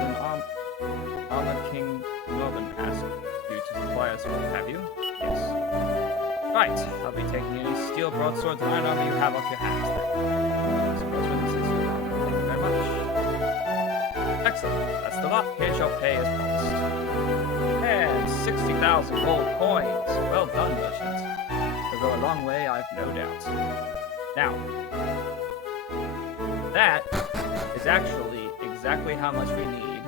an Armored King Norman asked you to supply us with, have you? Yes. Right, I'll be taking any steel broadswords and iron armor you have off your hands then. Suppose when this is thank you very much. Excellent, that's the lot. Here's your pay as promised. And 60,000 gold coins. Well done, merchant. You'll go a long way, I've no doubt. Now, that is actually exactly how much we need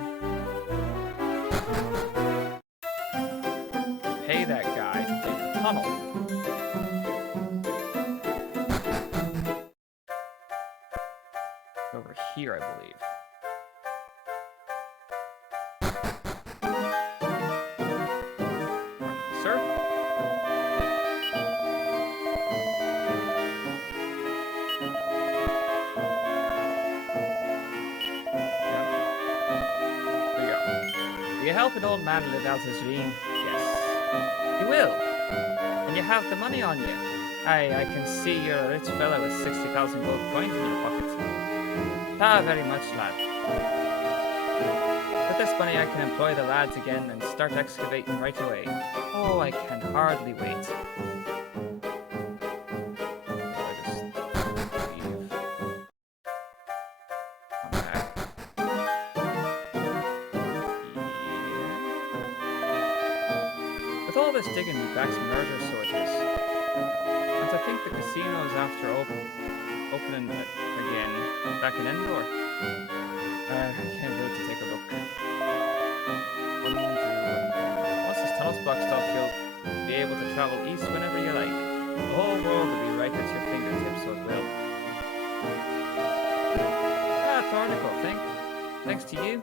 to pay that guy to dig the tunnel. Over here, I believe. Sir? Will you help an old man live out his dream? Yes. You will. And you have the money on you. I can see you're a rich fella with 60,000 gold coins in your pocket. Ah, very much, lad. With this money I can employ the lads again and start excavating right away. Oh, I can hardly wait. With all this digging backs murder soldiers. And I think the casino is after opening again back in Endor. I can't wait to take a look. Once this tunnel's blocked off, you'll be able to travel east whenever you like. The whole world will be right at your fingertips, so it will. Ah, Thornicle, thanks to you,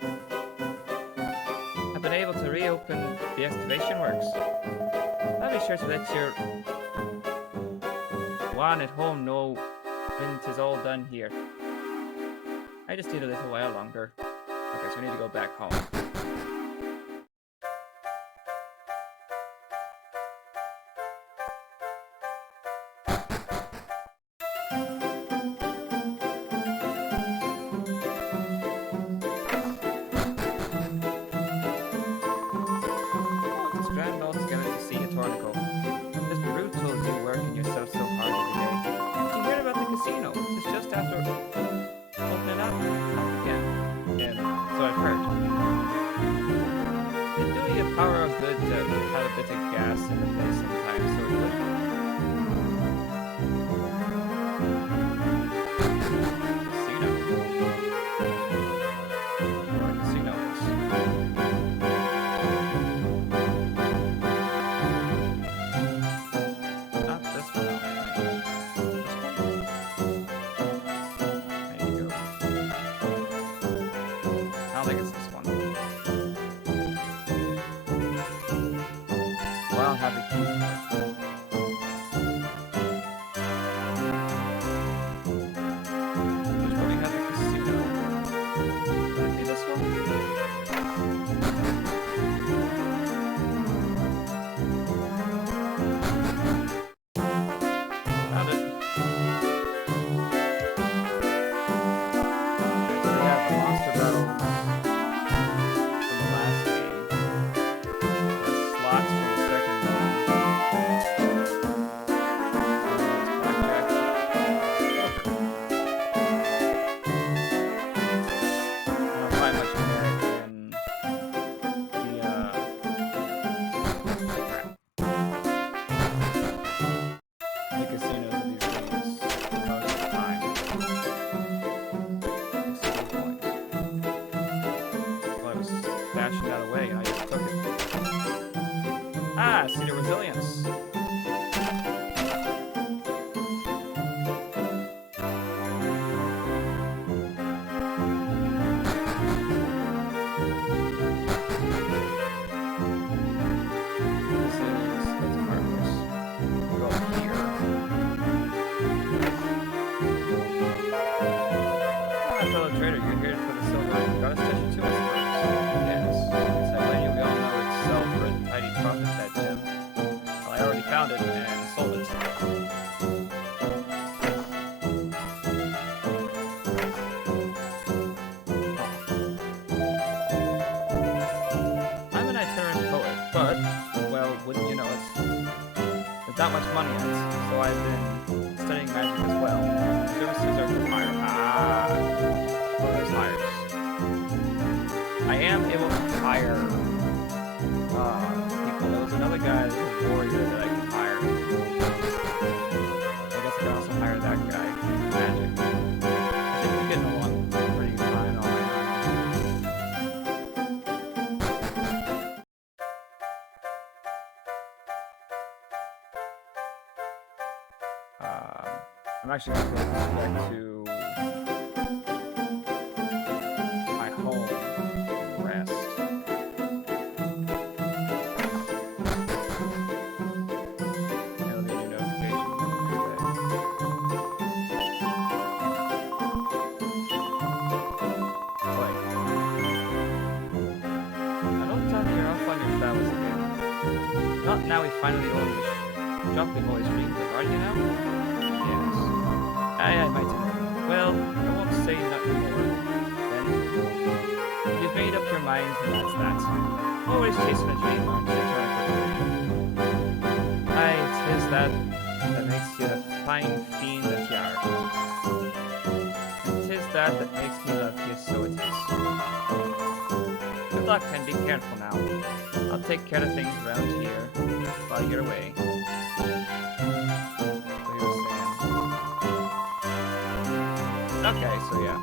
I've been able to reopen the excavation works. I'll be sure to let your one at home know when 'tis all done here. I just need a little while longer. Okay, so we need to go back home. It's grand altogether to see you, Tornico. It's brutal you working yourself so hard every day. Did you hear about the casino? It's just after opening up again. So I've heard. It do you a power of good to have a bit of gas in the place sometimes, so it would. I'll have the key. Which one we have the casino? Would it be this one? Found it. We have the monster battle from the last game. The slots from the second game. But, well, wouldn't you know it, there's not much money in it, so I've been studying magic as well. Services are for hire. Oh, there's hires. I am able to hire people. There was another guy, a warrior, that I can hire. I guess I can also hire that guy. Magic. I think we're getting along pretty fine on my own. I'm actually going to go back to my home and rest. It'll be a new notification. Like, another time you're off on your travels again. Not now we finally own this jumping boys dreams of, are you now? Yes. I might have. Well, I won't say nothing more. Then, you've made up your mind, and that's that. Always chasing a dream, aren't you? Aye, 'tis that makes you the fine fiend that you are. And 'tis that makes me love you, so it is. Good luck, and be careful now. I'll take care of things around here while you're away. Okay, so yeah.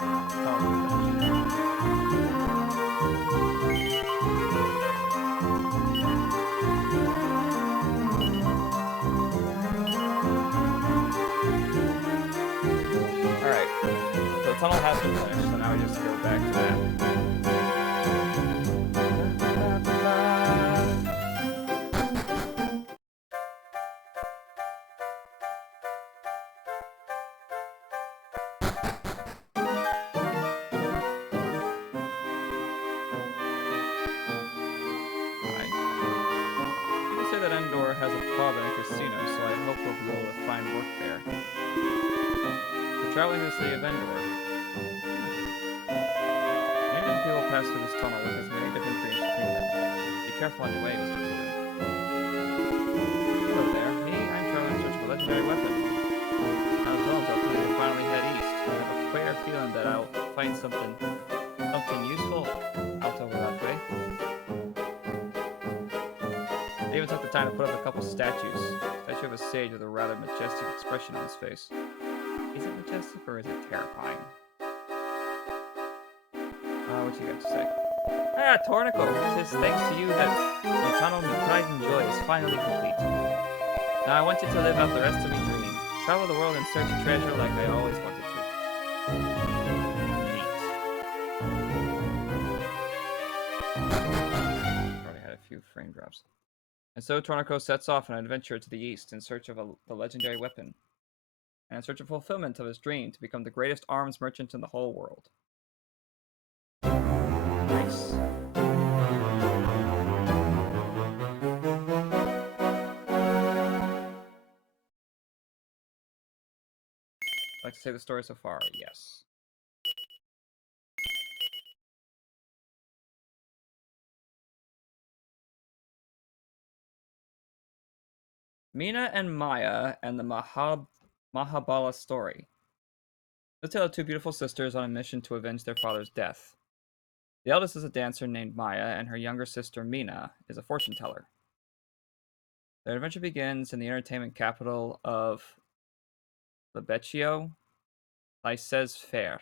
Alright. So the tunnel has been finished, so now we just go back to that. Has a pub and a casino, so I hope we'll be able to find work there. We're traveling to the city of Endor. Many people pass through this tunnel, which has many different dreams between them. Be careful on your way, Mr. Tuller. Hello there. Me, I'm traveling in search of a legendary weapon. As well as hopefully we'll finally head east. I have a clear feeling that I'll find something useful out over that way. They even took the time to put up a couple statues. Statue of a sage with a rather majestic expression on his face. Is it majestic or is it terrifying? What you got to say? Ah, Tornico! It is thanks to you that the tunnel of pride and joy is finally complete. Now I want you to live out the rest of your dream. Travel the world and search treasure like I always wanted to. Neat. Already had a few frame drops. And so Tornico sets off on an adventure to the east in search of the legendary weapon, and in search of fulfillment of his dream to become the greatest arms merchant in the whole world. Nice. Like to say the story so far? Yes. Mina and Maya and the Mahabala story. The tale of two beautiful sisters on a mission to avenge their father's death. The eldest is a dancer named Maya, and her younger sister, Mina, is a fortune teller. Their adventure begins in the entertainment capital of Lebeccio, Laissez Faire.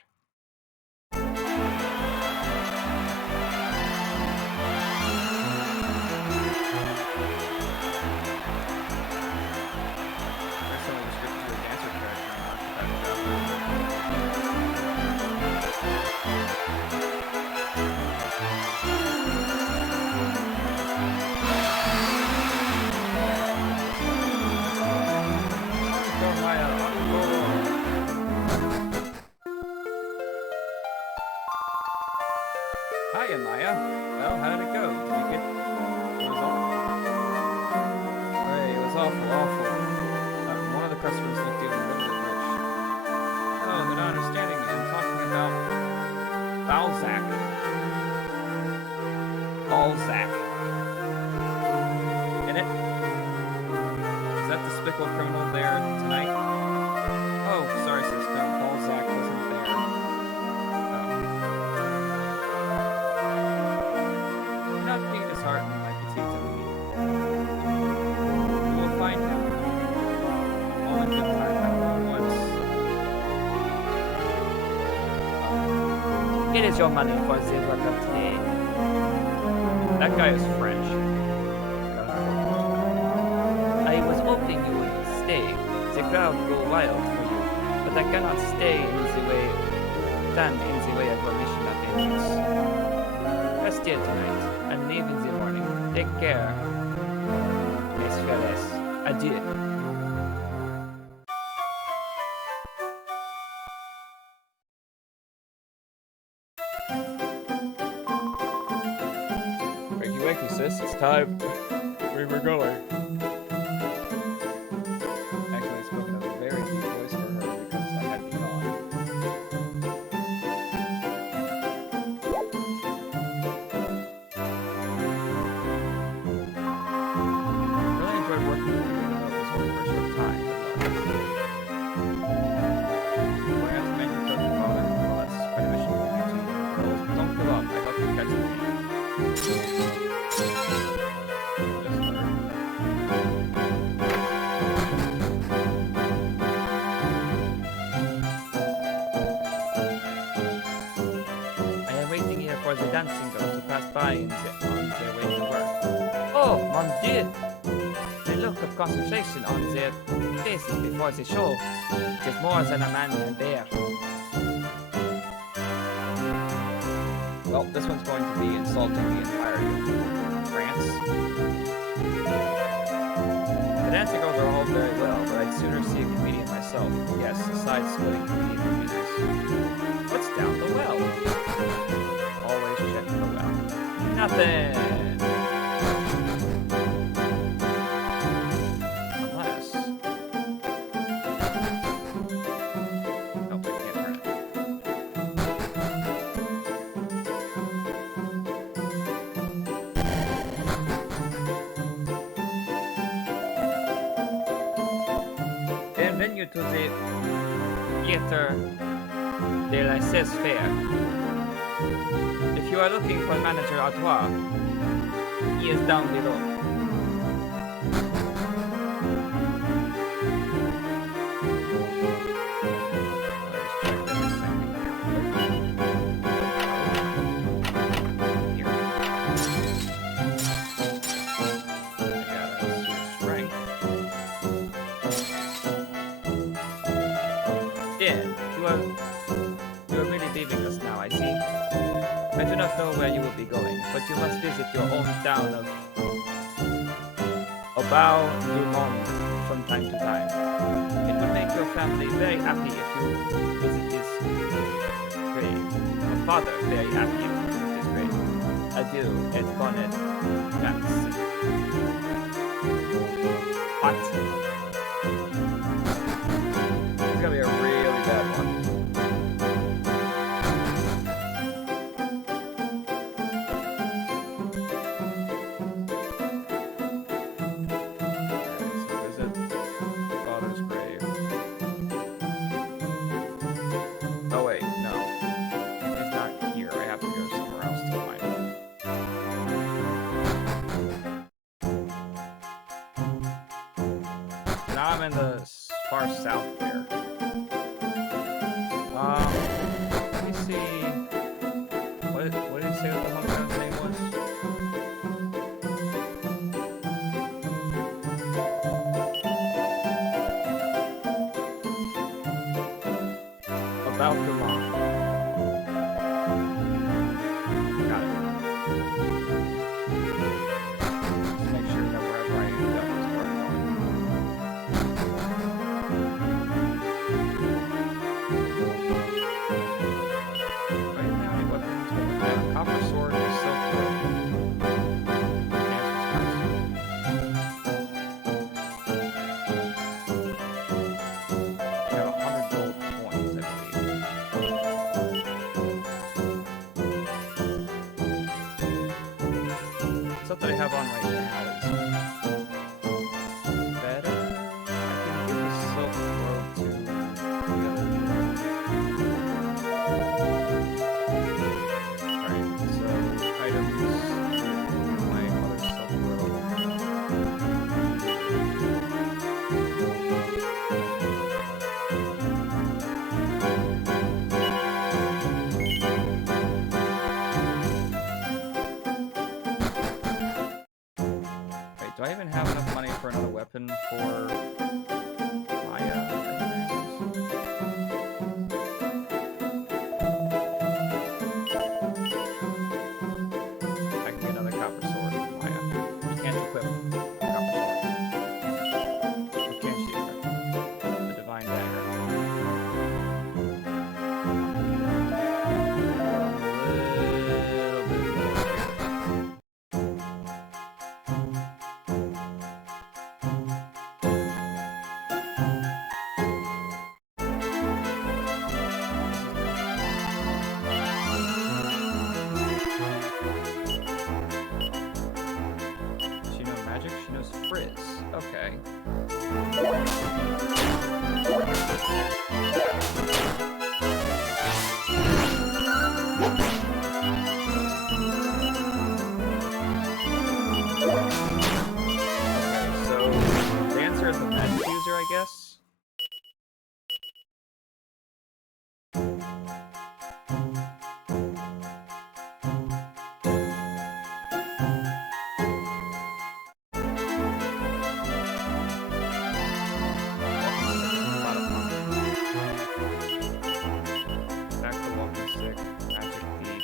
Hiya, Maya. Well, how did it go? Did you get the result? Hey, it was awful. One of the customers looked even a little bit rich. Oh, they're not understanding me. I'm talking about Balzac. circle criminal there tonight? Oh, sorry, sis. No, Balzac wasn't there. Do not be disheartened, my petite Louis. You will find him. All in good time. Once. It is your money for the work of today. That guy is French. I was hoping you would stay. The crowd go wild for you, but I cannot stand in the way of your mission of vengeance. Rest here tonight, and leave in the morning. Take care. Mes frères. Adieu. Wakey, sis, it's time. Where we're going. Actually, I spoke in a very deep voice for her because I had to gone. Really enjoyed working with you, even though it was only for a short time. Going out to make your cook father, well, that's quite a mission for you too. Girls, don't give up. I hope you catch me. For the dancing girls to pass by on their way to work. Oh, mon Dieu! The look of concentration on their faces before the show is more than a man can bear. Well, this one's going to be insulting the entirety of France. The dancing girls are all very well, but I'd sooner see a comedian myself. Yes, a side-splitting comedian would be nice. What's down the well? Always check the well. Nothing! Unless... Nope, I can't turn it. Bienvenue to the Theatre de la Cesse Fair. If you are looking for Manager Artois, he is down below. You are really leaving us now, I see. I do not know where you will be going, but you must visit your own town of Aubau du Monde from time to time. It would make your family very happy if you visit his grave. Your father very happy if you visit his grave. Adieu et bonne chance. What? It's gonna be a really bad one. I'm in the far south there. Let me see. What did he say what the hometown's name was? About the mom. Got it. Just make sure that wherever I end up is where I'm going. Copper sword and silk rope. I have 100 gold coins, I believe. Stuff that I have on right now is better. I Okay. Okay, so Dancer is a magic user, I guess. Back to walking stick, magic bead,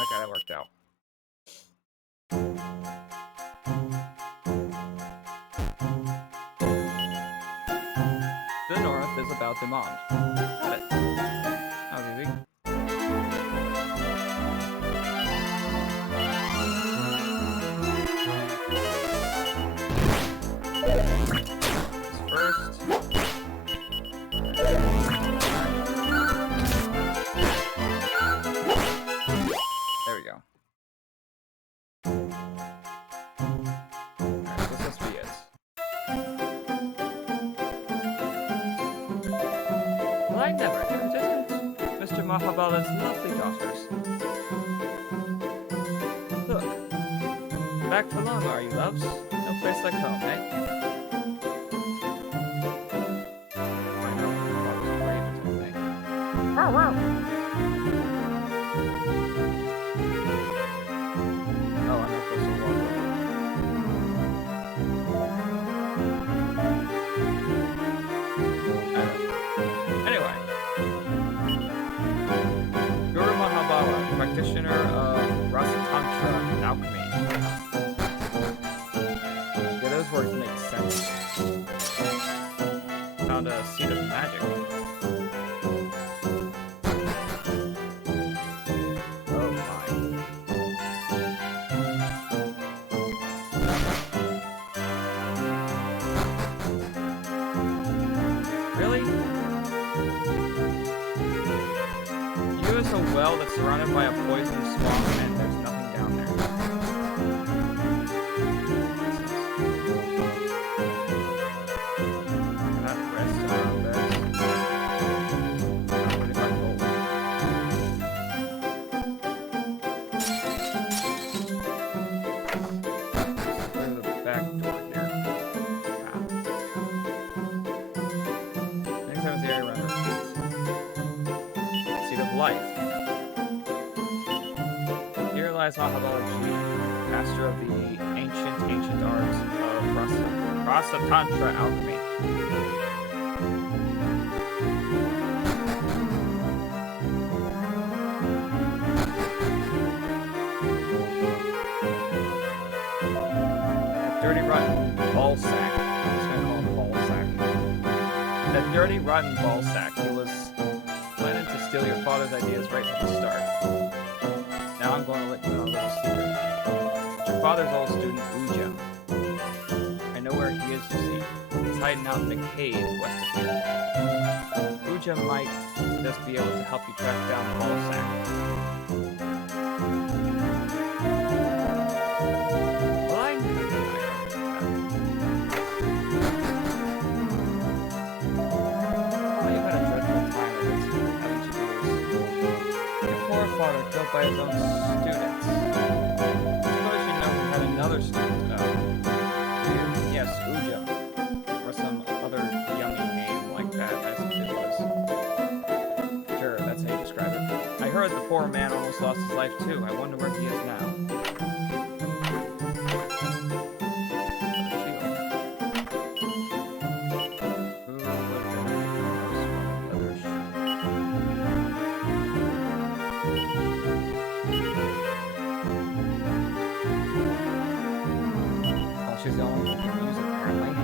okay, that worked out. The north is about Demond. Got it. That was easy. First. There we go. Alright, this must be it. Well, I never knew, didn't Mr. Mahabala's lovely daughters. Look. Back for long, are you, loves? No place like home, eh? Wow, wow. Oh, I'm not supposed to walk over. Anyway. Guru Mahabala, practitioner of Rasatantra alchemy. Yeah, those words make sense. Found a seed of magic. A well that's surrounded by a poison swamp and there's nothing down there. Can I rest on our beds? What if I go? Go to the back door here. Next time it's the area around our feet. Seed of life. Here lies Mahabalaji, master of the ancient arts of Rasatantra alchemy. Dirty rotten ball sack. I'm just gonna call him ball sack. That dirty rotten ball sack. He was planning to steal your father's ideas right from the start. Now I'm going to let you know a little secret. Your father's old student, Uja. I know where he is, you see. He's hiding out in a cave west of here. Uja might just be able to help you track down the ball sack. Well, I knew that. Oh, you've had a dreadful time with it, haven't you, dears? Your poor father killed by his own students. Suppose you know he had another student, yes, Uja. Or some other yummy name like that, as it was. Sure, that's how you describe it. I heard the poor man almost lost his life too. I wonder where he is now. She's the only one who can use it, apparently.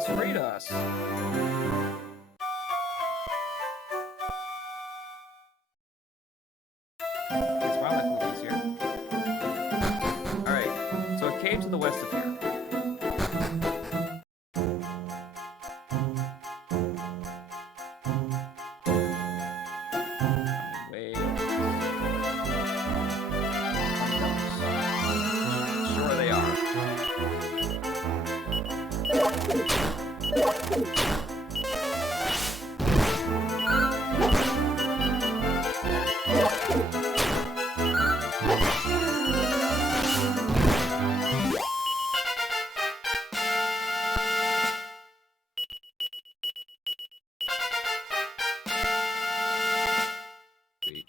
it's free to us. It's probably cool easier. Alright, so a cave to the west of here. Way sure they are. Sweet.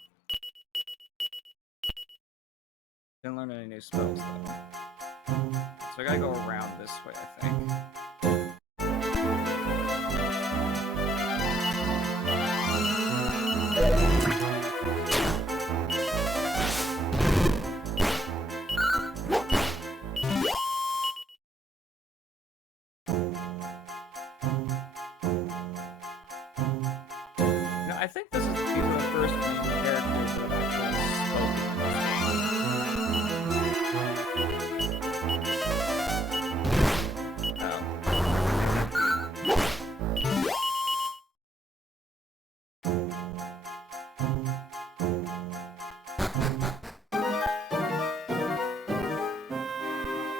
Didn't learn any new spells though. So I gotta go around this way, I think. No, I think these are the first main characters that have actually spoken in this game. Oh.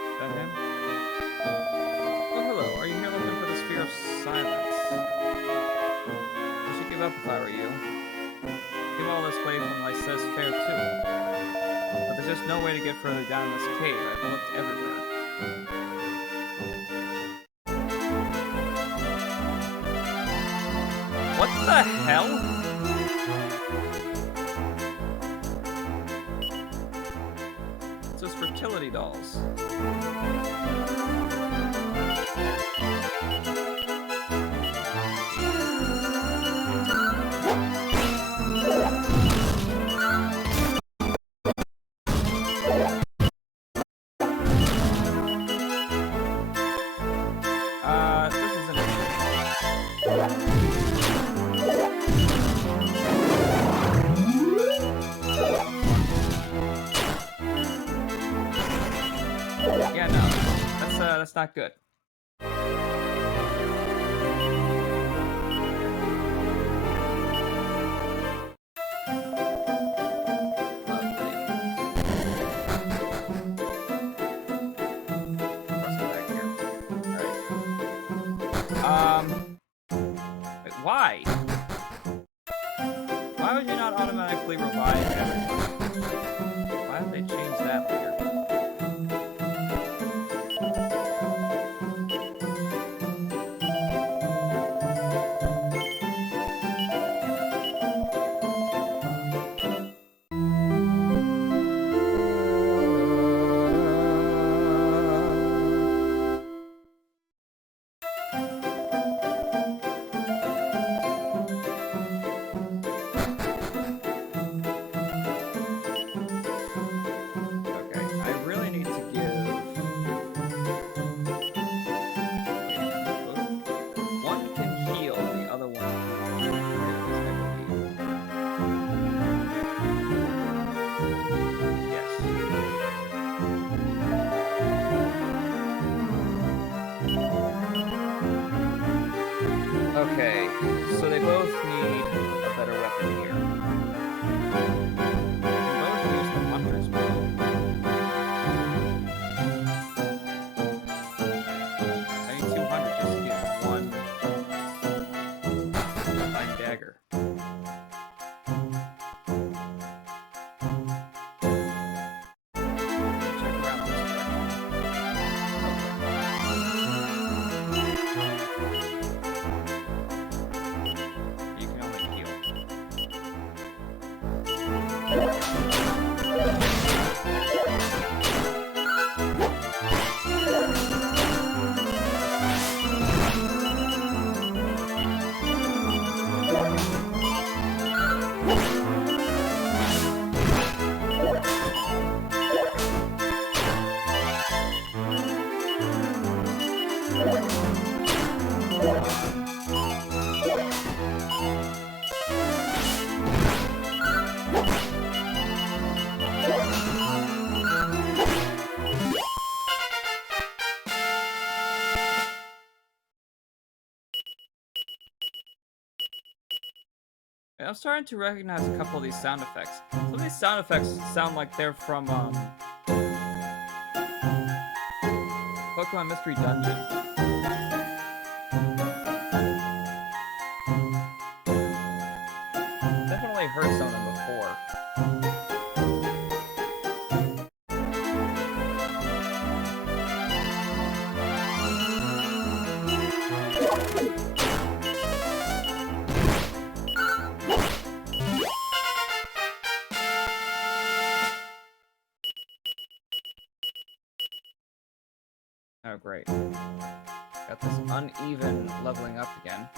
Is that him? Oh, hello. Are you here looking for the Sphere of Silence? I should give up if I were you. Came all this way from Lycette's Fair too. But there's just no way to get further down this cave. I've looked everywhere. What the hell? It's those fertility dolls. This isn't yeah, no. That's not good. Wait, why? Why would you not automatically revive everyone? Why did they change that later? Okay, so they both need a better weapon here. They can both use the hunter's bow. I need 200 just to get one fine dagger. Check around this direction. You can only heal. I'm starting to recognize a couple of these sound effects. Some of these sound effects sound like they're from Pokemon Mystery Dungeon. Definitely heard some of them before. Oh, great. Got this uneven leveling up again.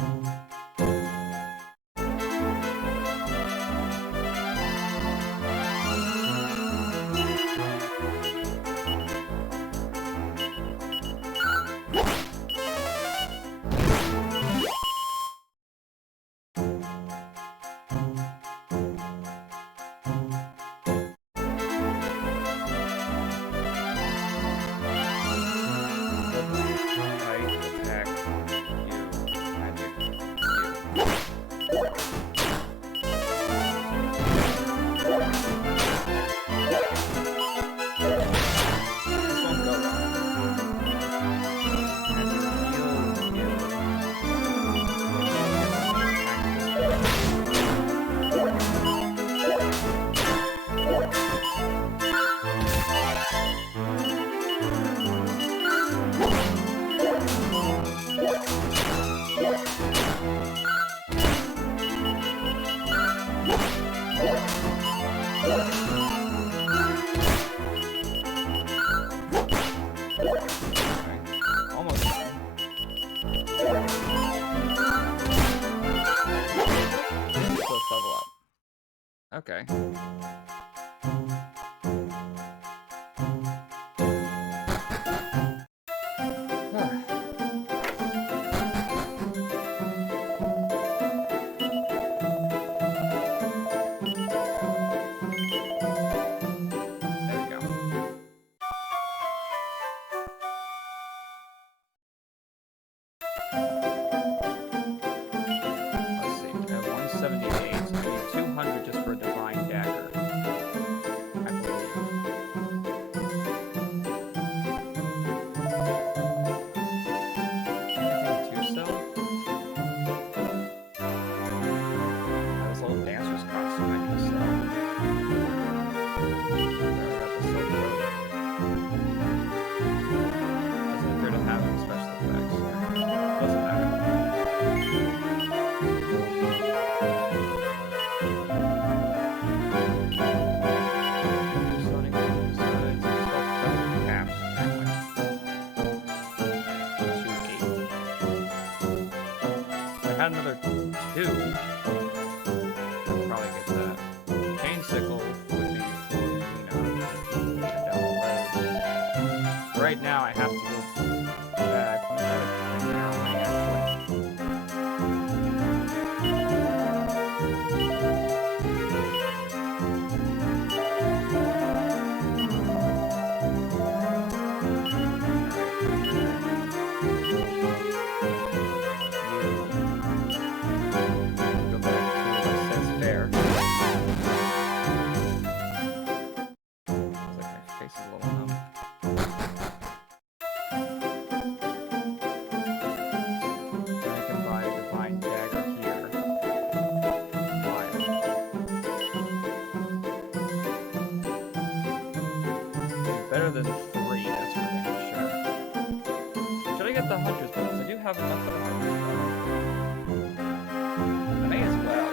Okay. Another 2. I'd probably get that. Chain Sickle would be cool, down the road. Right now, I have to go back. Better than 3, that's for damn sure. Should I get the Hunter's Bones? I do have enough for the Hunter's Bones. I may as well.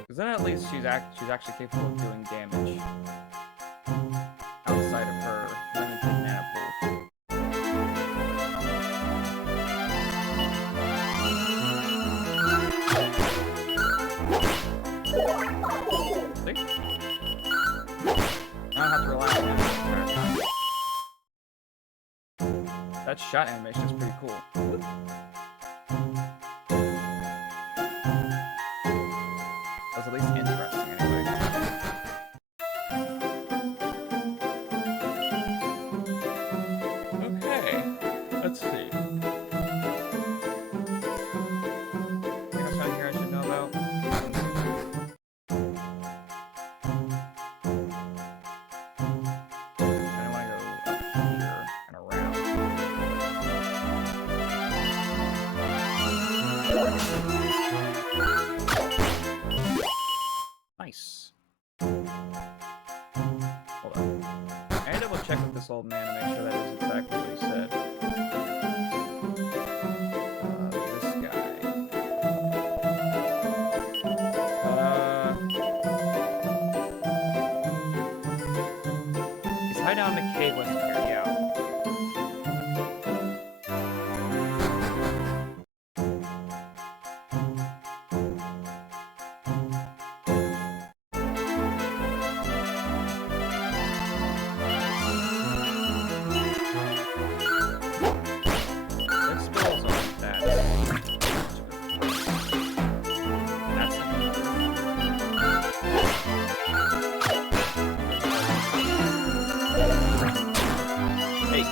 Because then at least she's actually capable of doing damage outside of her limited mana pool. That shot animation is pretty cool. That's at least interesting, anyway. Nice. Hold on. I need to double check with this old man to make sure that is exactly what he said. This guy. He's hiding out in the cave west of here, yeah.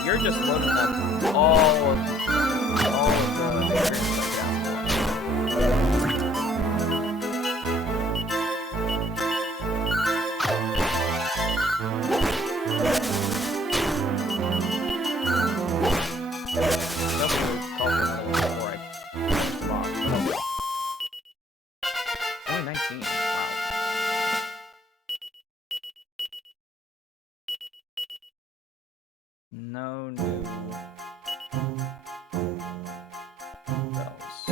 You're just loading up all of the areas Only 19. Wow. No new bells.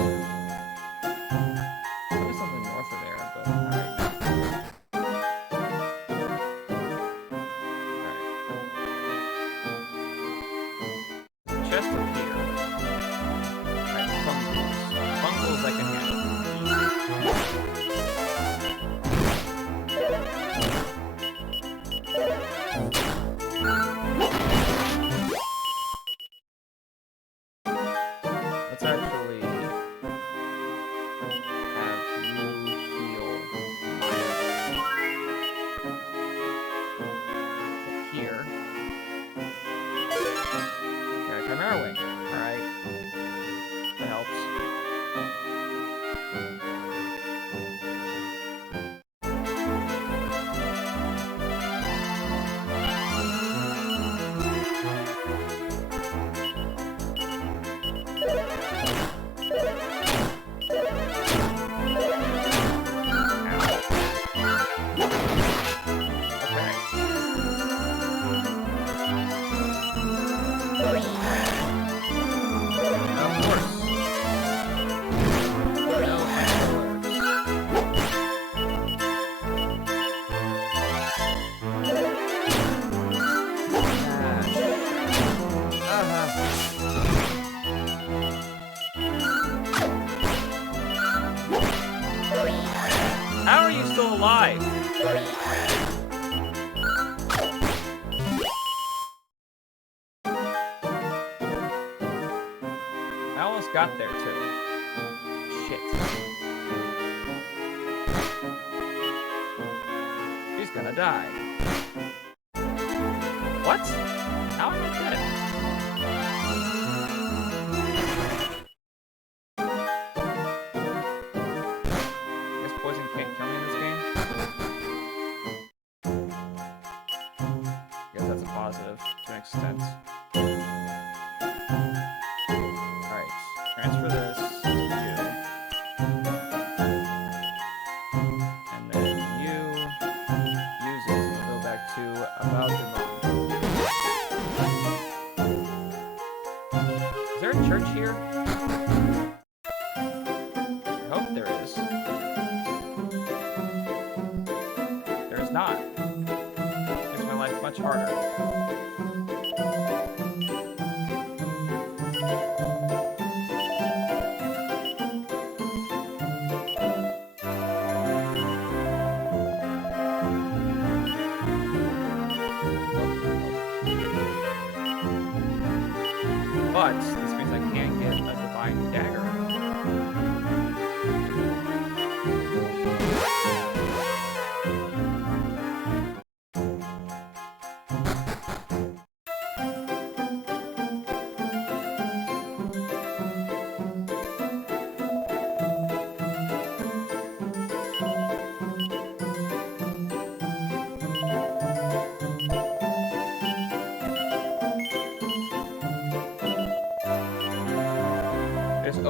There's something north of there, but alright. Alright. Chest up here. Alright, fungals. Fungals I can handle. Let's actually have you heal here. Okay, Chimera Wing. Alright. That helps. How are you still alive? I almost got there too. Shit. He's gonna die. What? How am I dead? Poison can't kill me in this game? Guess that's a positive to an extent. Alright, transfer this to you. And then you use it to go back to about your mom. Is there a church here? I hope there is. Not. Makes my life much harder. But this means I can't get a divine dagger.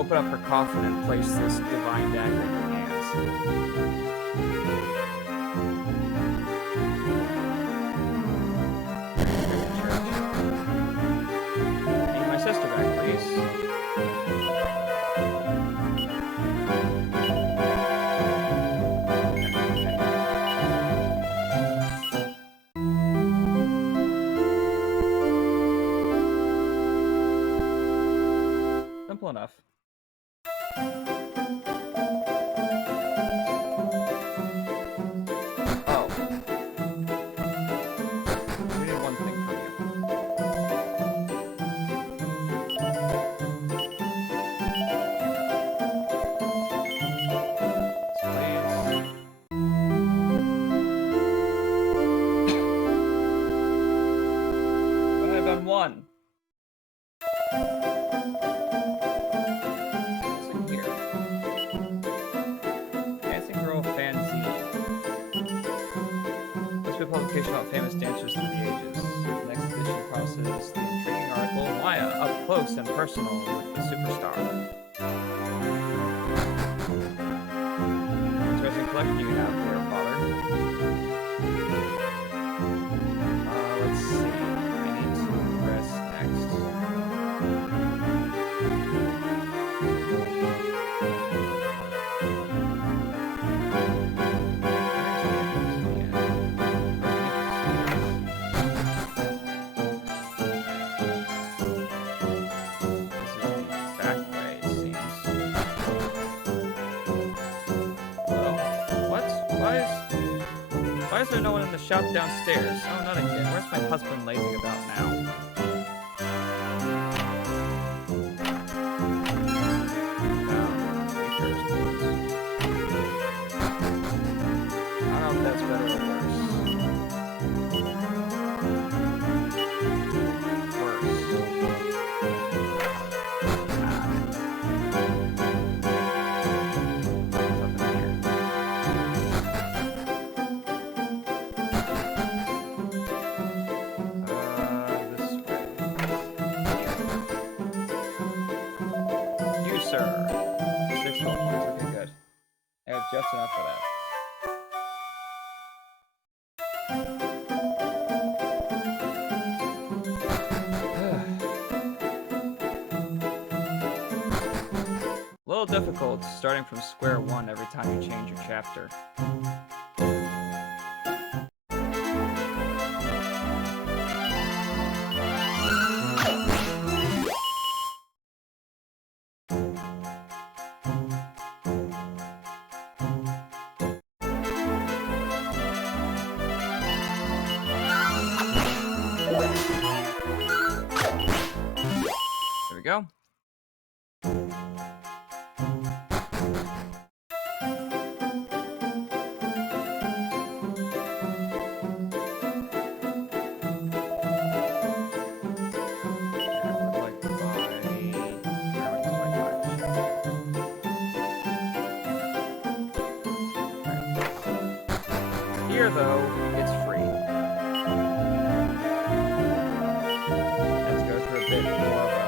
open up her coffin and place this divine dagger in her hands. Need my sister back, please. Simple enough. Oh. We need one thing from you. Please. But I've done one. Publication about famous dancers through the ages. The next edition crosses the intriguing article Maya up close and personal with the superstar. Interesting collection you have there, Father. Let's see. I need to press next. Why is there no one in the shop downstairs? Oh, not again. Where's my husband lazing about now? I don't know if that's better or worse. Sir. 6 gold points. Okay, good. I have just enough for that. A little difficult starting from square one every time you change your chapter. There we go. Here, though, it's free. Let's go through a bit more of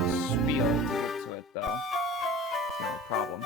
a spiel to get to it, though. That's the only problem.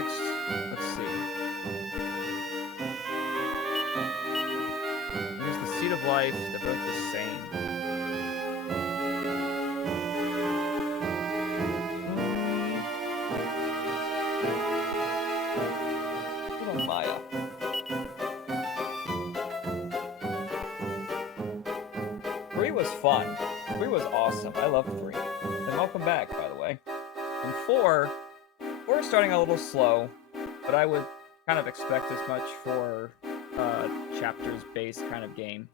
next. Let's see. Use the Seed of Life. They're both the same. Little Maya. 3 was fun. 3 was awesome. I love 3. And welcome back, by the way. And 4 is starting a little slow, but I would kind of expect as much for chapters-based kind of game.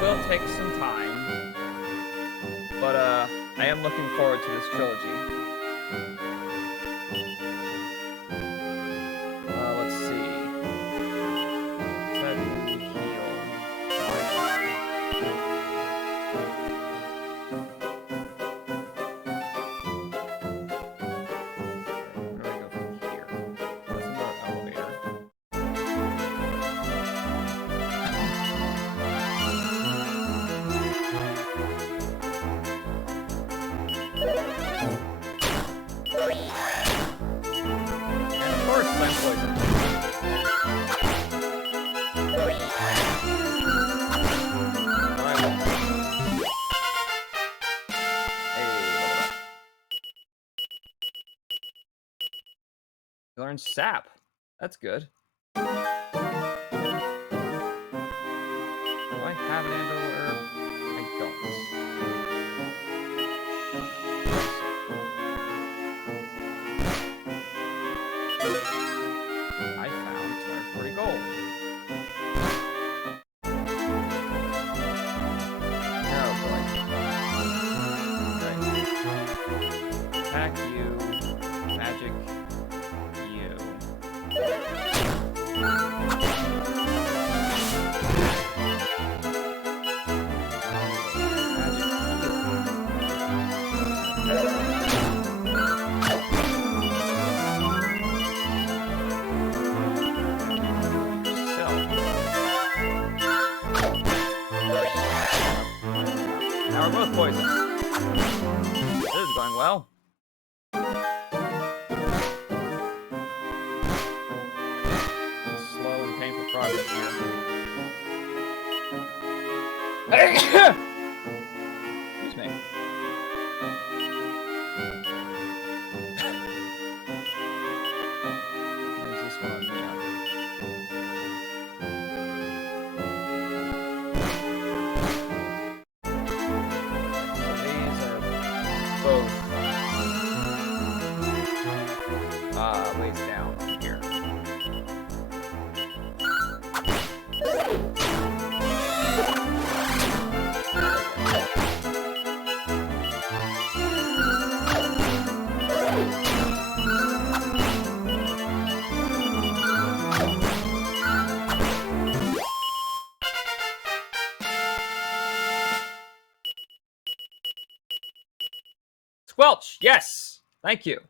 Will take some time, but I am looking forward to this trilogy. Let's see. Set and heal. Where do I go from here? There's another elevator. Learn sap. That's good. Do I have an anvil herb? I don't. I found 240 gold. Oh boy. Right. Attack you. Magic. Now we're both poisoned. This is going well. Slow and painful progress here. Excuse me. There's this one on me now. Ways down here. Squelch, yes! Thank you.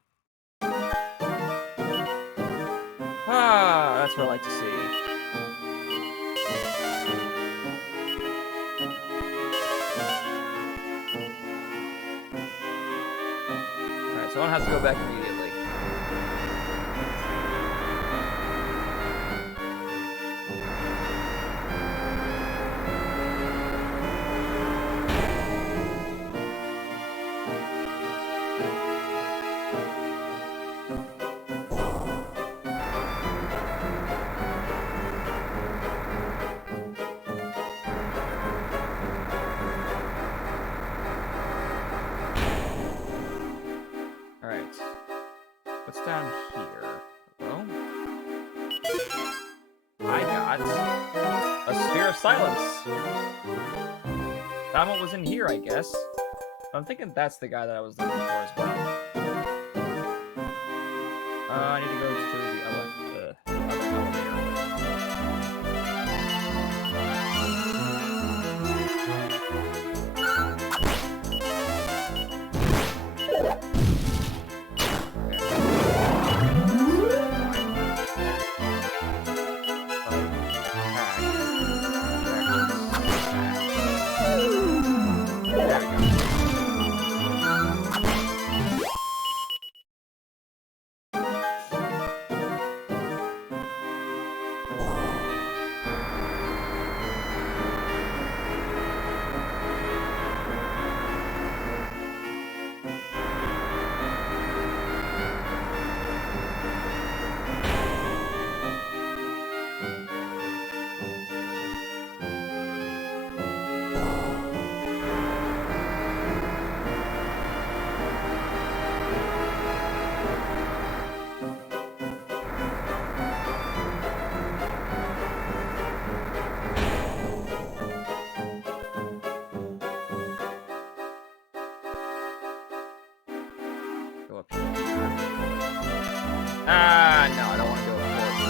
Ah, that's what I like to see. Alright, so one has to go back immediately. of Silence. Found what was in here, I guess. I'm thinking that's the guy that I was looking for as well. I need to go to the other elevator. Ah, no, I don't want to go forward.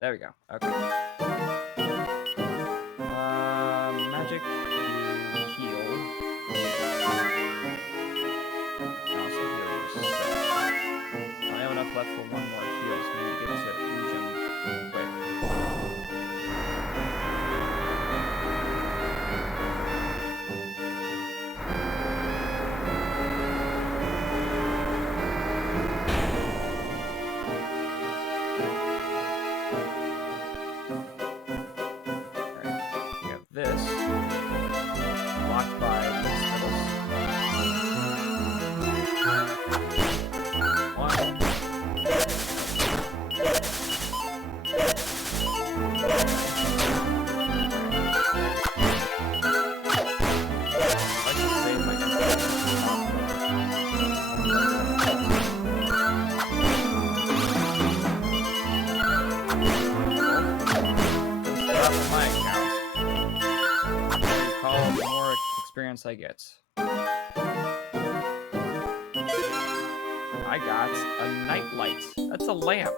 There we go. Okay. Magic to heal. Also heal yourself. I have enough left for one more heal, so we need to get to Ujum quick. This blocked by Lick's Fiddles. One. I should save my the more experience I get. I got a nightlight. That's a lamp.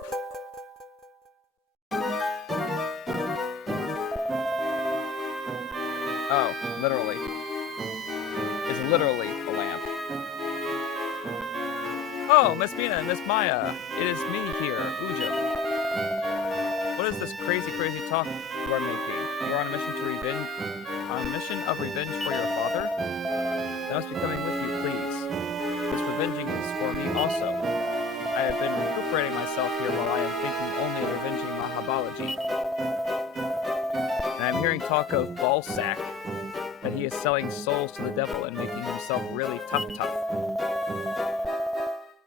Oh, literally. It's literally a lamp. Oh, Miss Mina and Miss Maya. It is me here, Ujum. What is this crazy talk you are making? You are on a mission to revenge. On a mission of revenge for your father? I must be coming with you, please. This revenging is for me also. I have been recuperating myself here while I am thinking only of revenging Mahabalaji. And I'm hearing talk of Balsac, that he is selling souls to the devil and making himself really tough.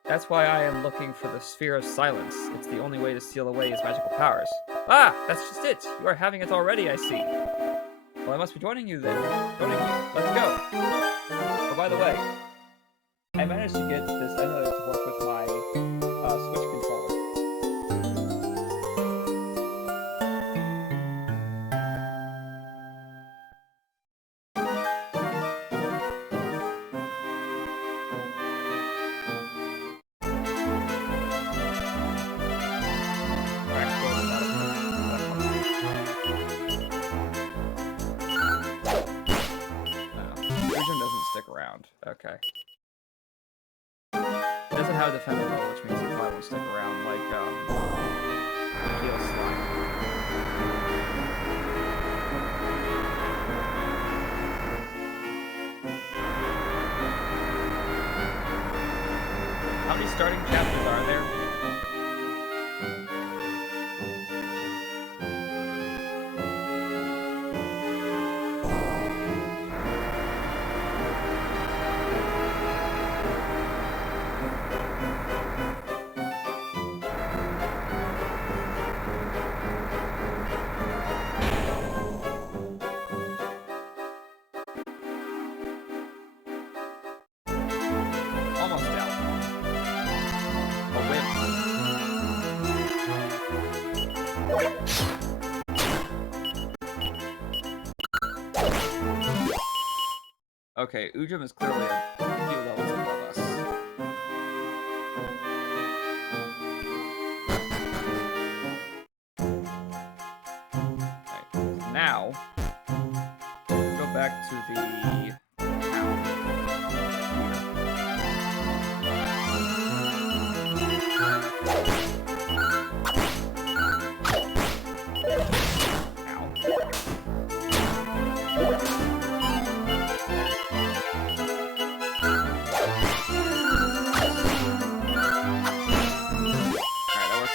That's why I am looking for the Sphere of Silence. It's the only way to steal away his magical powers. Ah, that's just it. You are having it already, I see. Well, I must be joining you then. Joining you. Let's go. Oh, by the way, I managed to get this emulator to work with my Switch controller. Okay. It doesn't have a defender mode, which means he probably won't stick around like, Heal Slime. How many starting chapters are there? Okay, Ujum is clearly a few levels above us. Right, now, go back to the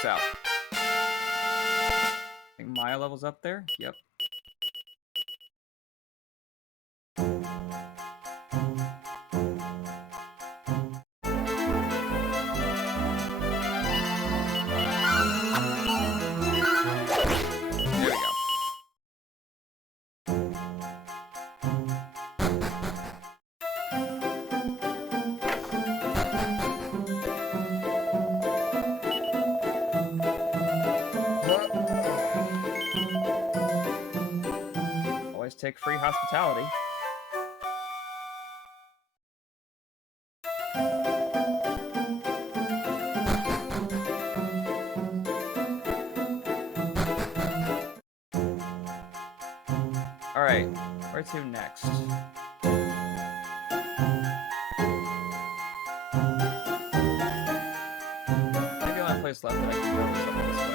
out. I think Maya level's up there. Yep. There we go. Always take free hospitality. Alright, where to next? Maybe the only place left that I can go is up this way.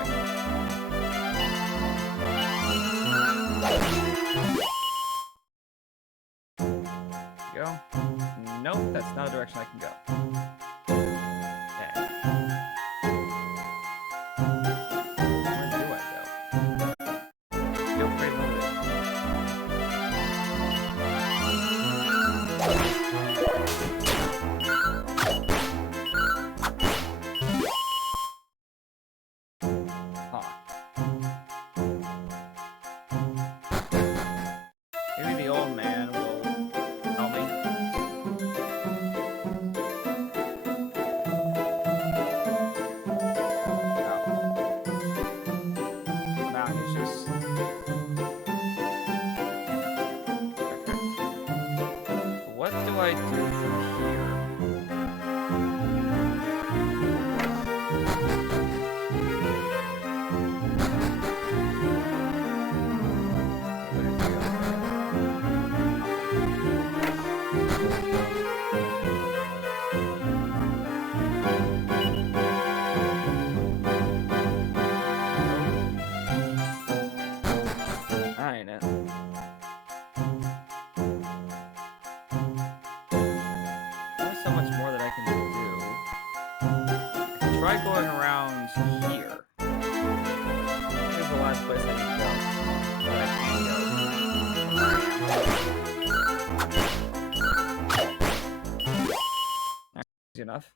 Go. Nope, that's not a direction I can go. Where do I go? Feel pretty limited. Maybe the old man will tell me. Oh. Now he's just... Okay. What do I do from here? There's so much more that I can do. I can try going around here. Here's the last place I can go. But I can't go. That's easy enough.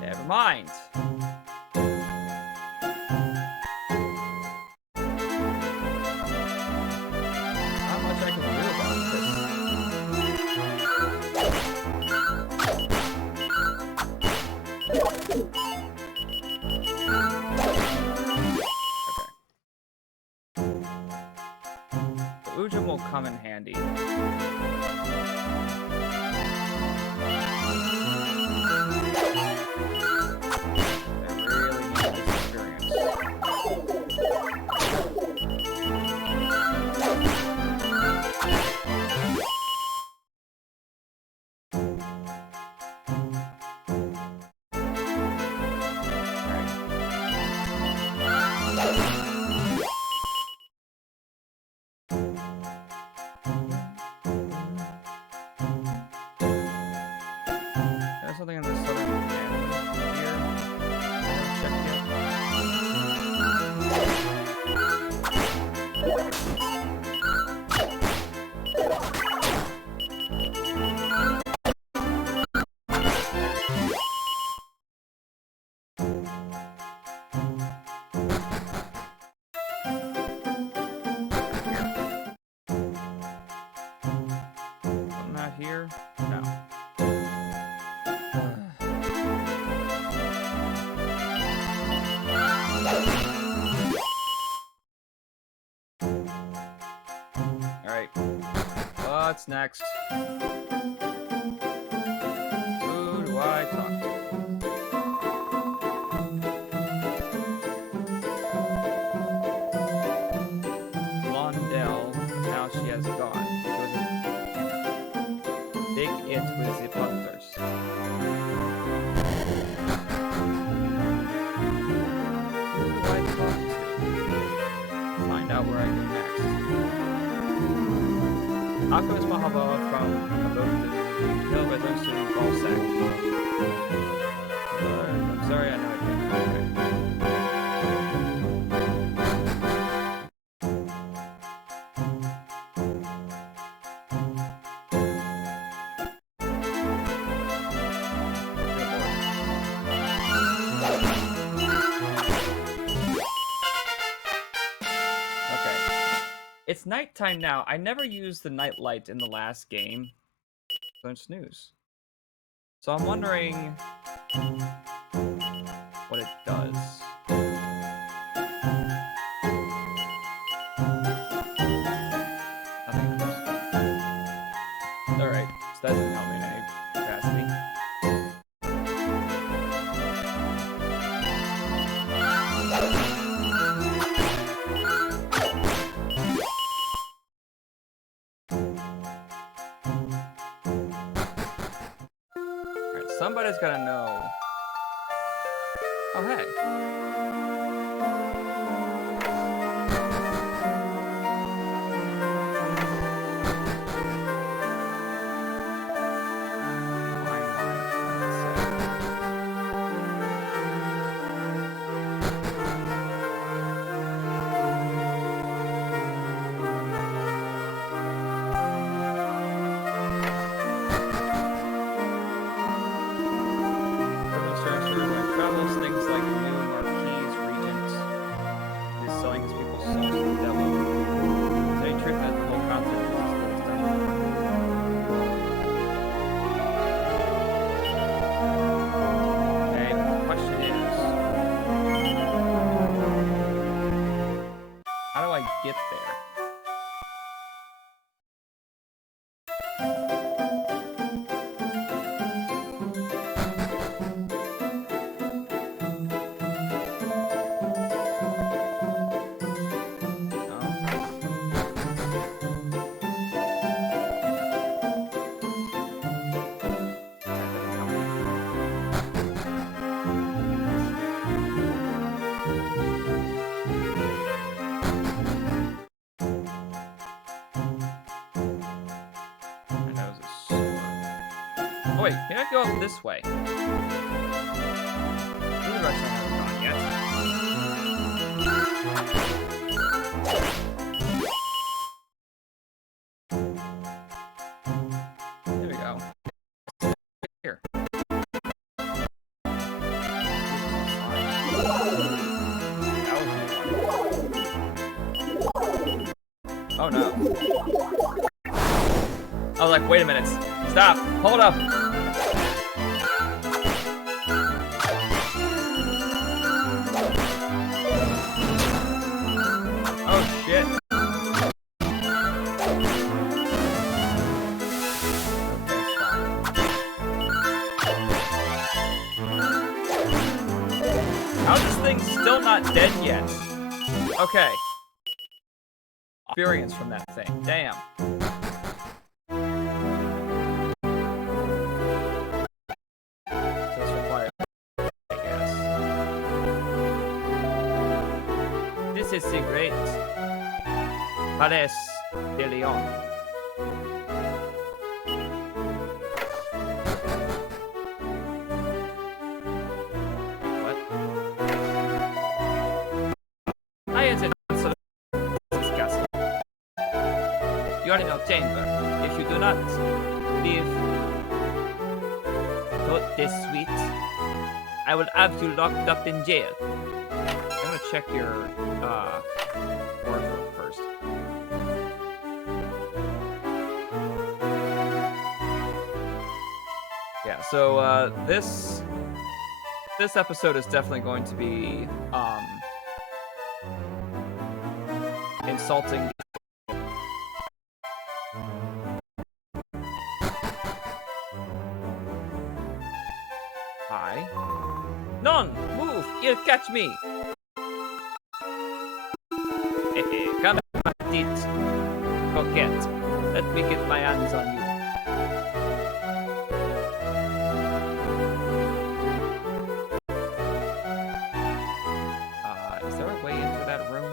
Never mind. Not much I can do about this. Okay. Ujum will come in handy. There's something in the southern end here. I'm not here. No. What's next? Who do I talk to? Blondell, now she has gone. It was a big it with the butlers. Who do I talk to? Find out where I go next. Alchemist Mahaba from above the hill by those two ball sack. I'm sorry, I know it didn't. It's nighttime now. I never used the night light in the last game. Don't snooze. So I'm wondering what it does. Nothing else. Alright, so that doesn't help me in any capacity. Somebody's gotta know. Oh, hey. Get there. Oh wait, maybe I go up this way. This direction I haven't gone yet. There we go. Here. Oh no. I was like, wait a minute. Stop. Hold up. Oh shit. How's this thing still not dead yet? Okay. Experience from that thing. Damn. This is the great Palais de Leon. What? I entered this castle. You are in our chamber. If you do not leave this suite, I will have you locked up in jail. I'm gonna check your wardrobe first. Yeah, so this episode is definitely going to be insulting try. Non! Move! He'll catch me! Come at it, coquette. Let me get my hands on you. Is there a way into that room?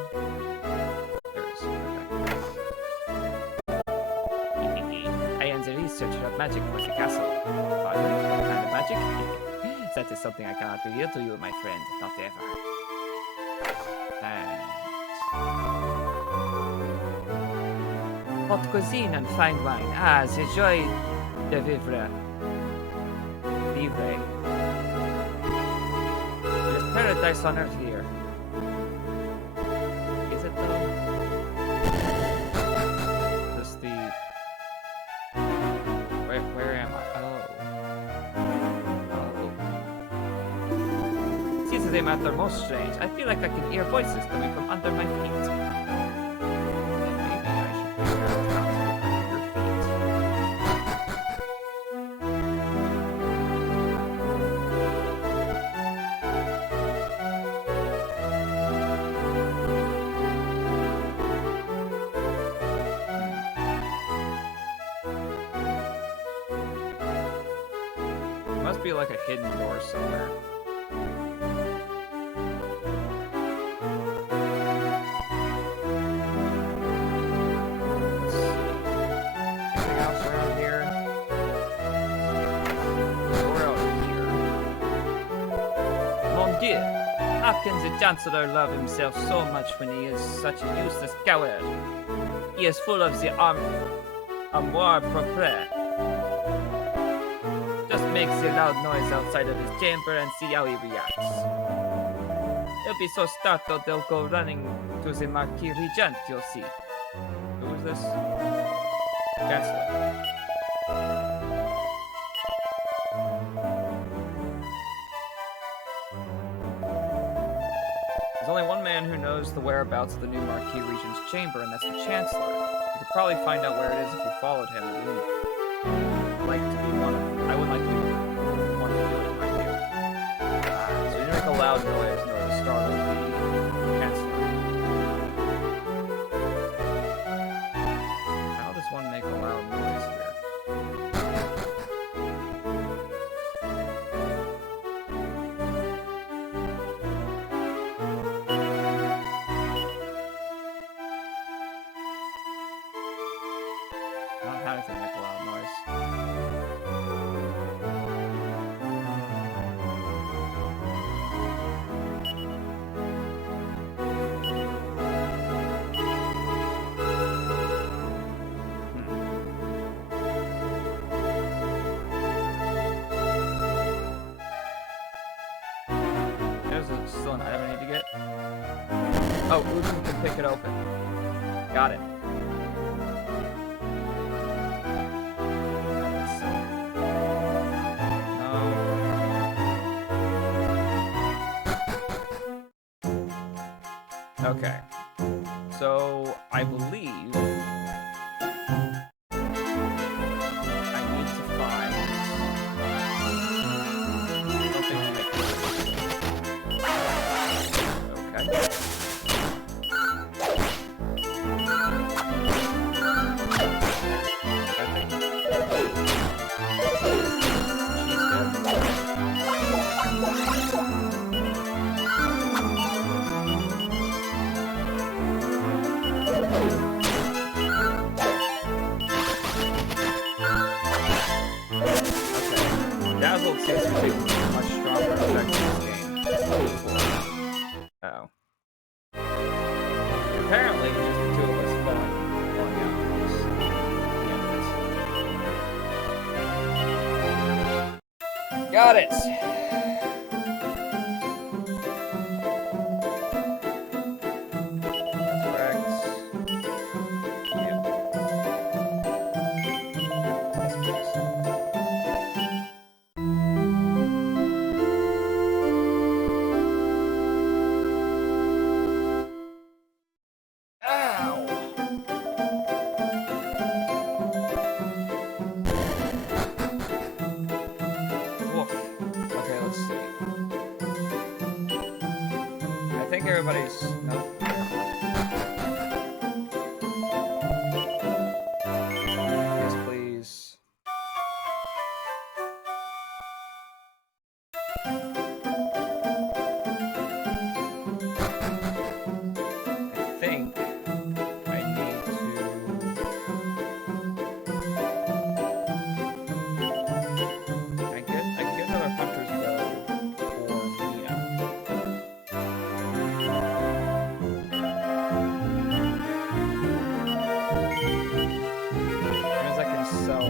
There is. Okay. I am the researcher of magic for the castle. Pardon? What kind of magic? That is something I cannot reveal to you, my friend. Not ever. Haute cuisine and fine wine. Ah, the joy de vivre. Vivre. There's paradise on earth here. Is it though? This the... Where am I? Oh. This is a matter most strange. I feel like I can hear voices coming from under my feet. Must be like a hidden door somewhere. Let's see. Anything else around here? Door out here. Mon Dieu! How can the Chancellor love himself so much when he is such a useless coward? He is full of the amour propre. Makes a loud noise outside of his chamber and see how he reacts. He'll be so startled they'll go running to the Marquis Regent, you'll see. Who is this? Chancellor. There's only one man who knows the whereabouts of the new Marquis Regent's chamber, and that's the Chancellor. You could probably find out where it is if you followed him. It wouldn't like to be one of I would like to be one to do it in my view. So you make a loud noise in order to startle the Chancellor. How does one make a loud noise here? I don't have anything to make a loud noise. There's still an item I need to get. Oh, Udin can pick it open. Got it. Okay, so I believe I need to find something to make this. Okay. Dazzle seems to be a much stronger effect in this game. Uh-oh. Apparently, just the two of us falling out is the end of this. Got it! Let's see. everybody's... No. Yes, please. I think I need to... I can get another hunter's bow for Mina. Because I can sell the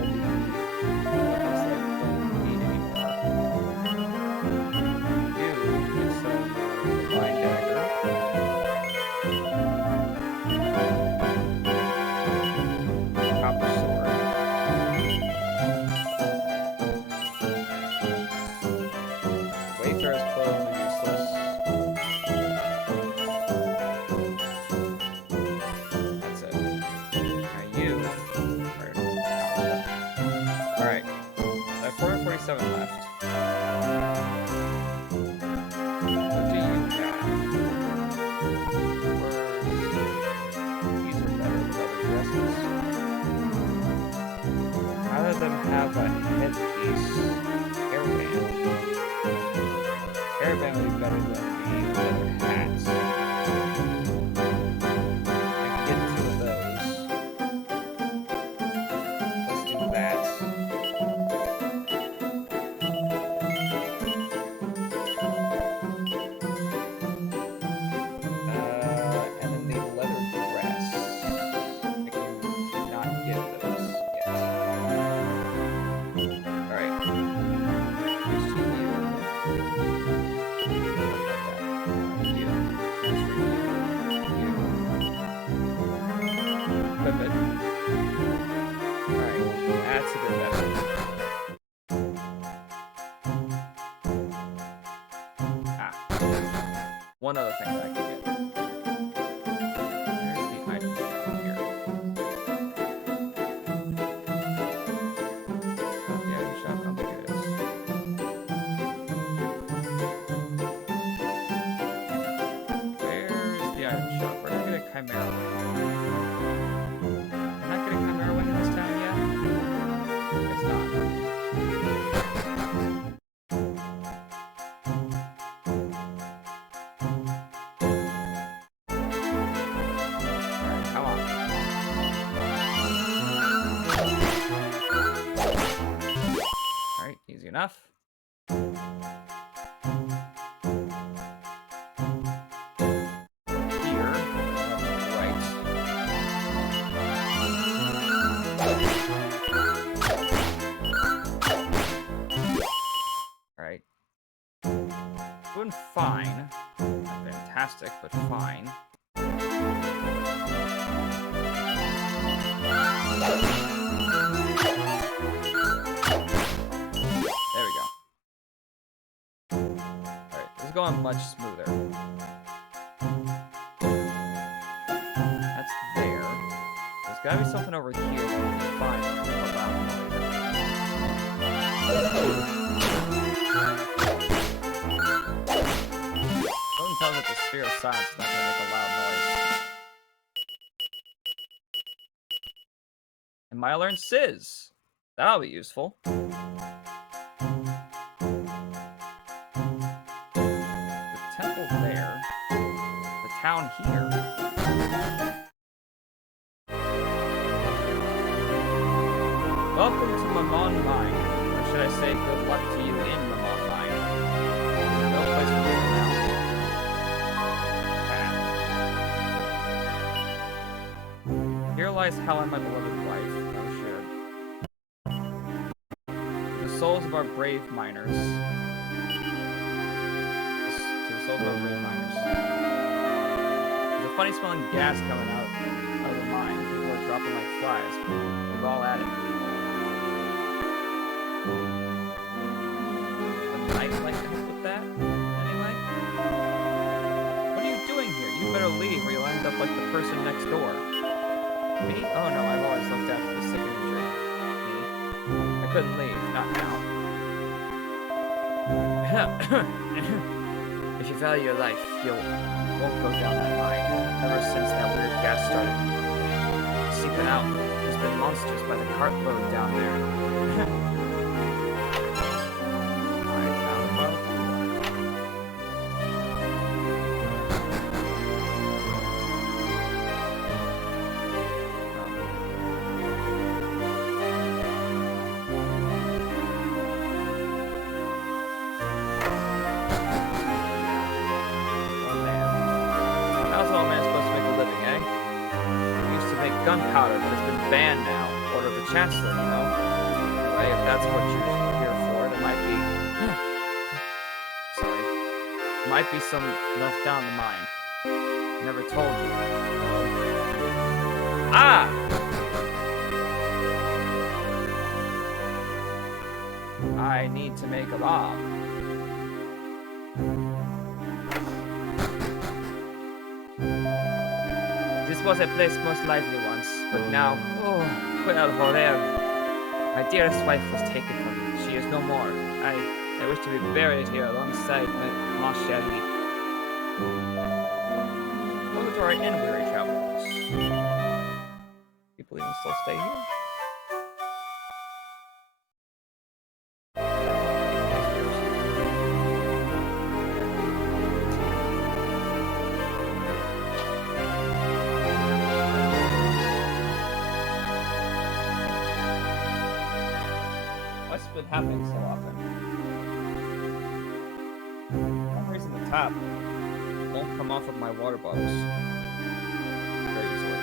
weapons that I don't need anymore. You can sell the flying dagger. Copper sword. Wayfarer's clothes are useless. That's it. Now you are alright. I have 447 left. What do you have? These are better than other dresses. Rather than have a headpiece, hairband. Hairband would be better than the leather hats. I can get 2 of those. Let's do that. And then the leather dress. I cannot get those yet. Alright. Here's to you. You. Here's for you. Equip it. Alright. That's a bit better. One other thing that I can get. There's the item shop here. The item shop, I don't think it is. Where's the item shop? Where did I get a Chimera wing? I'm not getting Chimera wing in this town yet? It's not. Easy enough. Here, right. Alright. Doing fine. Not fantastic, but fine. Going much smoother. That's there. There's gotta be something over here that we can find that will make a loud noise. Something tells me that the Sphere of Silence is not gonna make a loud noise. And I learned Sizz. That'll be useful. There. The town here. Welcome to Mammon Mine. Or should I say good luck to you in Mammon Mine. No place to go now. Here lies Helen, my beloved wife. Oh shit. The souls of our brave miners. There's a funny smelling gas coming out of the mine. People are dropping like flies. We're all at it. The night like to help with that? Anyway? What are you doing here? You better leave or you'll end up like the person next door. Me? Oh no, I've always looked after the sick and injured. Me? I couldn't leave. Not now. If you value your life, you won't go down that mine. Ever since that weird gas started seeping out, there's been monsters by the cartload down there. Gunpowder, but it's been banned now. Order of the Chancellor, you know. Anyway, if that's what you're here for, there might be... Sorry. There might be some left down the mine. Never told you. Ah! I need to make a bomb. This was a place most lively once, but now, oh, well, joder. My dearest wife was taken from me. She is no more. I wish to be buried here alongside ma chérie. Welcome to our inn, weary travelers. People even still stay here? What's been happening so often? For some reason the tap won't come off of my water bottles very easily.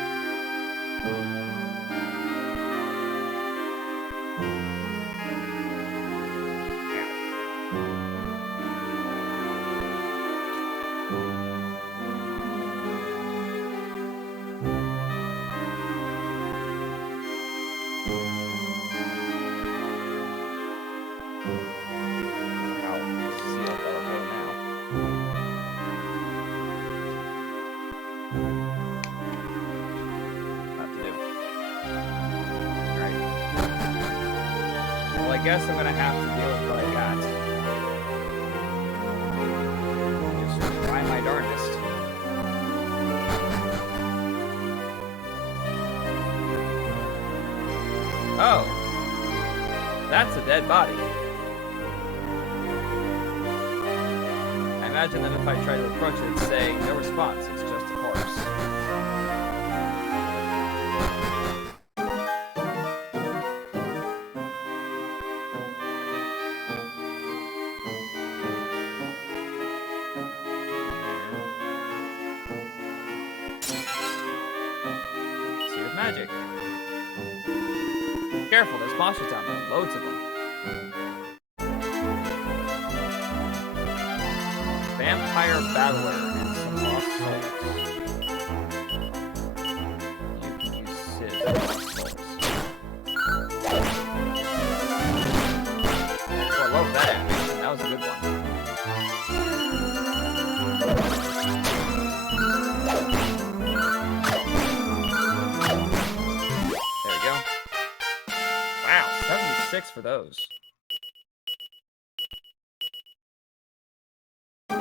I guess I'm gonna have to deal with what I got. Just try my darndest. Oh! That's a dead body. I imagine that if I try to approach it, it'd say, no response, it's just a corpse. Magic. Careful, there's monsters down there. Loads of them. Vampire Battler and some lost souls. You can use Sid for lost souls. Oh, I love that animation. That was a good one. Wow, 76 for those. The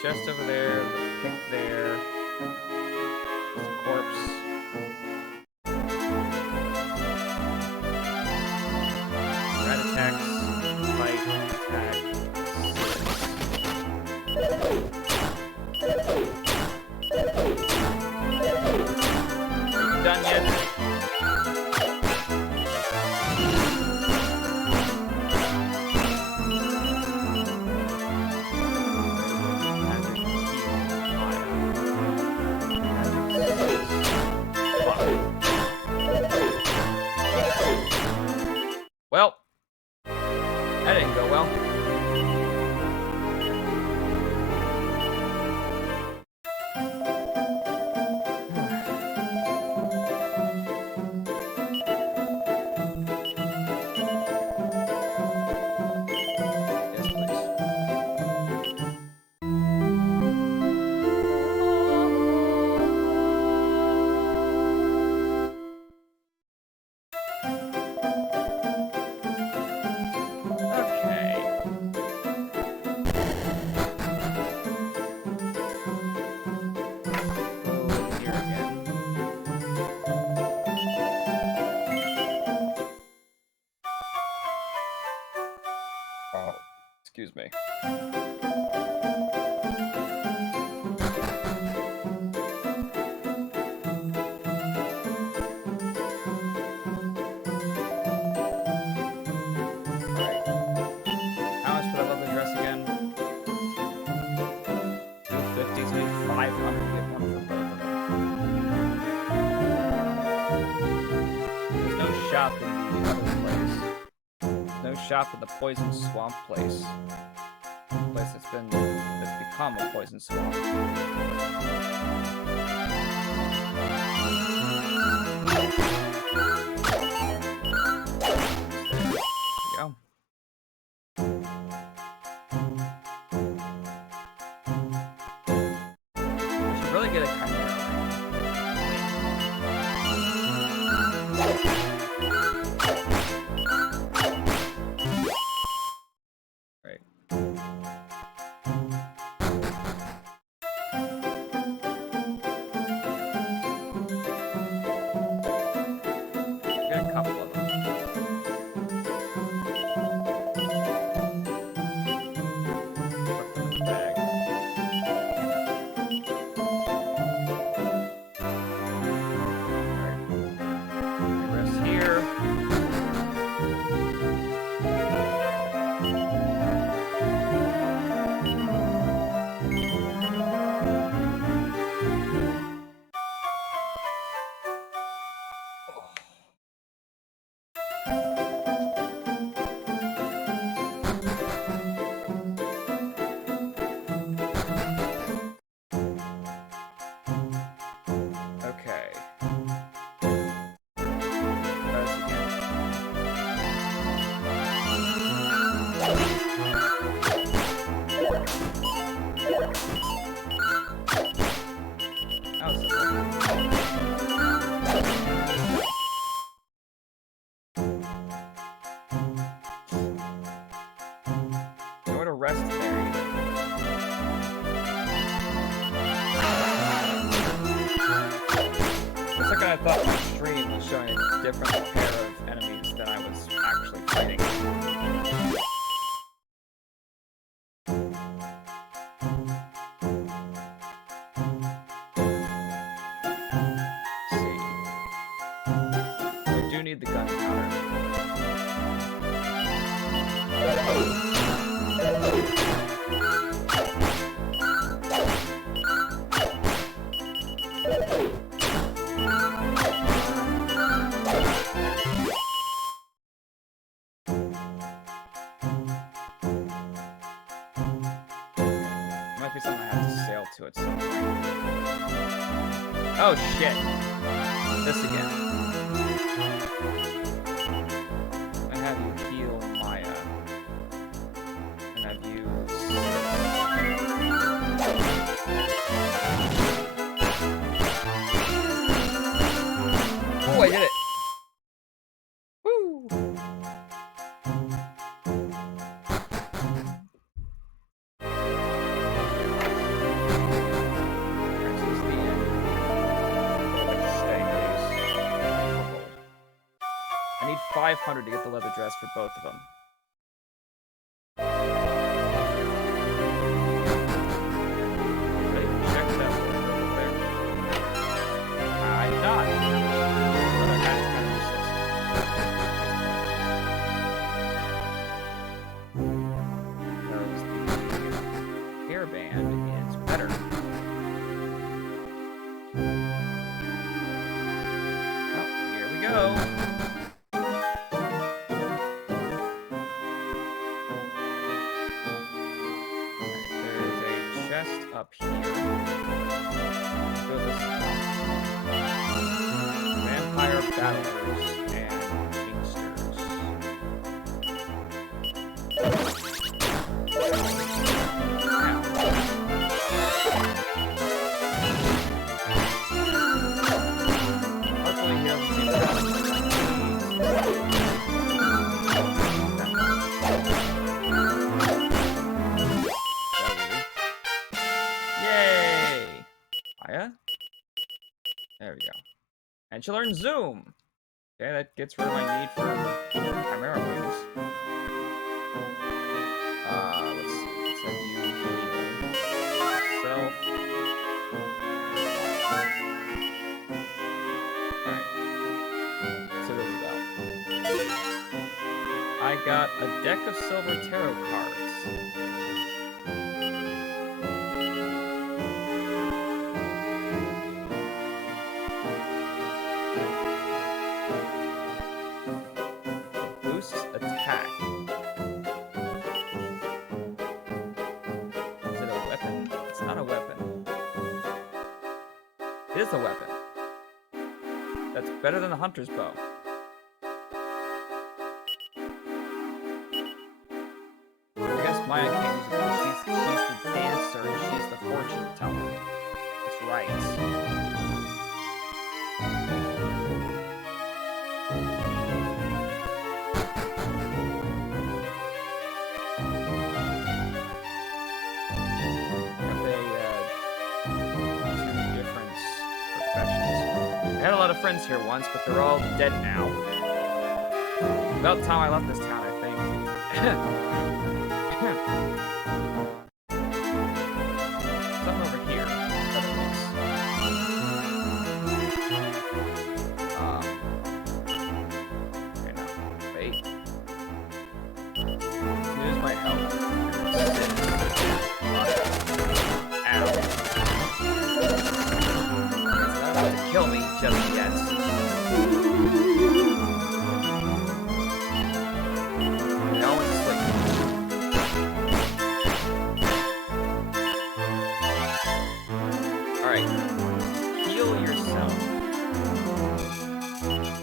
chest over there, the pick there, the corpse. Rat attacks, fight, attack. Done yet? Excuse me. Shop in the Poison Swamp place. Place that's become a poison swamp. There we go. I should really get a Chimera. I thought my stream was showing a different pair of enemies than I was actually fighting. Let's see. We do need the gunpowder. Oh shit. This again. I have you heal Maya. And have you... Oh, I did it! Woo! I need 500 to get the leather dress for both of them. Ready? Check that over there. I did not. Leather hat is kind of useless. The hairband is better. Oh, here we go. Up here. Go this vampire battlers and gangsters. Hopefully he doesn't see that. There we go. And she learns Zoom! Okay, that gets rid of my need for Chimera wings. Let's I got a deck of silver tarot cards. Boosts attack. Is it a weapon? It's not a weapon. It is a weapon. That's better than the hunter's bow. I guess Maya can't use it. She's the dancer and she's the fortune teller. That's right. I had a lot of friends here once, but they're all dead now. About time I left this town, I think. Something over here. Okay, no. Wait. Use my help. Ow. Kill me just yet. No one's sleeping. Alright. Heal yourself.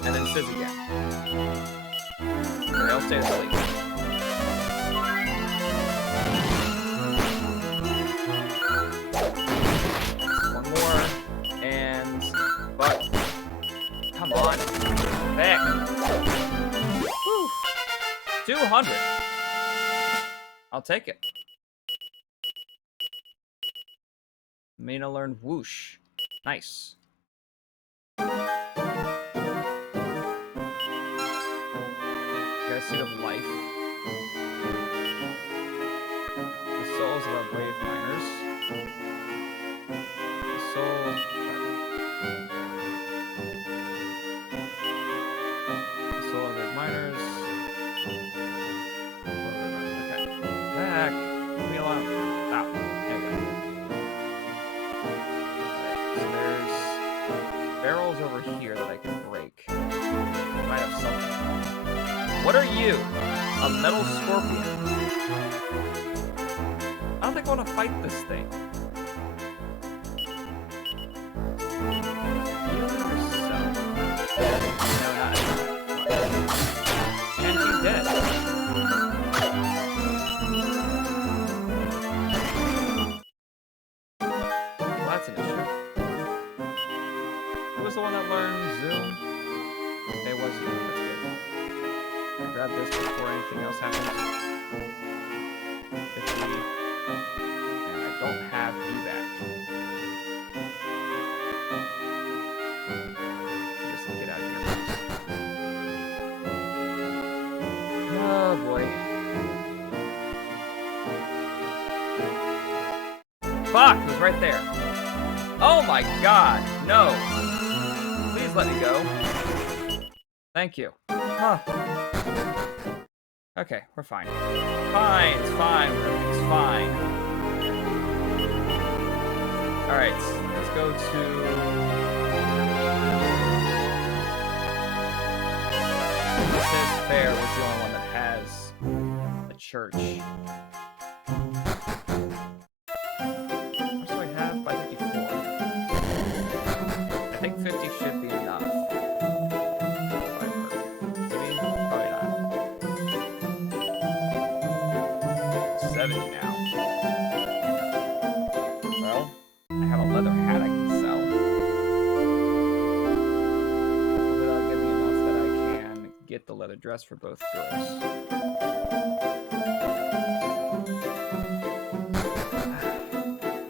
And then Sizz again. Okay, I'll stay asleep. One more. And... But... Come on. Heck. Whew. 200. I'll take it. Mina learned whoosh. Nice. Got a seed of life. The souls of our brave miners. The souls... miners. Okay. Back. Leave me alone. Stop. There we go. Alright, so there's barrels over here that I can break. Might have something. What are you? A metal scorpion. I don't think I want to fight this thing. Heal yourself. No, not. And she's dead. Well, that's an issue. Who was the one that learned Zoom? It was you. That's good. I'll grab this before anything else happens. 50. And I don't have you back. Just get out of here. Oh boy. Fuck! It was right there. Oh my god! No! Please let me go. Thank you. Huh. Okay, we're fine. Fine, it's fine, it's fine. Alright, let's go to... This fair was the only one that has a church. What do I have? 554. I think 50 should be enough. Probably not. 70 now. Well, I have a leather hat I can sell. Get the leather dress for both girls.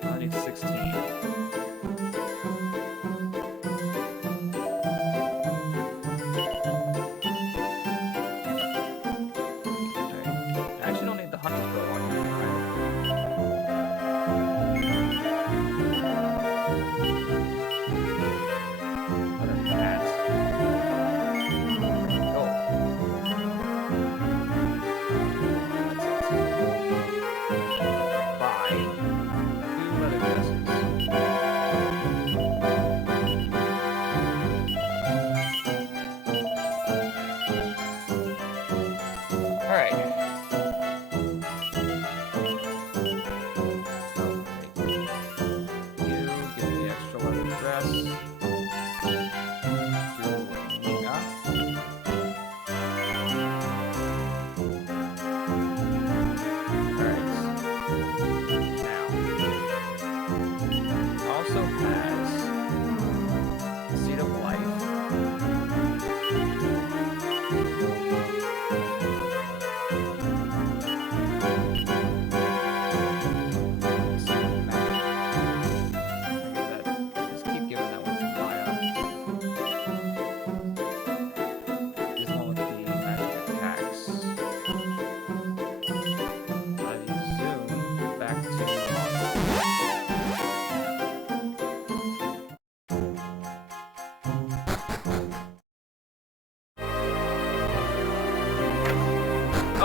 I need 16. I actually don't need the hunting bow on here,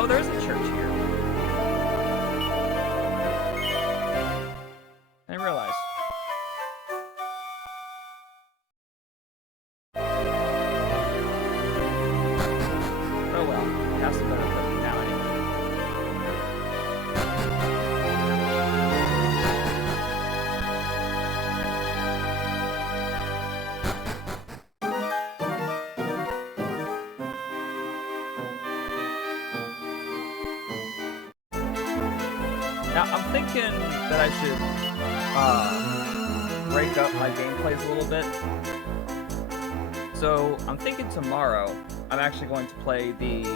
Oh, there's a church here. I didn't realize. Oh well, that's the better equipment now anyway. Now, I'm thinking that I should break up my gameplays a little bit. So, I'm thinking tomorrow, I'm actually going to play the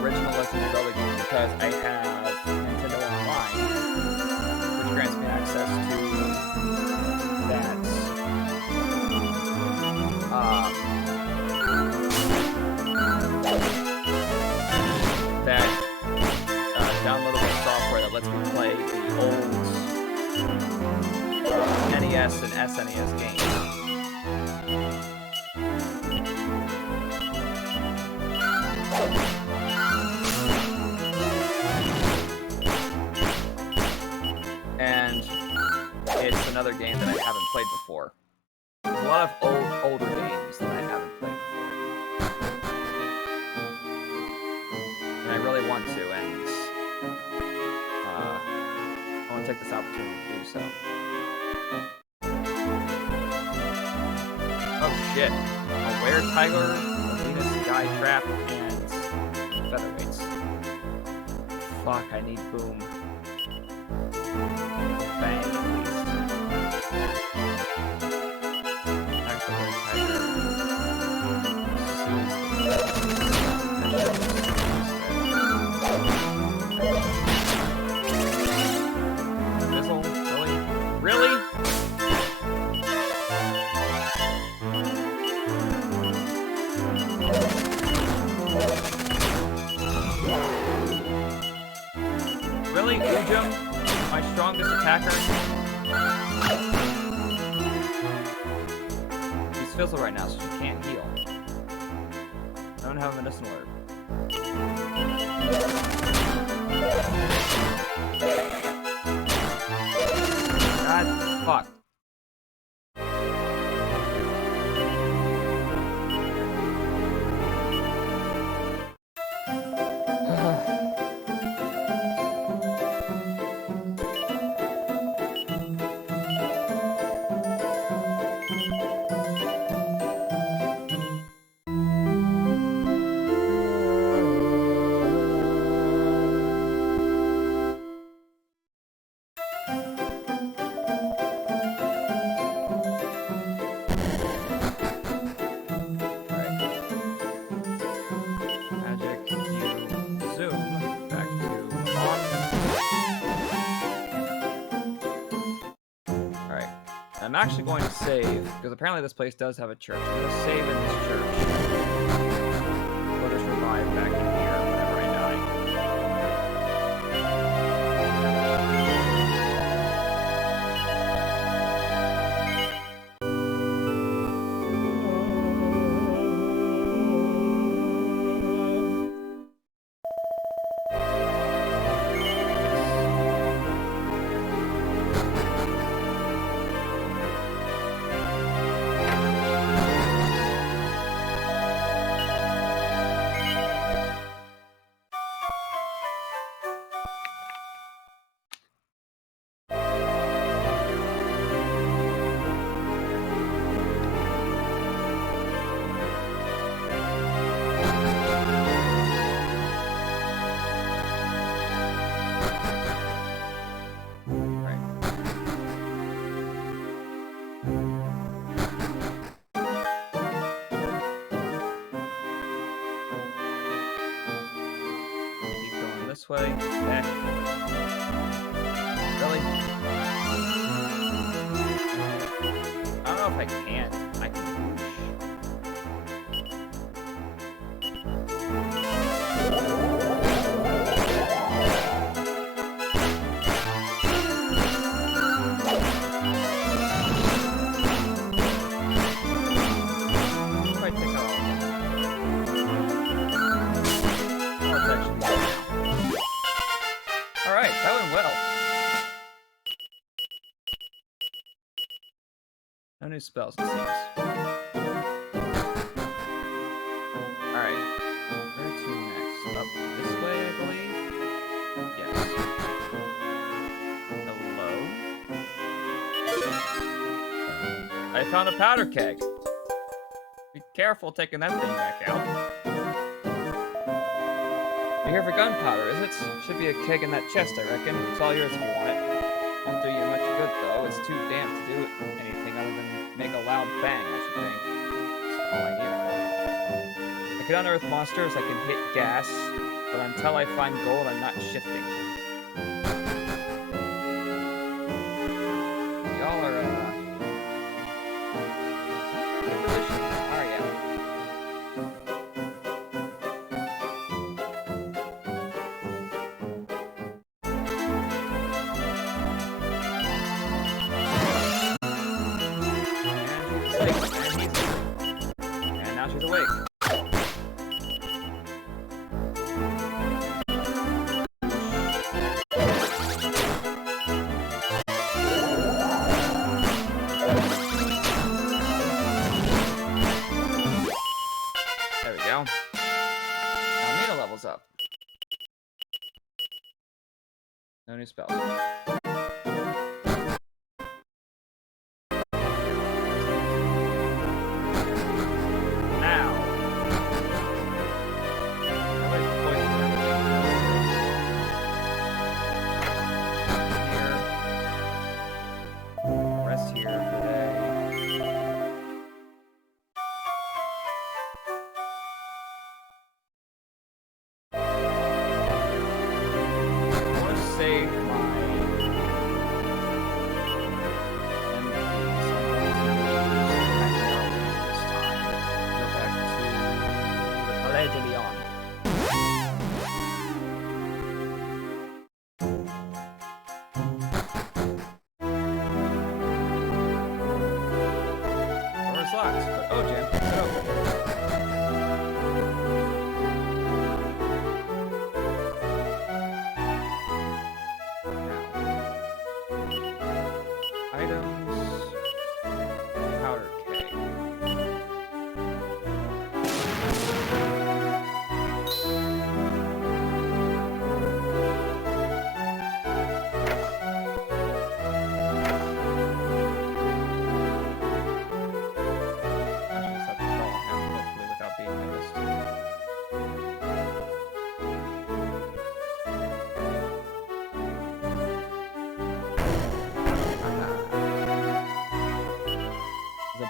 original Legend of Zelda game because I have Nintendo Online, which grants me access to that downloadable software that lets me play the old NES and SNES games. And it's another game that I haven't played before. There's a lot of older games that I haven't played before. And I really want to, and I want to take this opportunity to do so. Oh shit. A Were-Tiger, Venus, Skytrap, and Featherweights. Fuck, I need Boom. Bang, at least. Actually, Were-Tiger. Missile? Really? Really? Really? Ujum? My strongest attacker? She's fizzled right now, so she can't heal. I don't have a medicine word. God, fuck. I'm actually going to save, because apparently this place does have a church. I'm going to save in this church. Let us revive back in here whenever I die. This way, back. Really? I don't know if I can. I can new spells, it seems. Alright. Where to next? Up this way, I believe? Yes. Hello? I found a powder keg. Be careful taking that thing back out. You're here for gunpowder, is it? Should be a keg in that chest, I reckon. It's all yours if you want it. Won't do you much good, though. It's too damp to do anything other than make a loud bang, I should think. That's all I need it for. I can unearth monsters, I can hit gas, but until I find gold, I'm not shifting. Y'all are, are ya? And now she's awake. There we go. Now Nina levels up. No new spells.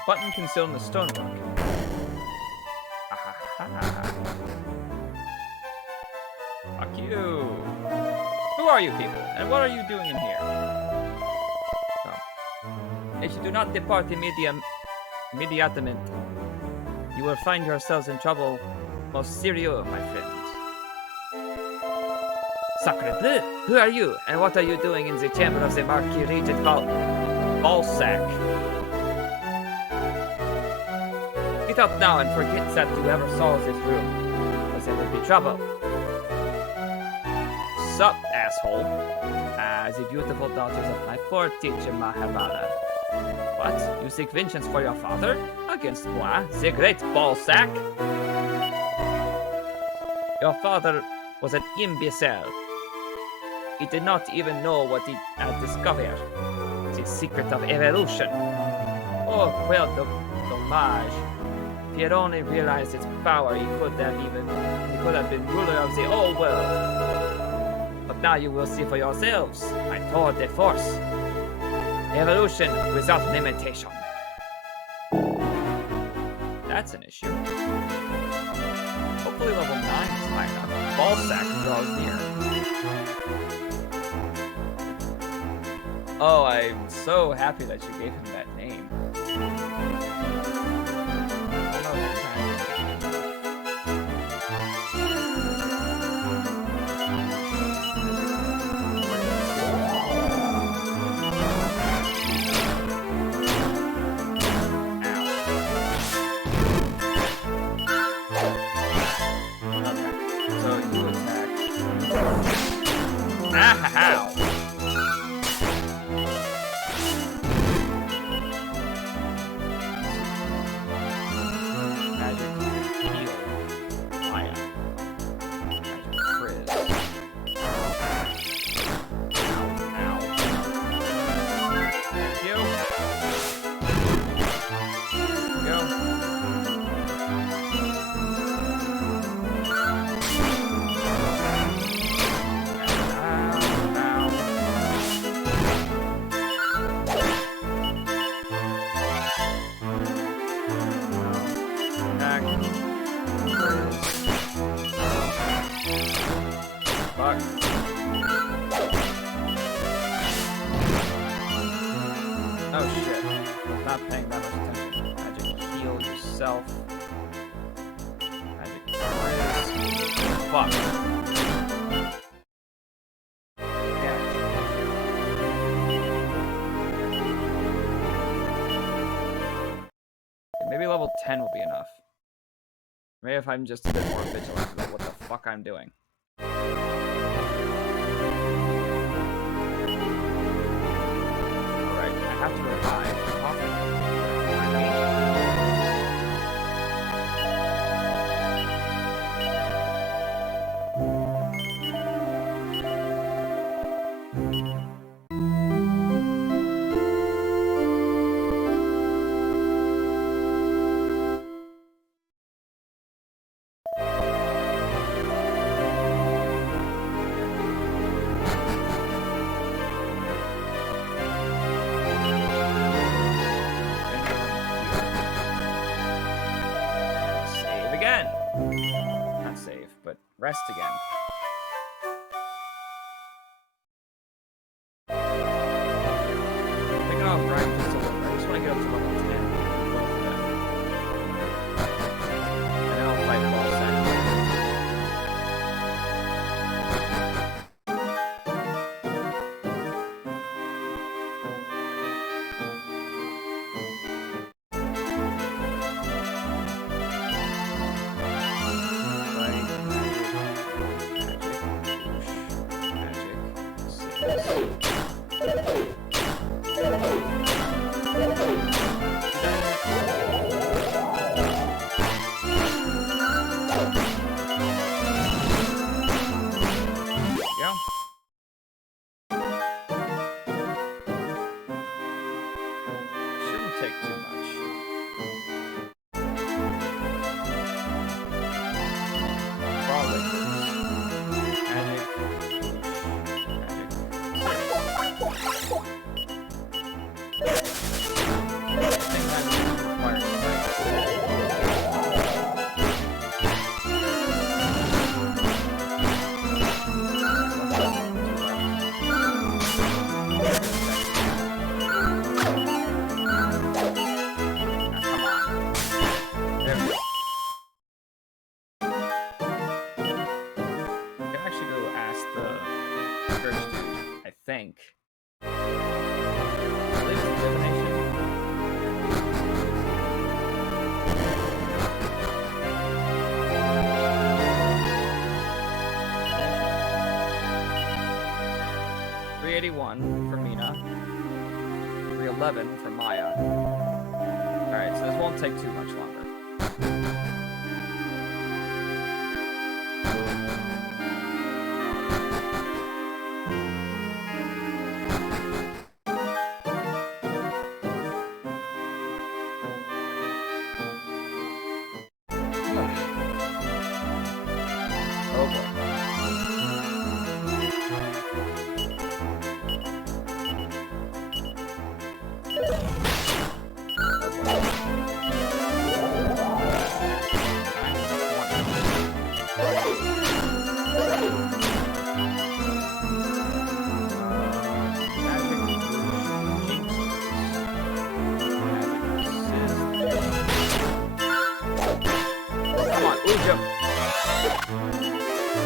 Button concealed in the stonework. Fuck you. Who are you people? And what are you doing in here? Oh. If you do not depart immediately, you will find yourselves in trouble most serious, my friends. Sacre bleu! Who are you? And what are you doing in the chamber of the Marquis Regent Balsac? Get up now and forget that you ever saw this room, because there will be trouble. Sup, asshole? The beautiful daughters of my poor teacher Mahabharata. What? You seek vengeance for your father? Against moi, the great Balsac? Your father was an imbecile. He did not even know what he had discovered. The secret of evolution. Oh, quel dommage. If he had only realized its power, he could have been ruler of the whole world. But now you will see for yourselves. My tour de force. Evolution without limitation. That's an issue. Hopefully level 9 is high enough. Balsac draws near. Oh, I'm so happy that you gave him that name. attack. Fuck. Oh shit. Not paying that much attention. Magic heal yourself. Magic armor. Fuck. Yeah. Maybe level 10 will be enough. Maybe if I'm just a bit more vigilant about what the fuck I'm doing. Alright, I have to revive. Not save, but rest again. Thinking off grind just a little bit. I just want to get up to level 10. And then I'll fight ball second. Think. At least divination. $381 for Mina. $311 for Maya. Alright, so this won't take too much longer.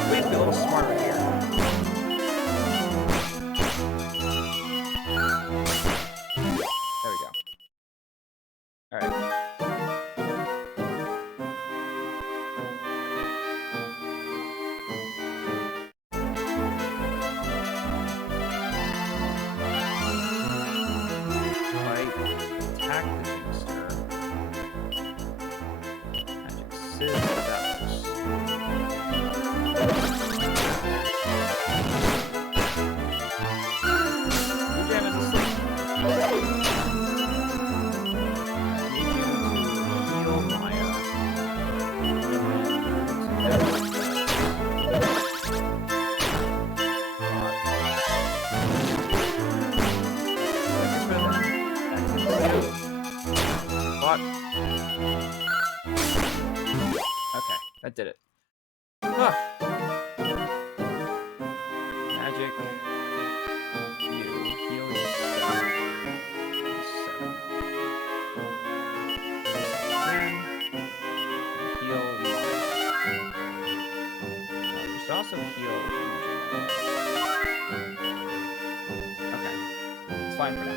Please be a little smarter here. There we go. Alright. Attack the Jinxter. Magic Scissors. Fuck. That did it. Ah. Magic. You heal yourself. 7. Then heal. You should also heal. Okay, it's fine for now.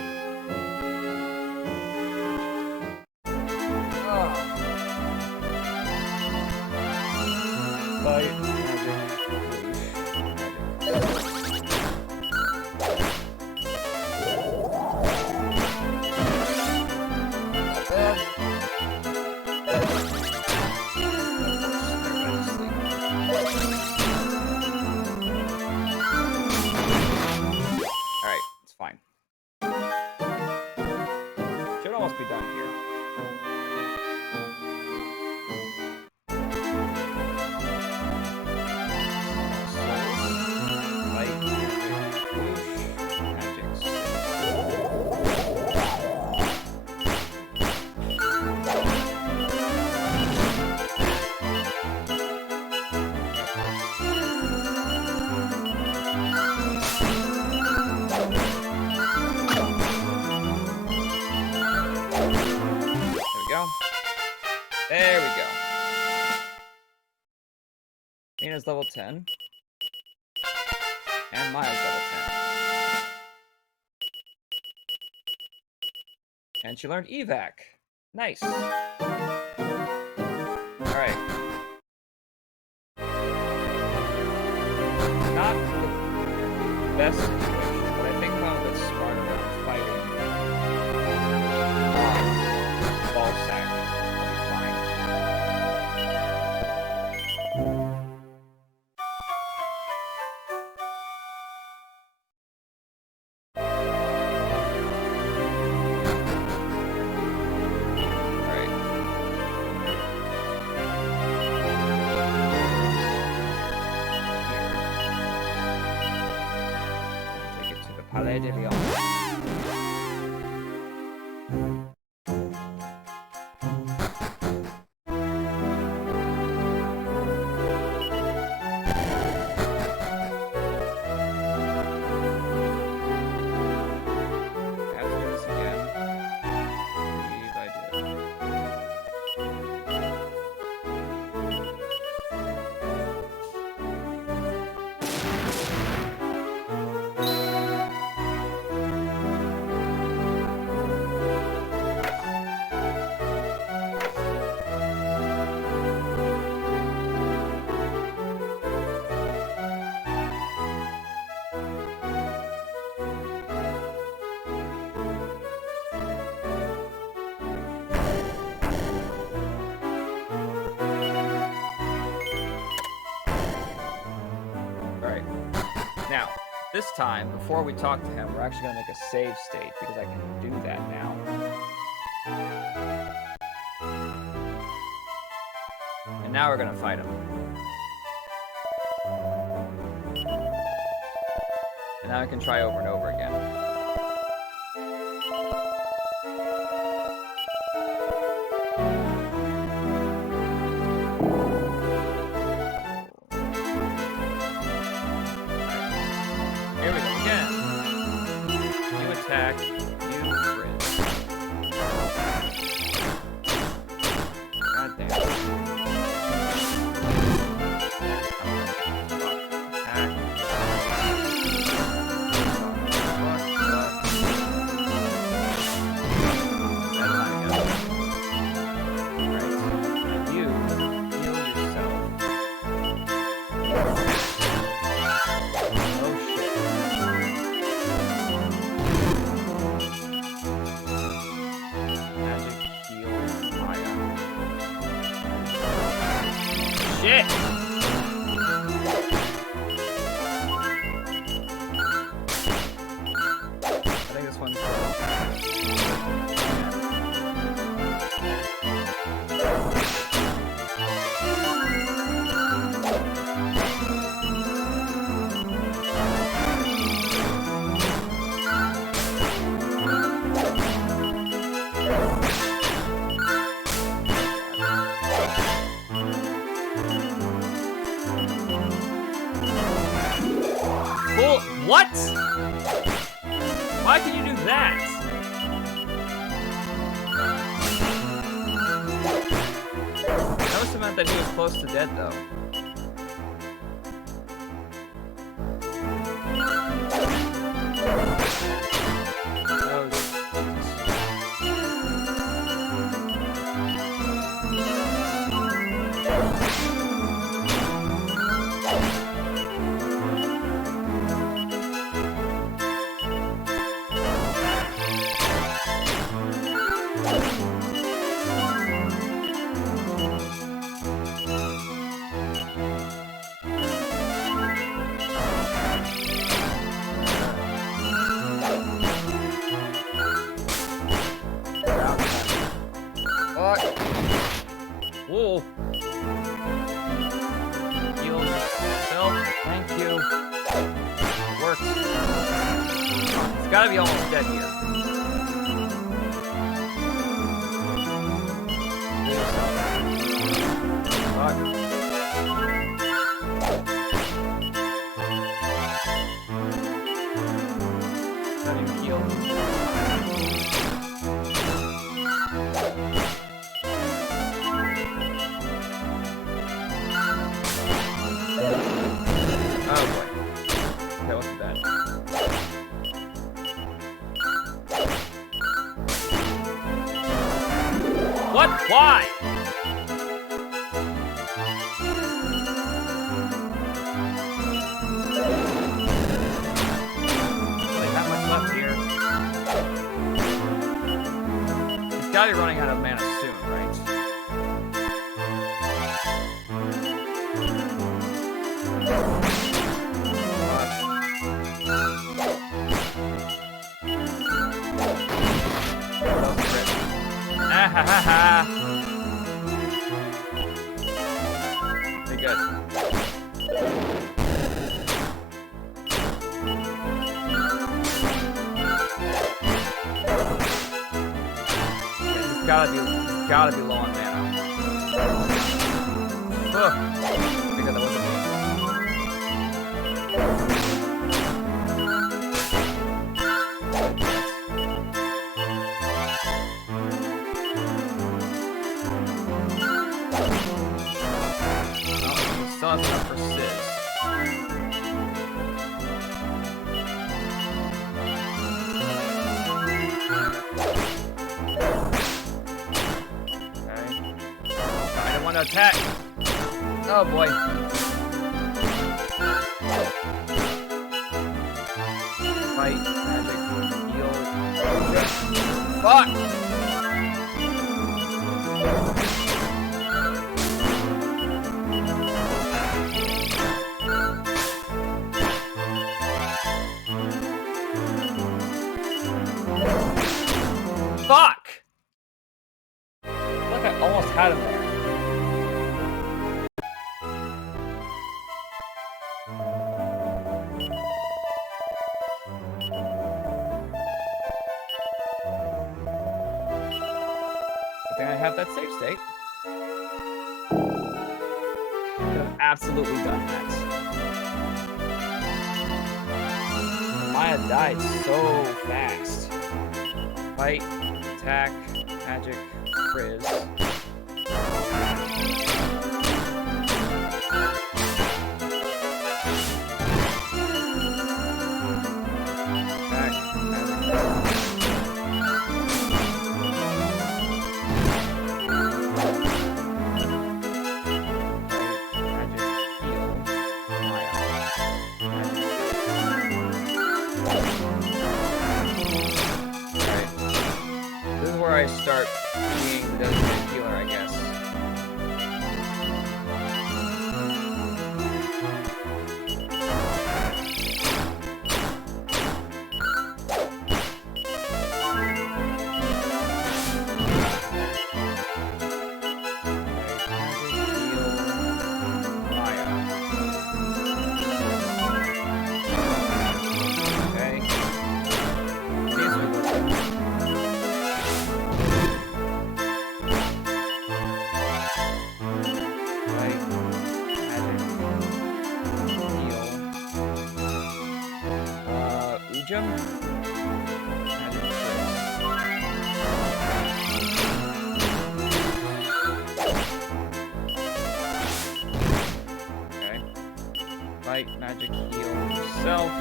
Fight. Alright, it's fine. Should almost be done here. There we go. Mina's level 10. And Maya's level 10. And she learned evac. Nice. Alright. Not the best situation, but I think I'm a bit smarter about fighting. Ball sack. Palais de Lyon. Now, this time, before we talk to him, we're actually going to make a save state, because I can do that now. And now we're going to fight him. And now I can try over and over again. Attack, you crit. God damn. Attack. Alright. You heal yourself. Oh shit. Shit! I think this one's What? Why can you do that? That must have meant that he was close to dead, though. Whoa. Heal yourself. Thank you. It works. It's gotta be almost dead here. Fuck. Let him heal. Oh boy. That wasn't bad. What? Why? Really not much left here. He's gotta be running out of mana soon, right? Ha ha ha! Pretty good. He's gotta be low on mana. Ugh. Figured that wasn't me. Still has enough for Sizz. Okay. I don't want to attack. Oh boy. Fight, magic, heal. Fuck! Fuck! Look, I almost had him there. I think I have that save state. Could have absolutely done that. Maya died so fast. Fight, attack, magic, frizz. Attack, magic. I start being the designated healer, I guess. Jim. Magic okay. Fight, magic, heal yourself.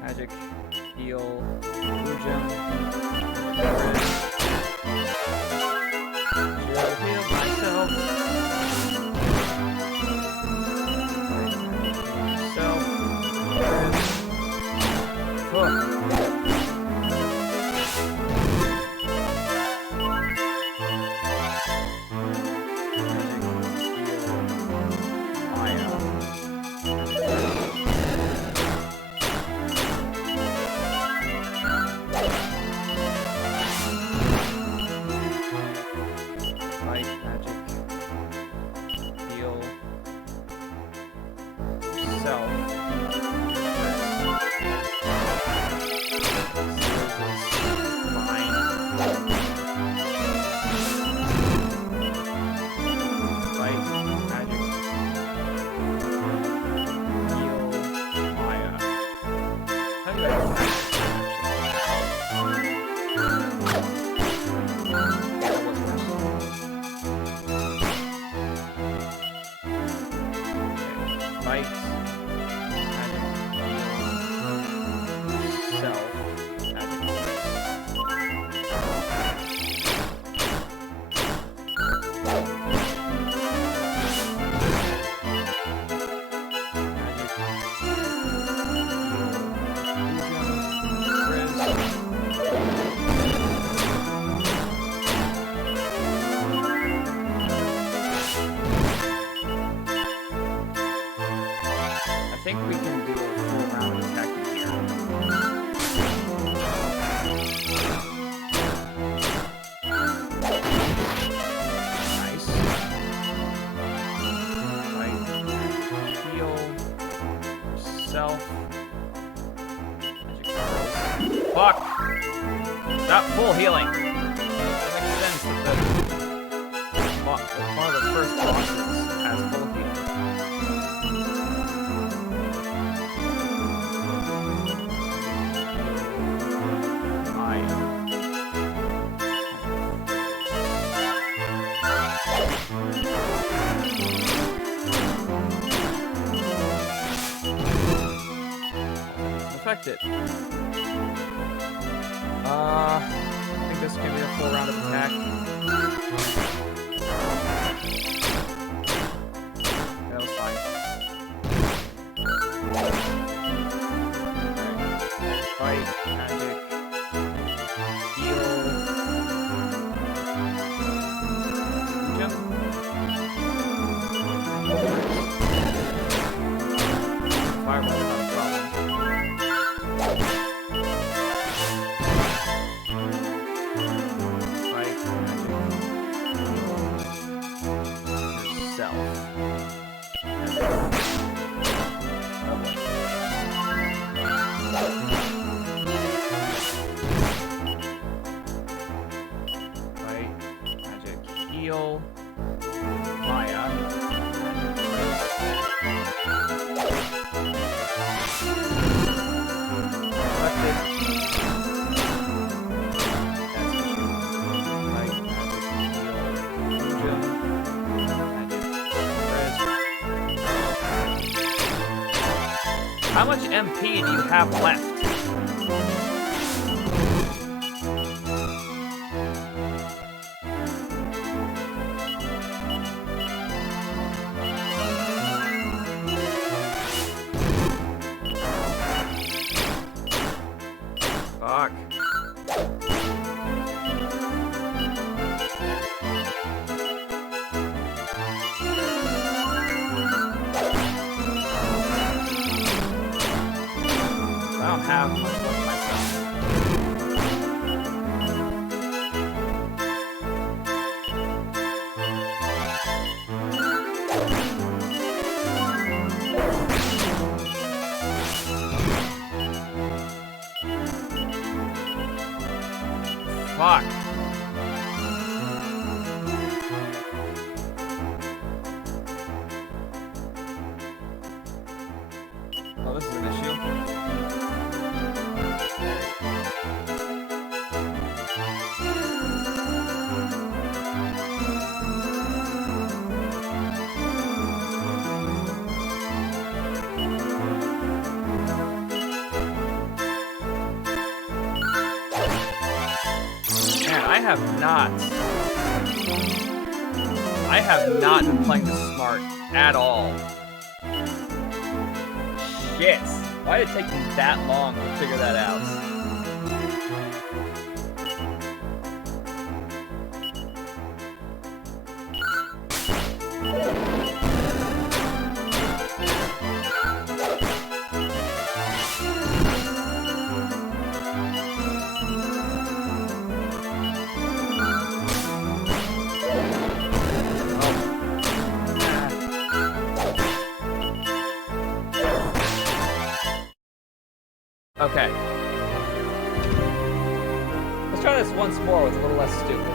Magic, heal, blue gem, heal myself. I think we can do a full round of attacking here. Nice. Right. Heal. Self. Fuck! Not full healing. That makes sense that one of the first bosses has full healing. Affect it. I think this can be a full round of attack. That was fine. Fight, magic, heal, jump. Fireball, not a problem. Heal Maya. How much MP do you have left? Fuck. have much luck myself. Fuck. Oh, this is an issue. Man, I have not been playing this smart at all. Shit. Why did it take me that long to figure that out? Okay. Let's try this once more with a little less stupid.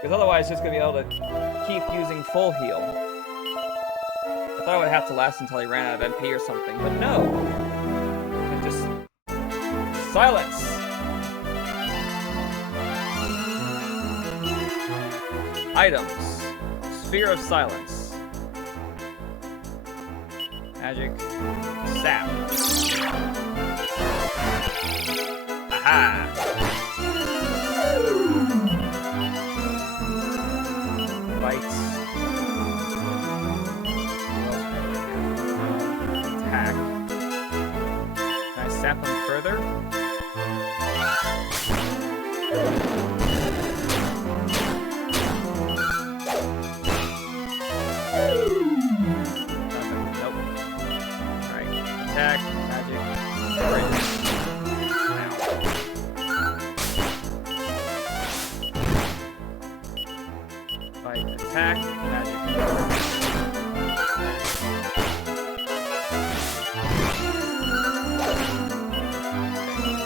Because otherwise, it's just gonna be able to keep using full heal. I thought I would have to last until he ran out of MP or something, but no. It just silence. Items. Sphere of Silence. Magic. Sap. Aha! Bites. Attack. Can I sap him further? Attack, magic, fight, attack, magic.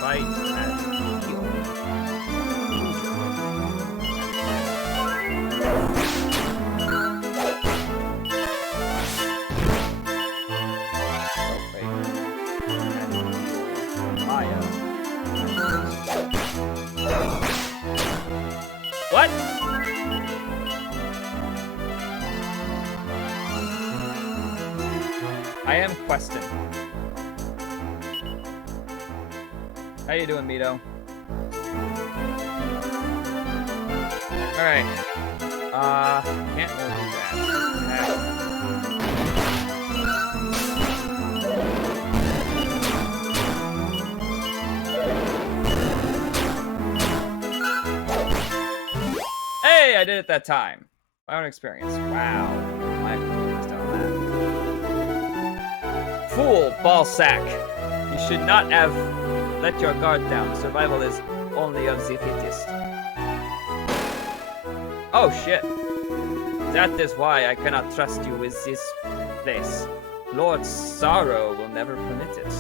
Fight, magic, heal. What? I am questing. How you doing, Mito? Alright. Can't really do that. Hey, I did it that time. My own experience. Wow. I'm pleased on that. Fool, ball sack. You should not have let your guard down. Survival is only of the fittest. Oh shit. That is why I cannot trust you with this place. Lord Sorrow will never permit it.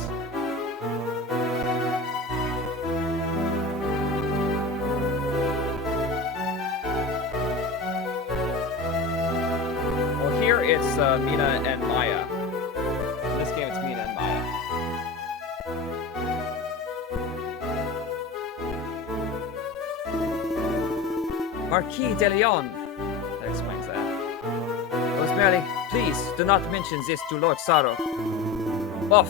Here it's Mina and Maya. In this game it's Mina and Maya. Marquis de Leon. That explains that. Rosemary, please do not mention this to Lord Sorrow. Boff.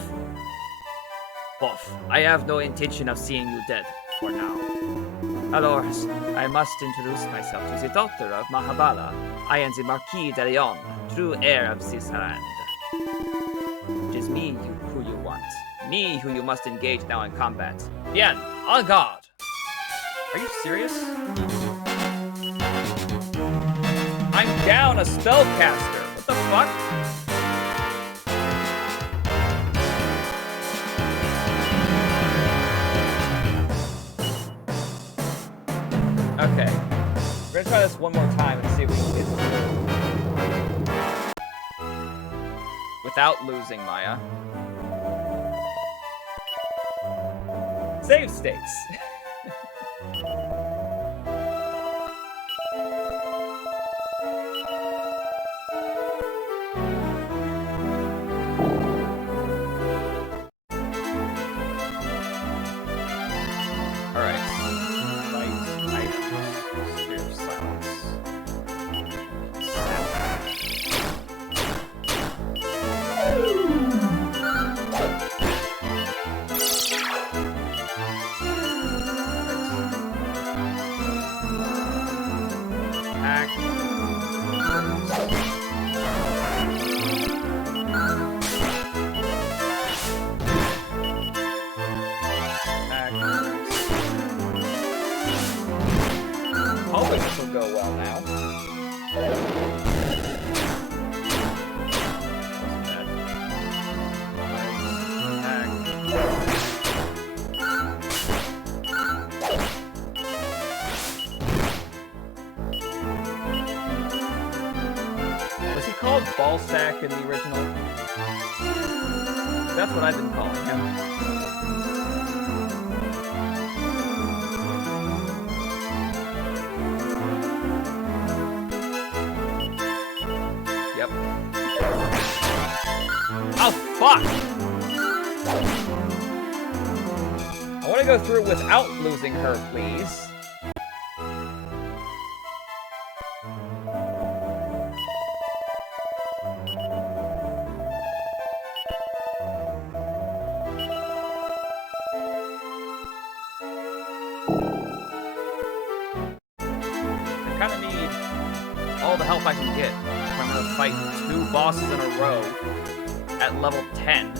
Boff, I have no intention of seeing you dead for now. Alors, I must introduce myself to the daughter of Mahabala. I am the Marquis de Leon, true heir of this land. It is me who you want. Me who you must engage now in combat. Bien, en garde! Are you serious? I'm down a spellcaster. What the fuck? Okay. We're gonna try this one more time and see if we can get it. Without losing Maya. Save states. Hoping this will go well now. Was he called Ballsack in the original? That's what I've been calling him. Yep. Oh, fuck! I want to go through without losing her, please. I kind of need all the help I can get if I'm gonna fight 2 bosses in a row at level 10.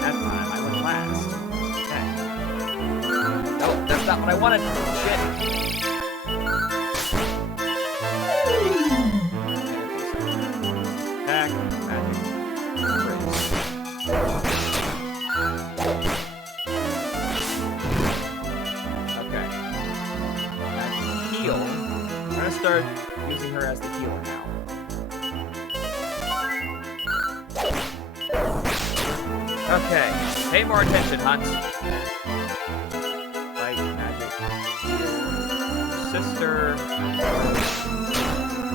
That time I went last. Okay. Nope, that's not what I wanted. Shit. Start using her as the healer now. Okay, pay more attention, Hunt. Fight, magic, heal, sister.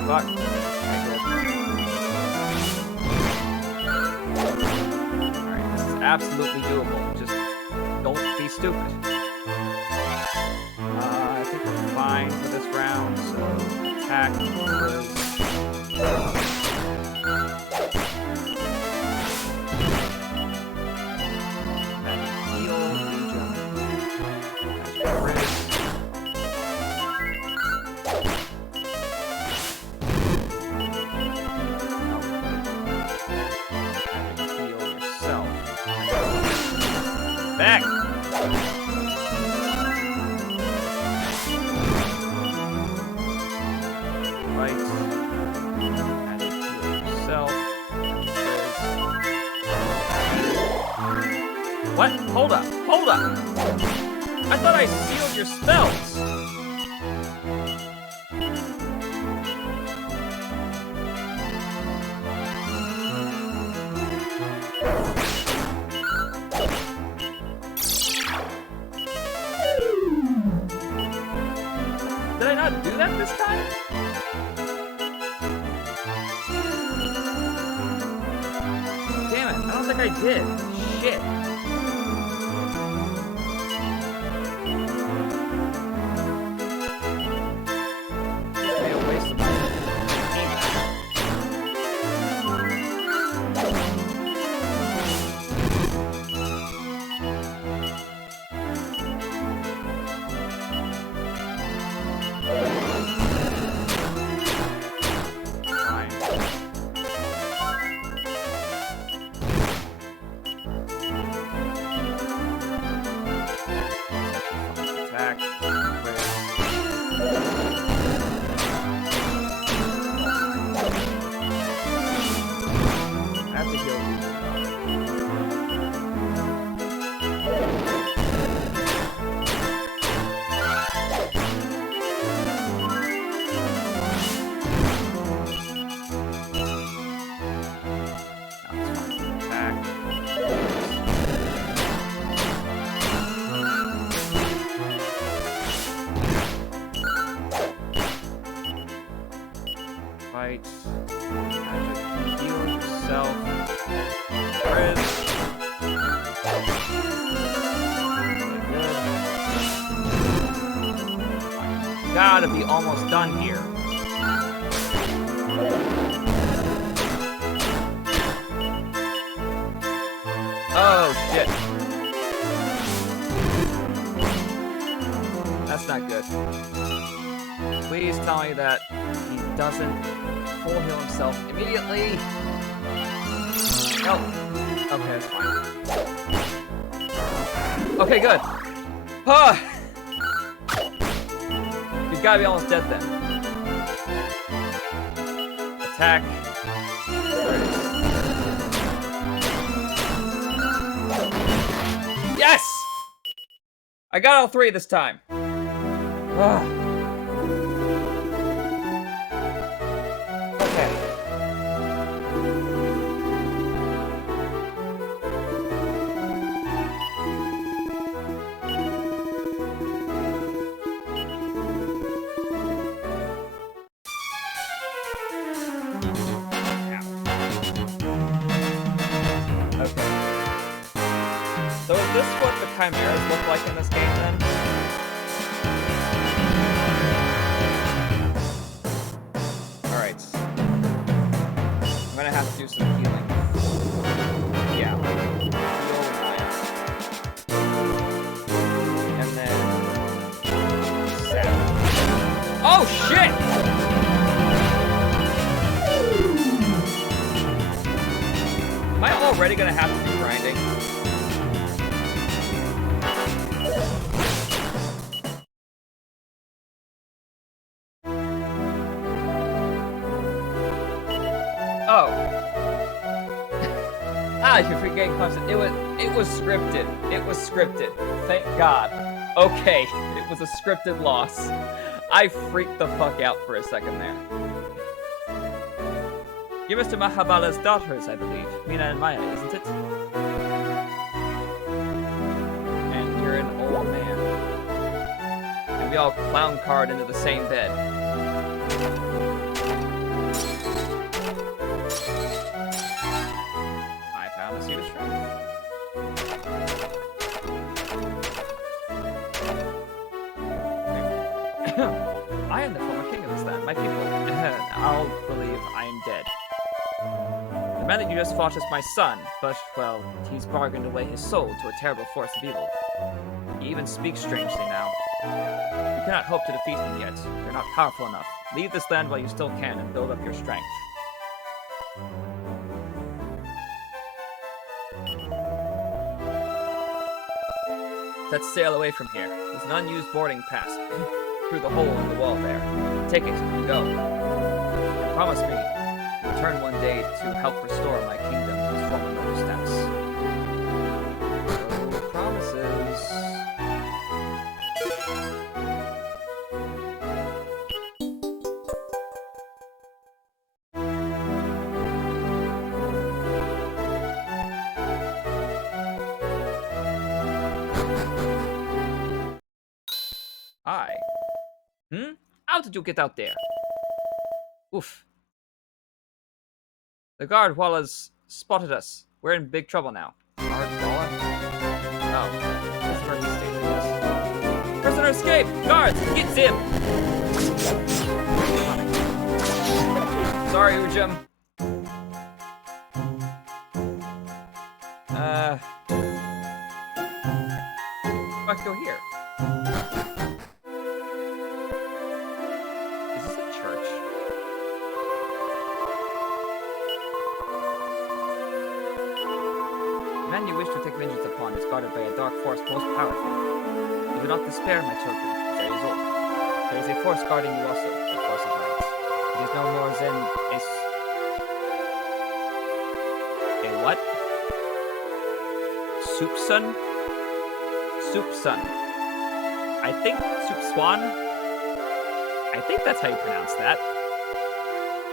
Fuck. Alright, this is absolutely doable. Just don't be stupid. I think we're fine for this round, so attack and heal, regen, heal yourself. Back! What? Hold up. Hold up. I thought I sealed your spells. Did I not do that this time? Damn it. I don't think I did. Shit. kill fight. Magic. Heal yourself. Riz. Really good. Gotta be almost done here. Oh shit. That's not good. Please tell me that he doesn't full heal himself immediately. Nope. Okay, that's fine. Okay, good. Huh. He's gotta be almost dead then. Attack. There it is. Yes! I got all three this time. Ugh. So is this what the Chimeras look like in this game then? Alright. I'm gonna have to do some healing. Yeah. And then... Oh shit! Am I already gonna have to do grinding? Oh. Ah, you forget constant. It was scripted. It was scripted. Thank God. Okay, it was a scripted loss. I freaked the fuck out for a second there. You're Mr. Mahabala's daughters, I believe. Mina and Maya, isn't it? And you're an old man. And we all clown card into the same bed. I found a seed of strength. I am the former king of this land. My people all believe I am dead. The man that you just fought is my son, but, well, he's bargained away his soul to a terrible force of evil. He even speaks strangely now. You cannot hope to defeat him yet. You're not powerful enough. Leave this land while you still can and build up your strength. Let's sail away from here. There's an unused boarding pass through the hole in the wall there. Take it and go. And promise me to return one day to help restore my kingdom to its former noble status. So, promises. How did you get out there? Oof. The guard Wallace spotted us. We're in big trouble now. Guard Wallace? Oh. That's Murphy Station. Prisoner escape! Guards! Get him! Sorry, Ujum. Let's go here. The man you wish to take vengeance upon is guarded by a dark force most powerful. Do not despair, my children. There is hope. There is a force guarding you also, a force of light. It is no more than a What? Soupson? Soupson. I think Soupswan? I think that's how you pronounce that.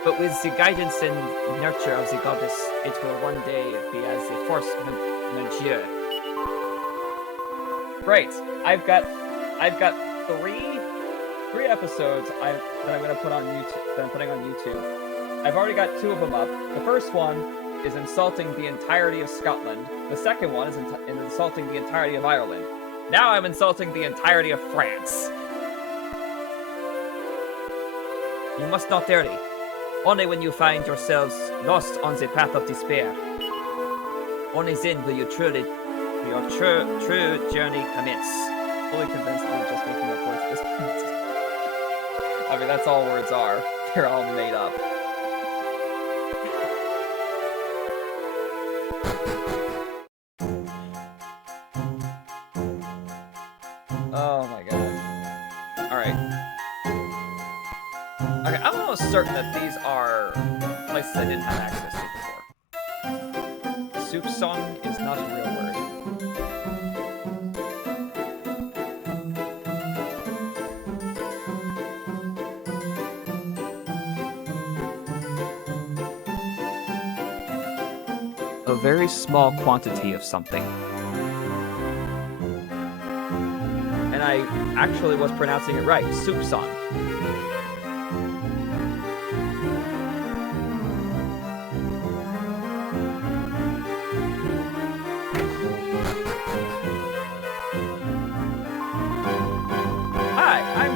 But with the guidance and nurture of the goddess, it will one day be as a force majeure. Great. I've got three episodes that I'm gonna put on YouTube. That I'm putting on YouTube. I've already got 2 of them up. The first one is insulting the entirety of Scotland. The second one is insulting the entirety of Ireland. Now I'm insulting the entirety of France. You must not tarry. Only when you find yourselves lost on the path of despair. Only then will your true journey commence. Fully convinced that we're just making up words at this point. I mean, that's all words are. They're all made up. Oh my god. Alright. Okay, I'm almost certain that these are places I didn't have access to before. Soupçon is not a real word. A very small quantity of something. And I actually was pronouncing it right. Soupçon.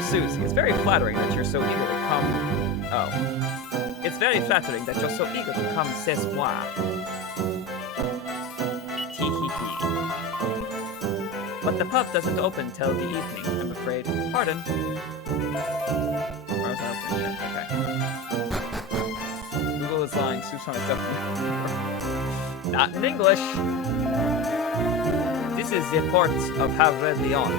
Susie, it's very flattering that you're so eager to come... Oh. It's very flattering that you're so eager to come chez moi. But the pub doesn't open till the evening, I'm afraid. Pardon. Or is it open yet? Okay. Google is lying. Soupçon is definitely... Not in English. This is the port of Havre-Lyon.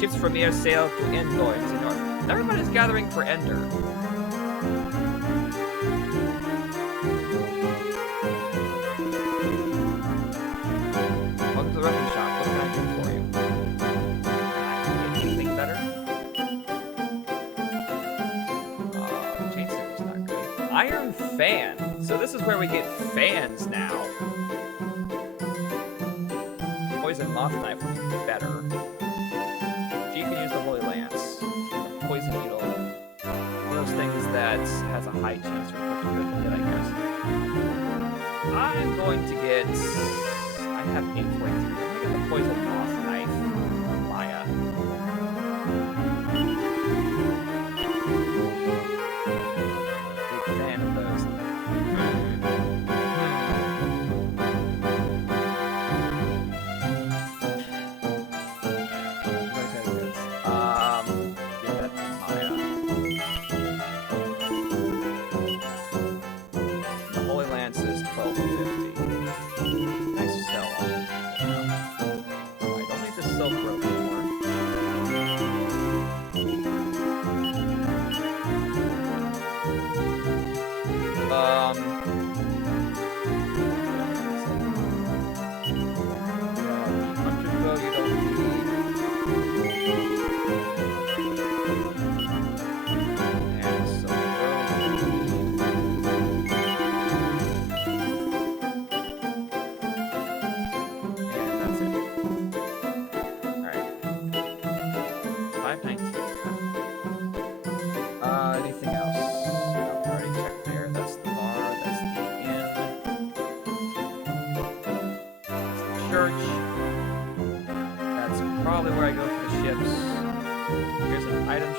Ships from here sail to Endor in the north. Everybody's gathering for Ender. Welcome to the weapon shop. What can I do for you? Can I get anything better? The chainsaw was not good. Iron fan. So this is where we get fans now. Poison moth knife would be better. Poison needle. One of those things that has a high chance of quickly breaking it, I guess. I'm going to get... I have 8.3. I'm going to get the poison moth knife from Maya. Big fan of those.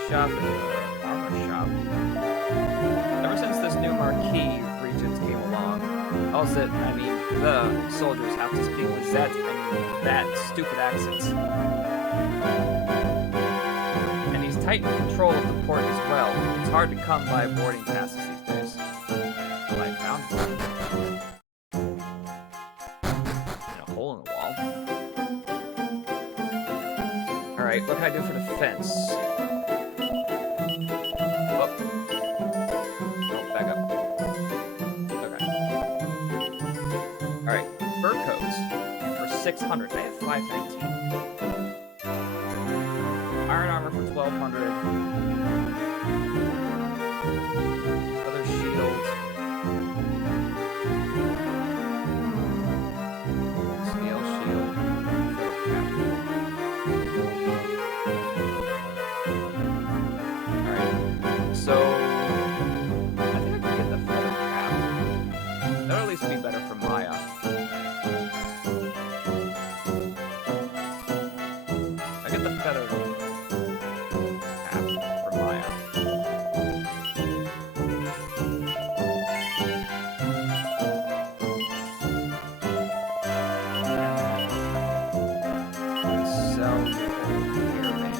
Shop and an armor shop. Ever since this new Marquis Regent came along, also, I mean, the soldiers have to speak with that stupid accents. And he's tight in control of the port as well. It's hard to come by boarding passes these days. Well, I found one. And a hole in the wall. Alright, what can I do for defense? Alright, fur coats for 600. I have 519. Iron armor for 1200. Other shield. Scale shield. Alright, so I think I can get the feather cap. That'll at least be better for Maya. I get the feather cap for Maya. Sell the old earring.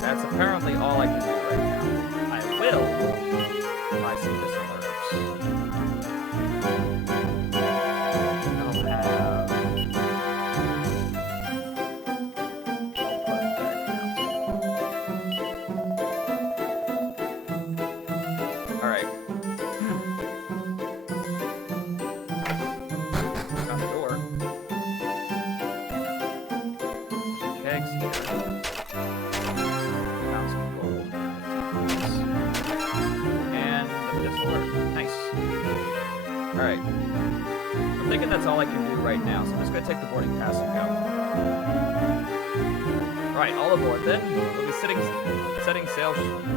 That's apparently all I can do right now. I will buy some medicinal herbs. I'll have... I'll put that down. Alright. Got the door. Kegs here. Found some gold. And the medicinal herb. Nice. Alright. I'm thinking that's all I can do right now, so I'm just gonna take the boarding pass and go. Right, all aboard then. We'll be setting sail shortly.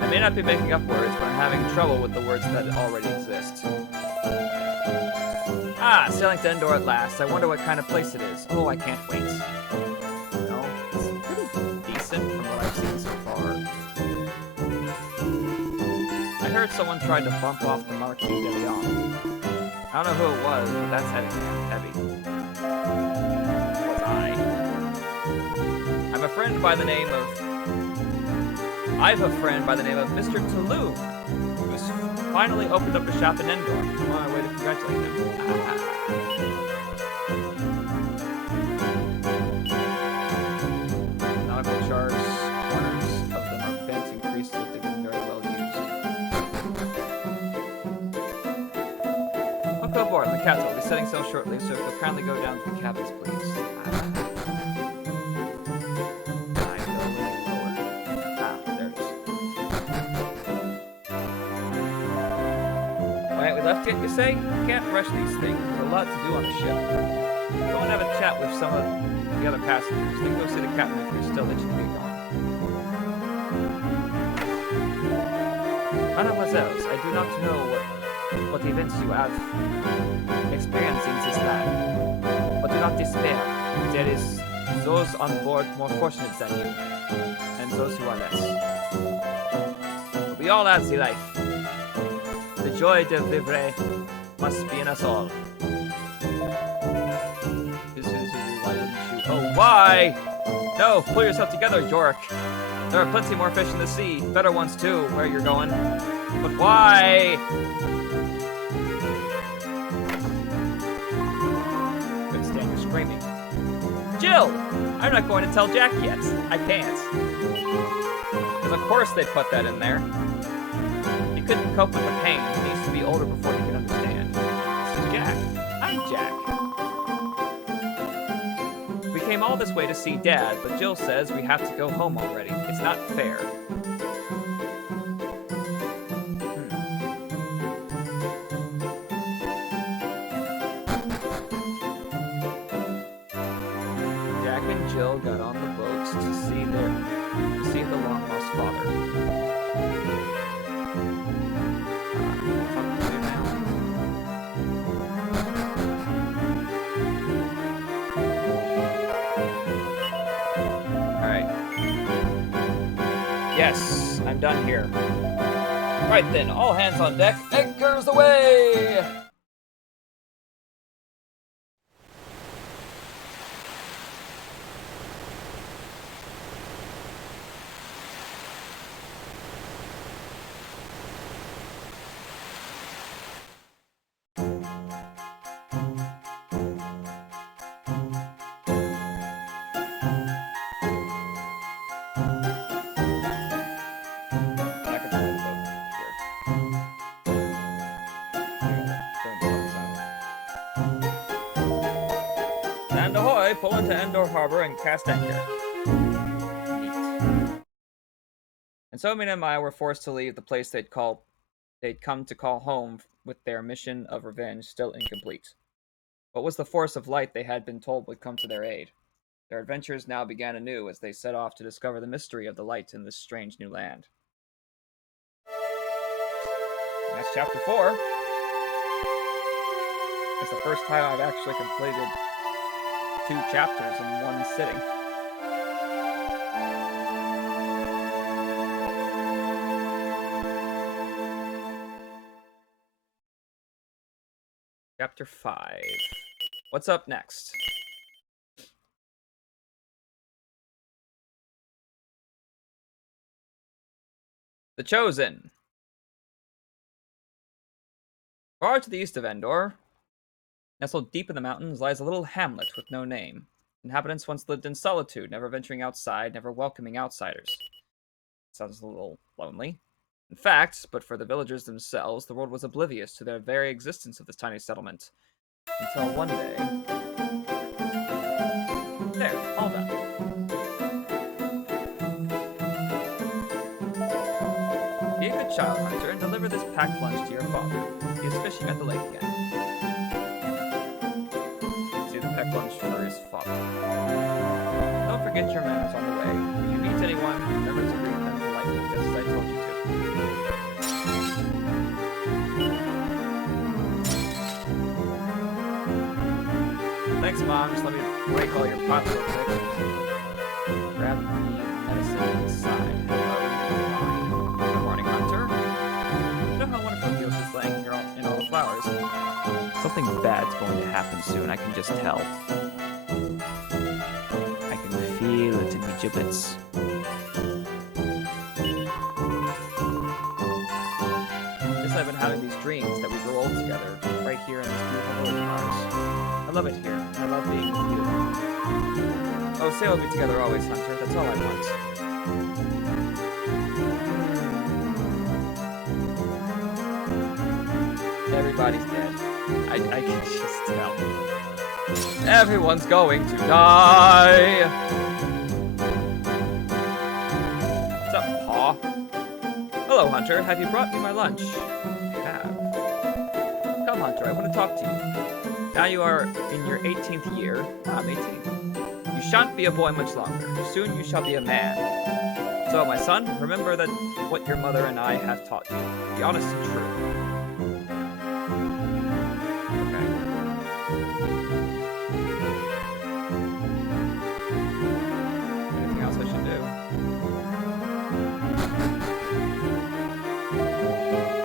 I may not be making up words, but I'm having trouble with the words that already exist. Ah, sailing to Endor at last. I wonder what kind of place it is. Oh, I can't wait. No, it's pretty decent from what I've seen so far. I heard someone tried to bump off the Marquis de Leon. I don't know who it was, but that's heavy. Was I? I'm a friend by the name of... I've a friend by the name of Mr. Toulouse, who's finally opened up a shop in Endor. I'm on my way to congratulate him. Nautical chars, corners of them are bent and creased if they've been very well used. Welcome aboard. The captain will be setting sail shortly, so if you'll kindly go down to the cabins, please. Left yet, you say? Can't rush these things. There's a lot to do on the ship. Go and have a chat with some of the other passengers. Then go see the captain if you're still itching to get going. Mademoiselles, I do not know what events you have experienced in this land. But do not despair. There is those on board more fortunate than you, and those who are less. But we all have the life. The joy de vivre must be in us all. Why wouldn't you? Oh, why? No, pull yourself together, Yorick. There are plenty more fish in the sea. Better ones, too, where you're going. But why? Couldn't stand your screaming. Jill! I'm not going to tell Jack yet. I can't. Because of course they put that in there. He couldn't cope with the pain. He needs to be older before he can understand. This is Jack. I'm Jack. We came all this way to see Dad, but Jill says we have to go home already. It's not fair. Jack and Jill got on the boat to see the long-lost father. Yes, I'm done here. Right then, all hands on deck, anchors away! pull into Endor Harbor and cast anchor. Neat. And so Mina and Maya were forced to leave the place they'd come to call home with their mission of revenge still incomplete. What was the force of light they had been told would come to their aid? Their adventures now began anew as they set off to discover the mystery of the light in this strange new land. And that's chapter 4. It's the first time I've actually completed 2 chapters in one sitting. Chapter 5. What's up next? The Chosen. Far to the east of Endor, nestled deep in the mountains, lies a little hamlet with no name. Inhabitants once lived in solitude, never venturing outside, never welcoming outsiders. Sounds a little lonely. In fact, but for the villagers themselves, the world was oblivious to the very existence of this tiny settlement. Until one day... There, all done. Be a good child, Hunter, and deliver this packed lunch to your father. He is fishing at the lake again. See the packed lunch for his father. Don't forget your manners on the way. If you meet anyone, remember to greet them politely, just as I told you to. Thanks, Mom. Just let me break all your pots real quick. Grab the medicine inside. Good morning, Hunter. You know how wonderful it feels just laying here in all the flowers? Something bad's going to happen soon, I can just tell. I can feel it in my giblets. Guess I've been having these dreams that we grow old together, right here in this beautiful village of ours. I love it here. I love being with you. Oh, say we'll be together always, Hunter. That's all I want. Everybody's dead. I can just tell. Everyone's going to die! What's up, Paw? Hello, Hunter. Have you brought me my lunch? I have. Come, Hunter. I want to talk to you. Now you are in your 18th year. I'm 18. You shan't be a boy much longer. Soon you shall be a man. So, my son, remember that what your mother and I have taught you. Be honest and true. Okay. Anything else I should do?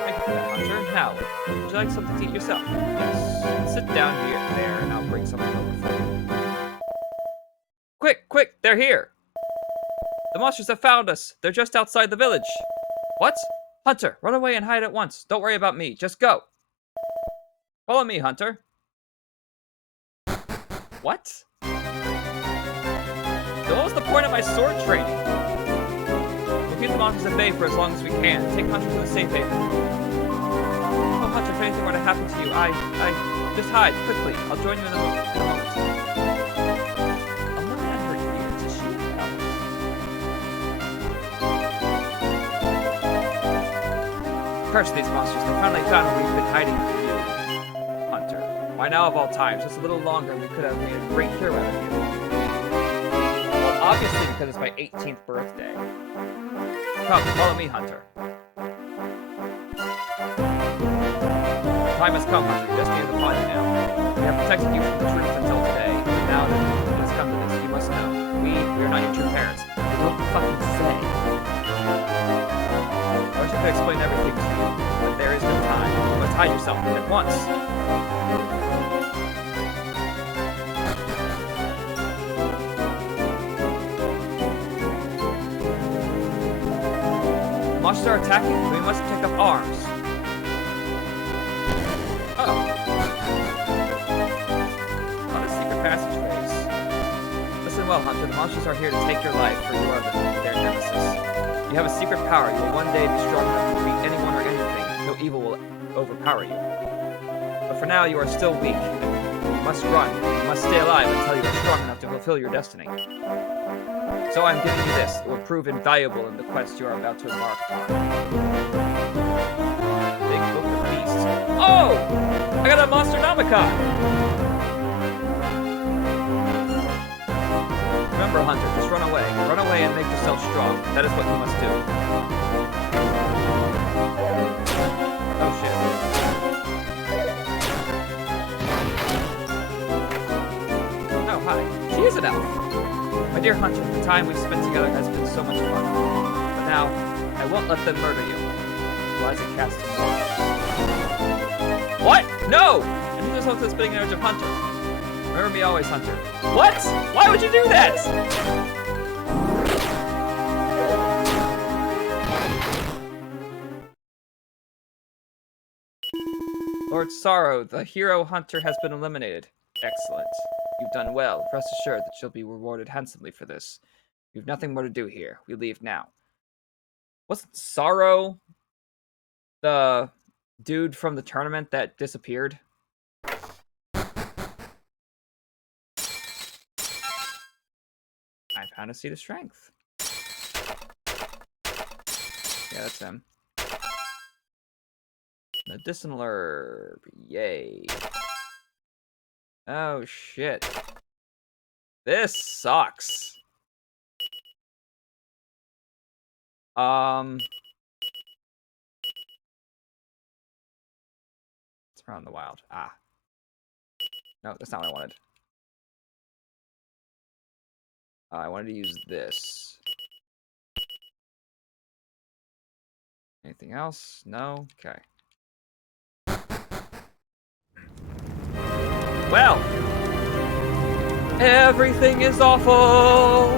Thank you for that, Hunter. Now, would you like something to eat yourself? Yes. Sit down here, there, and I'll bring something over for you. Quick, quick, they're here! The monsters have found us. They're just outside the village. What? Hunter, run away and hide at once. Don't worry about me. Just go. Follow me, Hunter. What? What was the point of my sword training? We'll keep the monsters at bay for as long as we can. Take Hunter to the safe haven. Oh, Hunter, if anything were to happen to you, just hide, quickly. I'll join you in a moment. I'm looking at her ears. Is she an elf? Curse these monsters. They finally found where we've been hiding from you. Hunter. Why now of all times? Just a little longer and we could have made a great hero out of you. Well, obviously because it's my 18th birthday. Come, follow me, Hunter. Time has come, Hunter. Just be in the party now. We have protected you from the truth until today. But now that it has come to this, you must know. We are not your true parents. What the fucking say? I wish I could explain everything to you, but there is no time. You must hide yourself at once. The monsters are attacking, and we must take up arms. Oh. Not a secret passageways. Listen well, Hunter. The monsters are here to take your life, for you are their nemesis. You have a secret power. You will one day be strong enough to beat anyone or anything. No evil will overpower you. But for now, you are still weak. You must run. You must stay alive until you are strong enough to fulfill your destiny. So I'm giving you this. It will prove invaluable in the quest you are about to embark upon. Big Book of Beasts. Oh! I got a Monsternomicon! Remember, Hunter, just run away. Run away and make yourself strong. That is what you must do. Oh, shit. Oh, hi. She is an elf. My dear Hunter, the time we've spent together has been so much fun. But now, I won't let them murder you. Eliza casts him. What? No! And he just hopes the spitting image of Hunter. Remember me always, Hunter. What? Why would you do that? Lord Sorrow, the hero Hunter has been eliminated. Excellent. You've done well. Rest assured that you'll be rewarded handsomely for this. You've nothing more to do here. We leave now. Wasn't Sorrow the dude from the tournament that disappeared? I found a seed of strength. Yeah, that's him. Medicinal herb. Yay. Oh, shit. This sucks. It's around the wild. Ah. No, that's not what I wanted. I wanted to use this. Anything else? No? Okay. Well, everything is awful.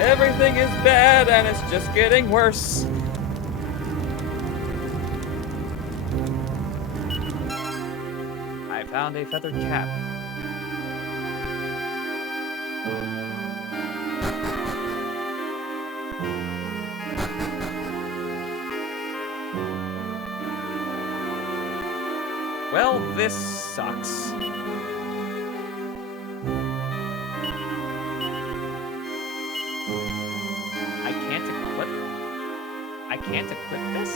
Everything is bad and it's just getting worse. I found a feathered cap. Well, this sucks. I can't equip this?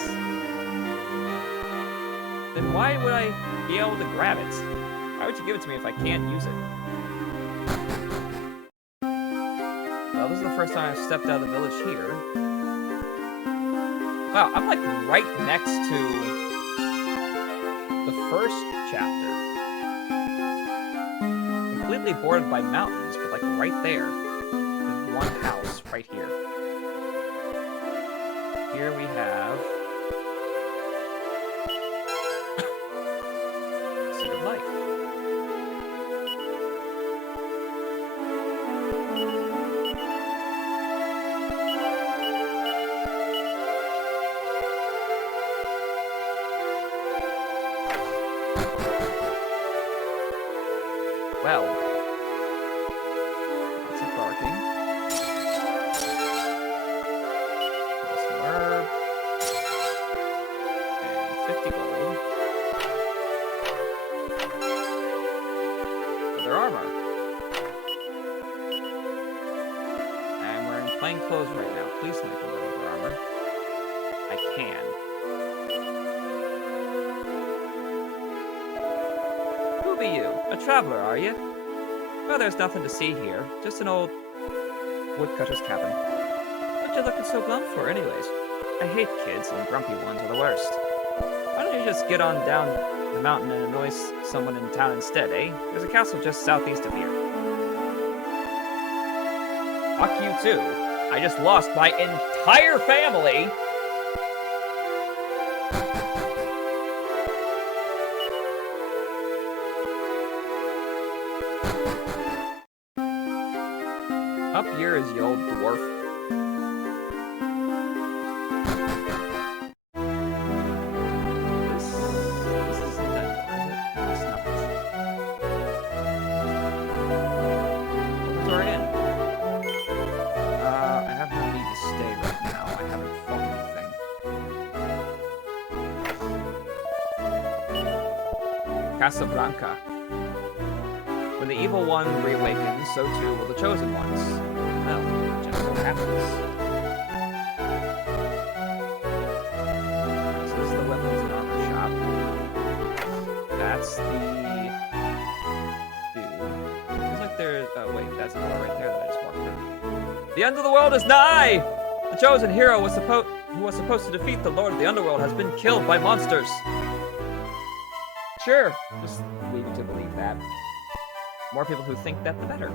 Then why would I be able to grab it? Why would you give it to me if I can't use it? Well, this is the first time I've stepped out of the village here. Wow, I'm like right next to the first chapter. Completely bordered by mountains, but like right there. There's one house right here. Here we have Seed of Life. Well, lots of barking. Some herb. And 50 gold. Leather armor. I'm wearing plain clothes right now. Please make me wear leather armor. I can. Who be you? A traveler, are you? Well, there's nothing to see here. Just an old woodcutter's cabin. What you looking so glum for, anyways? I hate kids, and grumpy ones are the worst. Why don't you just get on down the mountain and annoy someone in town instead, eh? There's a castle just southeast of here. Fuck you too. I just lost my entire family! Up here is the old dwarf. This isn't that, is it? It's not. Door in. I have no need to stay right now. I haven't fought anything. Casablanca. When the evil one reawakens, so too will the chosen ones. Well, just so happens. So this is the weapons and armor shop. That's the dude. Seems like there's. Oh wait, that's the door right there that I just walked through. The end of the world is nigh. The chosen hero who was supposed to defeat the Lord of the Underworld has been killed by monsters. Sure, just leave you to believe that. More people who think that, the better.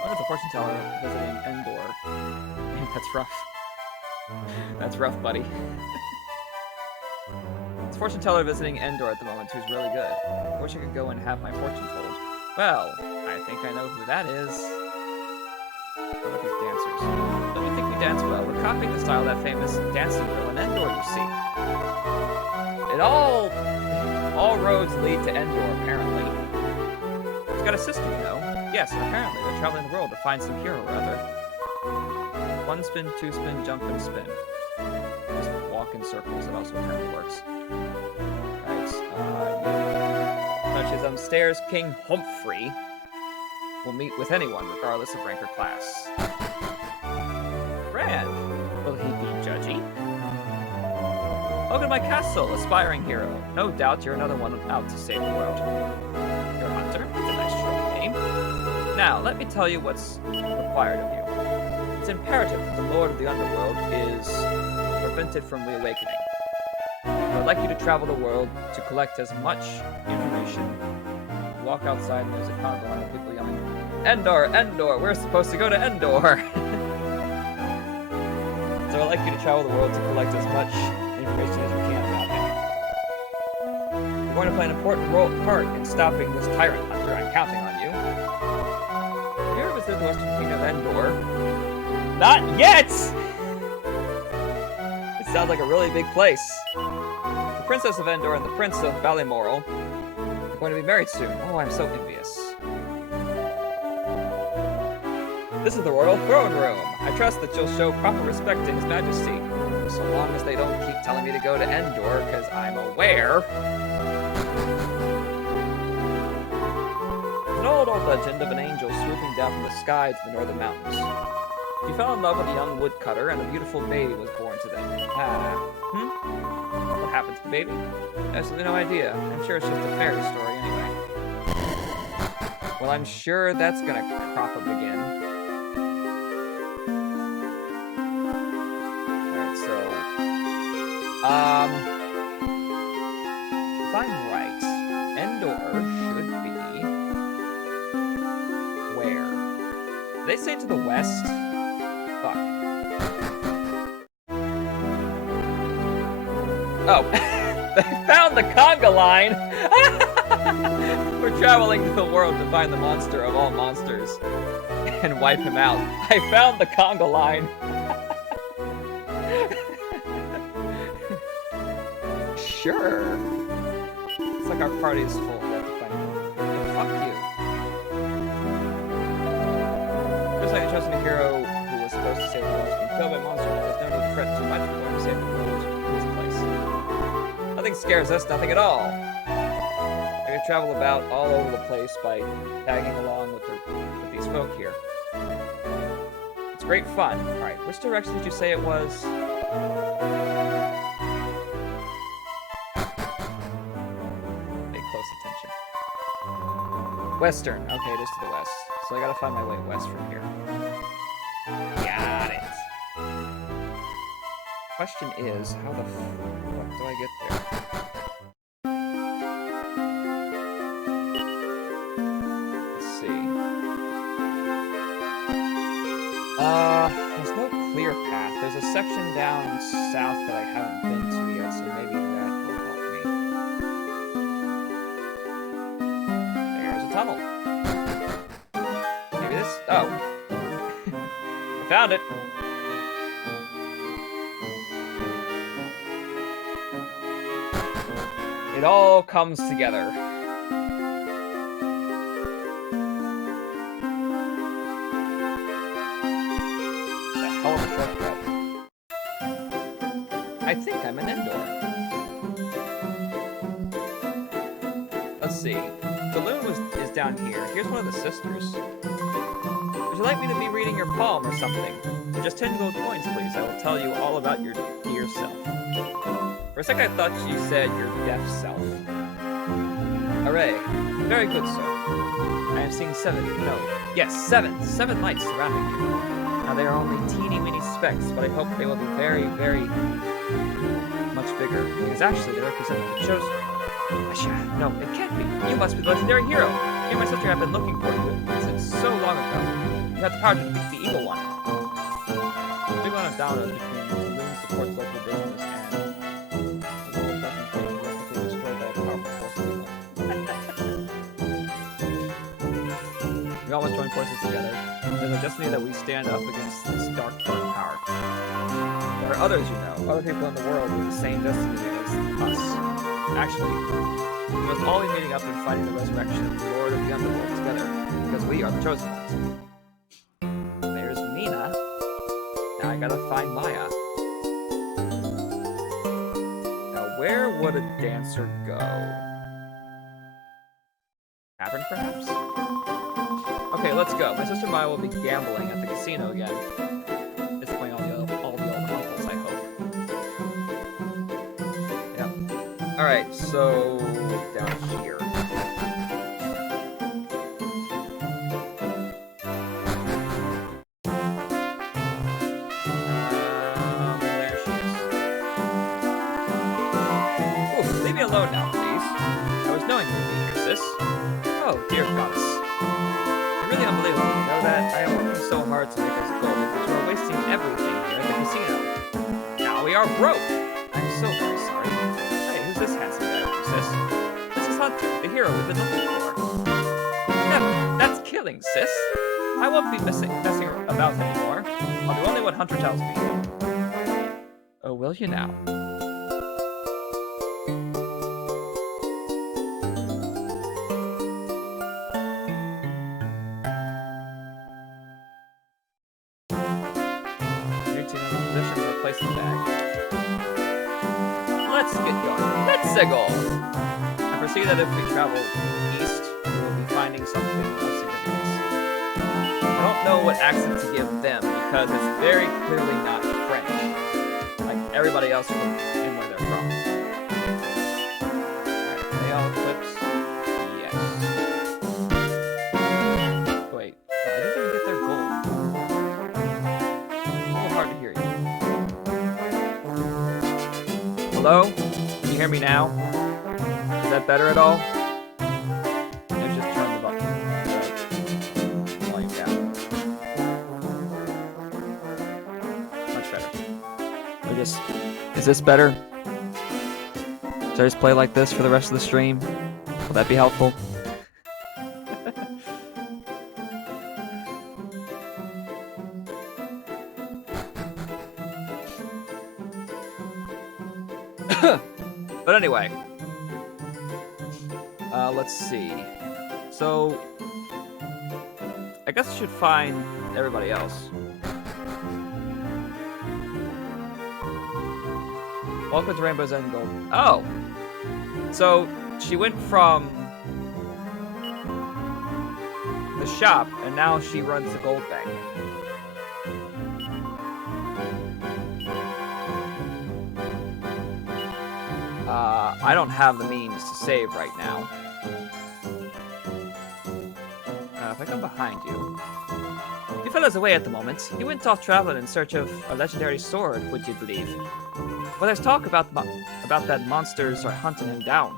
What if the fortune teller visiting Endor? Man, that's rough. That's rough, buddy. It's a fortune teller visiting Endor at the moment who's really good. I wish I could go and have my fortune told. Well, I think I know who that is. What about these dancers? Don't you think we dance well? We're copying the style of that famous dancing girl in Endor, you see. It all roads lead to Endor, apparently. She's got a sister, you know. Yes, and apparently they're traveling the world to find some hero or other. One spin, two spin, jump and spin. Just walk in circles, it also apparently works. Alright, she's upstairs. King Humphrey will meet with anyone, regardless of rank or class. Grand. Will he be judgy? Welcome to my castle, aspiring hero. No doubt you're another one out to save the world. You're a hunter? That's a nice short name. Now, let me tell you what's required of you. It's imperative that the Lord of the Underworld is prevented from reawakening. I would like you to travel the world to collect as much information. You walk outside and there's a conga line of people yelling, Endor, Endor, we're supposed to go to Endor! So I'd like you to travel the world to collect as much information as you can about him. You're going to play an important part in stopping this tyrant hunter. I'm counting on you. Have you ever visited the Western Kingdom of Endor? Not yet! It sounds like a really big place. The Princess of Endor and the Prince of Ballymoral are going to be married soon. Oh, I'm so envious. This is the Royal Throne Room. I trust that you'll show proper respect to His Majesty. So long as they don't keep telling me to go to Endor, because I'm aware. An old legend of an angel swooping down from the sky to the northern mountains. He fell in love with a young woodcutter, and a beautiful baby was born to them. What happened to the baby? Absolutely no idea. I'm sure it's just a fairy story anyway. Well, I'm sure that's gonna crop up again. If I'm right, Endor should be where? Did they say to the west? Fuck. Oh, they found the conga line! We're traveling to the world to find the monster of all monsters and wipe him out. I found the conga line! Sure. It's like our party is full. We have to find him. Fuck you. Just like a trusted hero who was supposed to save the world has been killed by monsters, there's no need to fret too much. We're going to save the world in this place. Nothing scares us, nothing at all. I can travel about all over the place by tagging along with these folk here. It's great fun. Alright, which direction did you say it was? Western. Okay, it is to the west. So I gotta find my way west from here. Got it. Question is, how the fuck do I get there? Let's see. There's no clear path. There's a section down south that I haven't been to yet, so maybe that will help me. There's a tunnel. Maybe this? Oh. I found it. It all comes together. The hell of a shortcut. I think I'm in Endor. let's see. The loon is down here. Here's one of the sisters. Would you like me to be reading your palm or something? For just 10 gold coins, please. I will tell you all about your dear self. For a second, I thought you said your deaf self. Hooray. Very good, sir. I am seeing 7 lights surrounding you. Now, they are only teeny-weeny specks, but I hope they will be very, very much bigger, because actually they represent the chosen. No, it can't be. You must be the legendary hero. You and my sister have been looking for you since so long ago. You have the power to defeat the evil one. The big one of Downer between the loon supports local business and the world doesn't think we're completely destroyed by a powerful force of evil. We always join forces together. There's a destiny that we stand up against this dark power. There are others, you know, other people in the world with the same destiny as us. Actually, we must all be meeting up and fighting the resurrection of the Lord of the Underworld together, because we are the chosen ones. There's Mina. Now I gotta find Maya. Now where would a dancer go? Tavern, perhaps? Okay, let's go. My sister Maya will be gambling at the casino again. Disappointing all the old uncles, I hope. Yeah. Alright, so down here. There she is. Oof, leave me alone now, please. I was knowing you'd be here, sis. Oh, dear goddess. You're really unbelievable, you know that? I am working so hard to make us gold, but you are wasting everything here at the casino. Now we are broke! I'm so very sorry. Hey, who's this handsome guy, sis? This is Hunter, the hero we've been looking for. Never! That's killing, sis! I won't be messing about anymore. I'll do only what Hunter tells me. Oh, will you now? Let's get going. Let's go! I foresee that if we travel east, we will be finding something of significance. I don't know what accent to give them, because it's very clearly not French, like everybody else from in where they're from. Alright, mail clips. Yes. Wait, I didn't even get their gold. It's a little hard to hear you. Hello? Can you hear me now? Is that better at all? Let's just turn the button. Volume down. Much better. Is this better? Should I just play like this for the rest of the stream? Will that be helpful? But anyway, let's see. So, I guess I should find everybody else. Welcome to Rainbow's End Gold. Oh! So, she went from the shop, and now she runs the gold bank. I don't have the means to save right now. If I come behind you... You fellas away at the moment. You went off traveling in search of a legendary sword, would you believe? Well, there's talk about that monsters are hunting him down.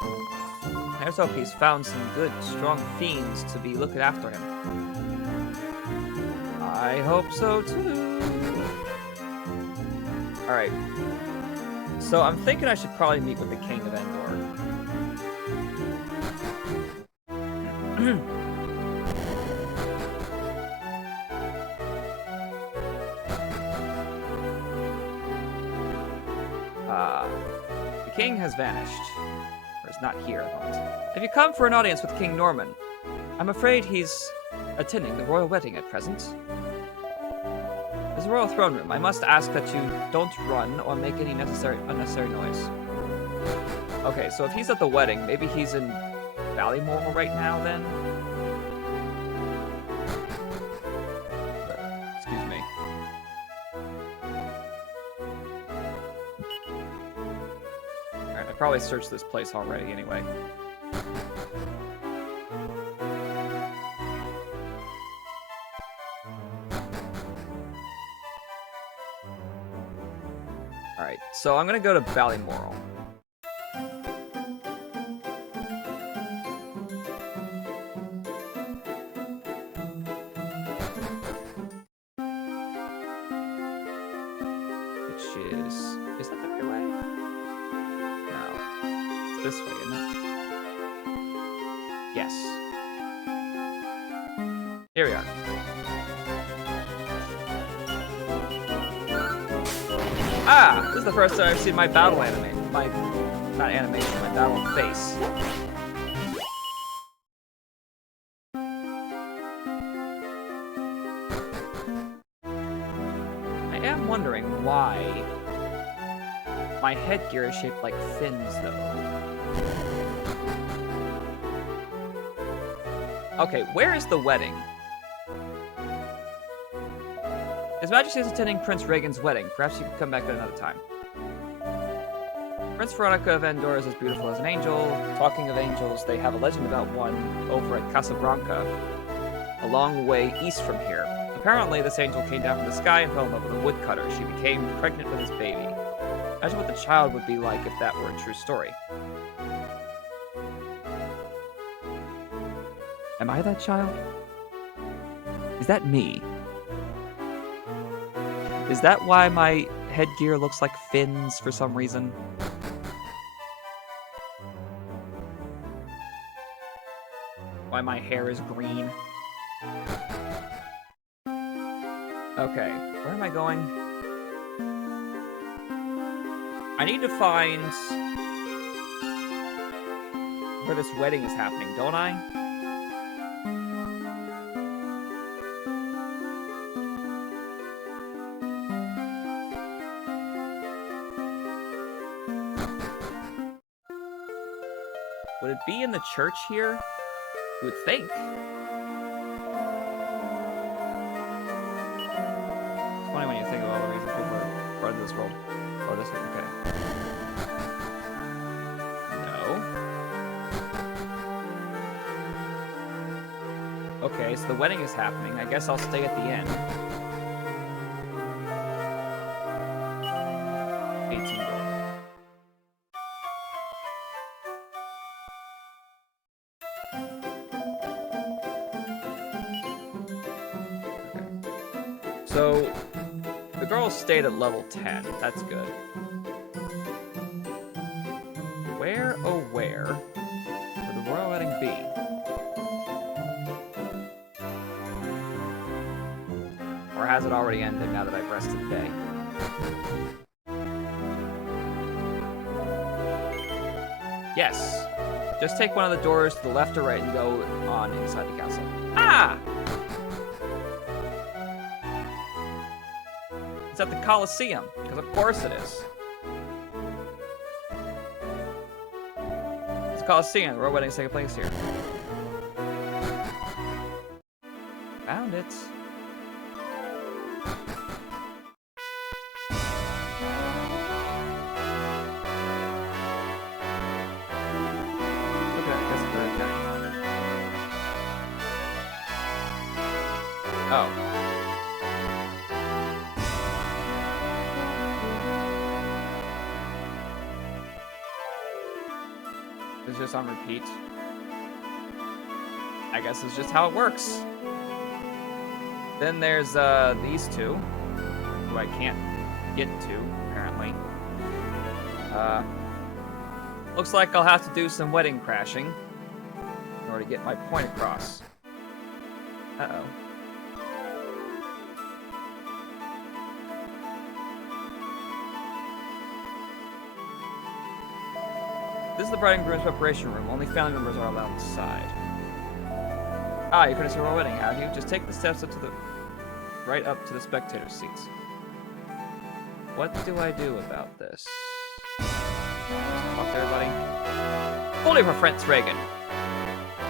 There's hope he's found some good, strong fiends to be looking after him. I hope so, too. Alright. So I'm thinking I should probably meet with the King of Endor. The king has vanished. Or is not here at the moment. Have you come for an audience with King Norman? I'm afraid he's attending the royal wedding at present. There's a royal throne room. I must ask that you don't run or make any unnecessary noise. Okay, so if he's at the wedding, maybe he's in Ballymoral right now, then? Excuse me. Alright, I probably searched this place already anyway. Alright, so I'm gonna go to Ballymoral. Is that the right way? No. It's this way, isn't it? Yes. Here we are. Ah! This is the first time I've seen my battle animation. Not animation, my battle face. I am wondering why my headgear is shaped like fins, though. Okay, where is the wedding? His Majesty is attending Prince Regan's wedding. Perhaps you can come back at another time. Prince Veronica of Andorra is as beautiful as an angel. Talking of angels, they have a legend about one over at Casablanca, a long way east from here. Apparently, this angel came down from the sky and fell in love with a woodcutter. She became pregnant with his baby. Imagine what the child would be like if that were a true story. Am I that child? Is that me? Is that why my headgear looks like fins for some reason? Why my hair is green? Okay, where am I going? I need to find where this wedding is happening, don't I? Would it be in the church here? You would think. It's funny when you think of all the reasons people are part of this world. Oh, this one, okay. No. Okay, so the wedding is happening. I guess I'll stay at the end. 18 gold. So, the girl stayed at level 10. That's good. Where, oh where, would the royal wedding be? Or has it already ended now that I've rested day? Yes. Just take one of the doors to the left or right and go on inside the castle. Ah! It's at the Colosseum, because of course it is. It's the Colosseum, the royal wedding is taking place here. Found it. Look at that, that's a bird guy. Oh. It's just on repeat. I guess it's just how it works. Then there's these two, who I can't get to, apparently. Looks like I'll have to do some wedding crashing in order to get my point across. Uh-oh. This is the bride and groom's preparation room. Only family members are allowed inside. Ah, you finished your wedding, have you? Just take the steps up to the right up to the spectator seats. What do I do about this? Just talk to everybody. Holy for Prince Regan.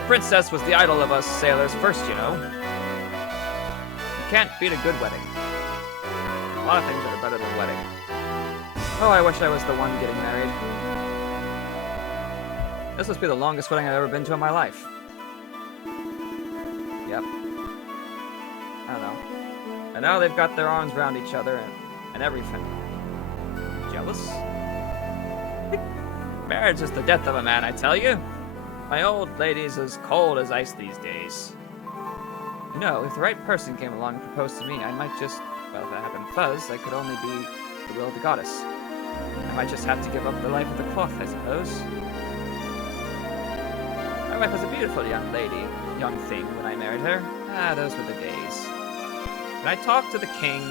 princess was the idol of us sailors first, you know. You can't beat a good wedding. A lot of things that are better than a wedding. Oh, I wish I was the one getting married. This must be the longest wedding I've ever been to in my life. Yep. I don't know. And now they've got their arms around each other and everything. Jealous? Marriage is the death of a man, I tell you. My old lady's as cold as ice these days. You know, if the right person came along and proposed to me, I might just, well, if I happen fuzz, I could only be the will of the goddess. I might just have to give up the life of the cloth, I suppose. My wife was a beautiful young thing when I married her. Ah, those were the days. Can I talk to the king?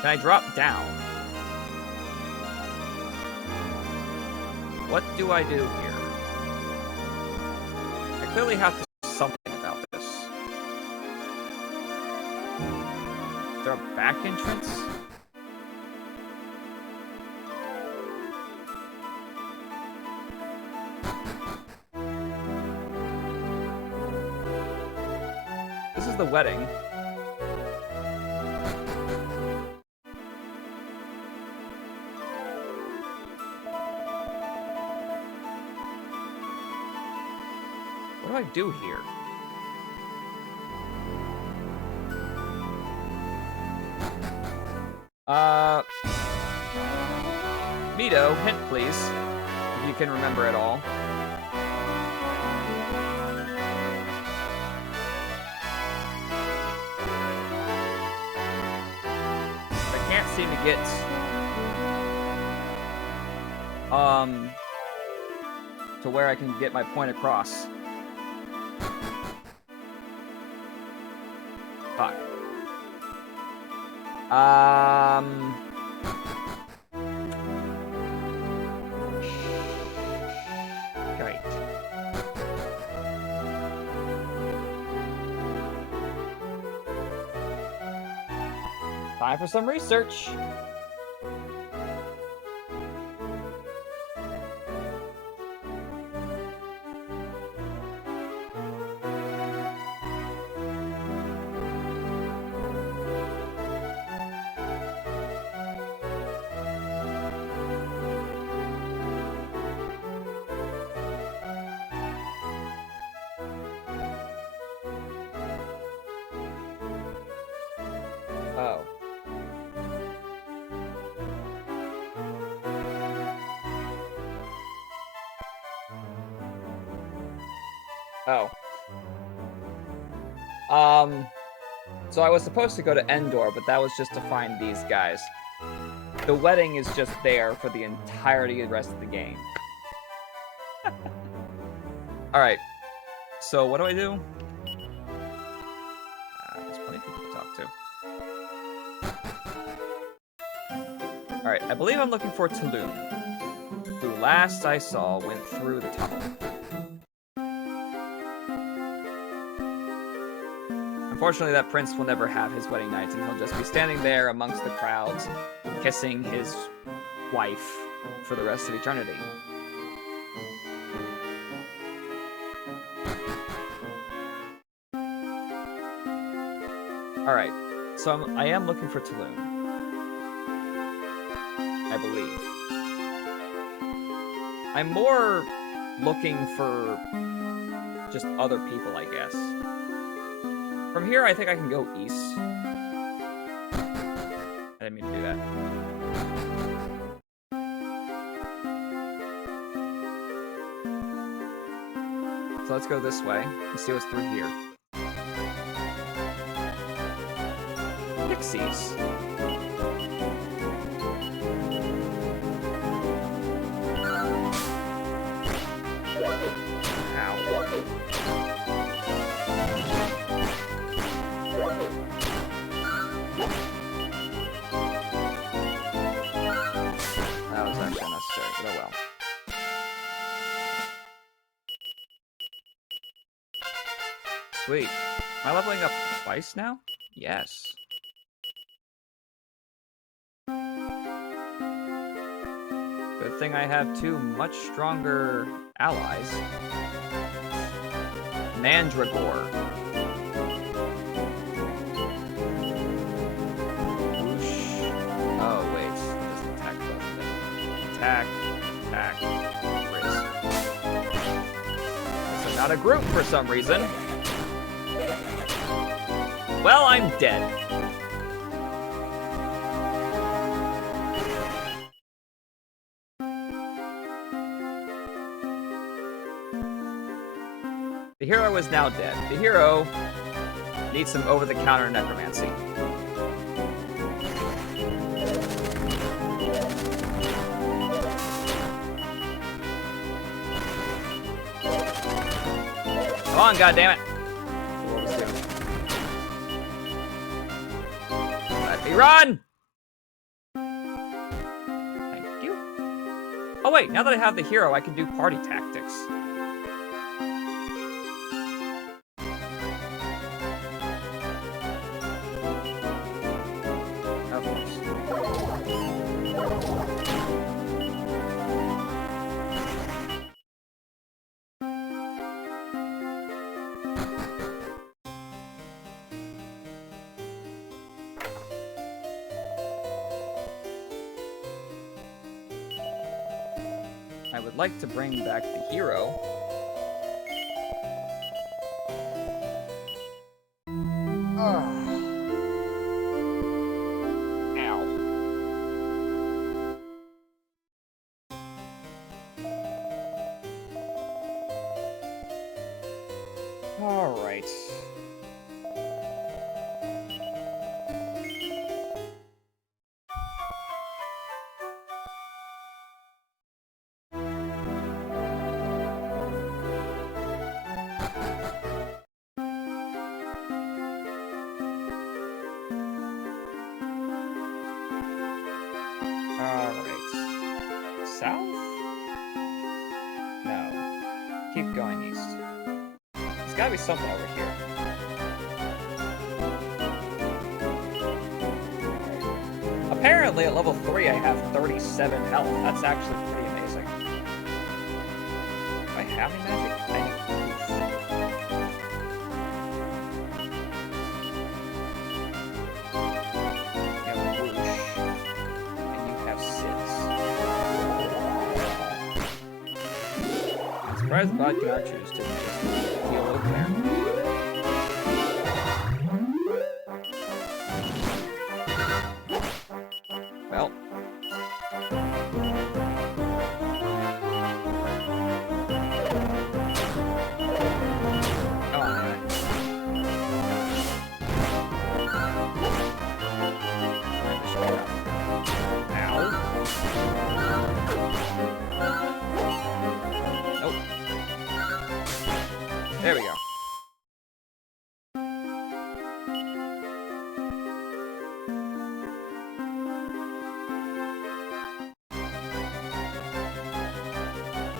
Can I drop down? What do I do here? I clearly have to do something about this. Is there a back entrance? This is the wedding. What do I do here? Mito, hint please, if you can remember it all. I can't seem to get to where I can get my point across. Fuck. Great. Time for some research. Oh. Oh. So I was supposed to go to Endor, but that was just to find these guys. The wedding is just there for the entirety of the rest of the game. Alright. So what do I do? There's plenty of people to talk to. Alright, I believe I'm looking for Tulum, who last I saw went through the tunnel. Unfortunately, that prince will never have his wedding night, and he'll just be standing there amongst the crowds, kissing his wife for the rest of eternity. Alright, so I am looking for Tulum. I believe. I'm more looking for just other people, I guess. From here, I think I can go east. I didn't mean to do that. So let's go this way and see what's through here. Pixies. That was actually unnecessary, but oh well. Sweet. Am I leveling up twice now? Yes. Good thing I have two much stronger allies. Mandragore. Whoosh. Oh, wait. It doesn't attack both of them. Attack, Frizz. This is not a group for some reason. Well, I'm dead. The hero is now dead. The hero needs some over-the-counter necromancy. Come on, goddammit! Let me run! Thank you. Oh wait, now that I have the hero, I can do party tactics. I would like to bring back the hero. Ow. All right. South? No. Keep going east. There's gotta be something over here. Apparently at level 3 I have 37 health. That's actually pretty amazing. Do I have any magic? I have surprised the bot cannot choose to just heal over there. Well. Come on, man. Ow. Nope. There we go.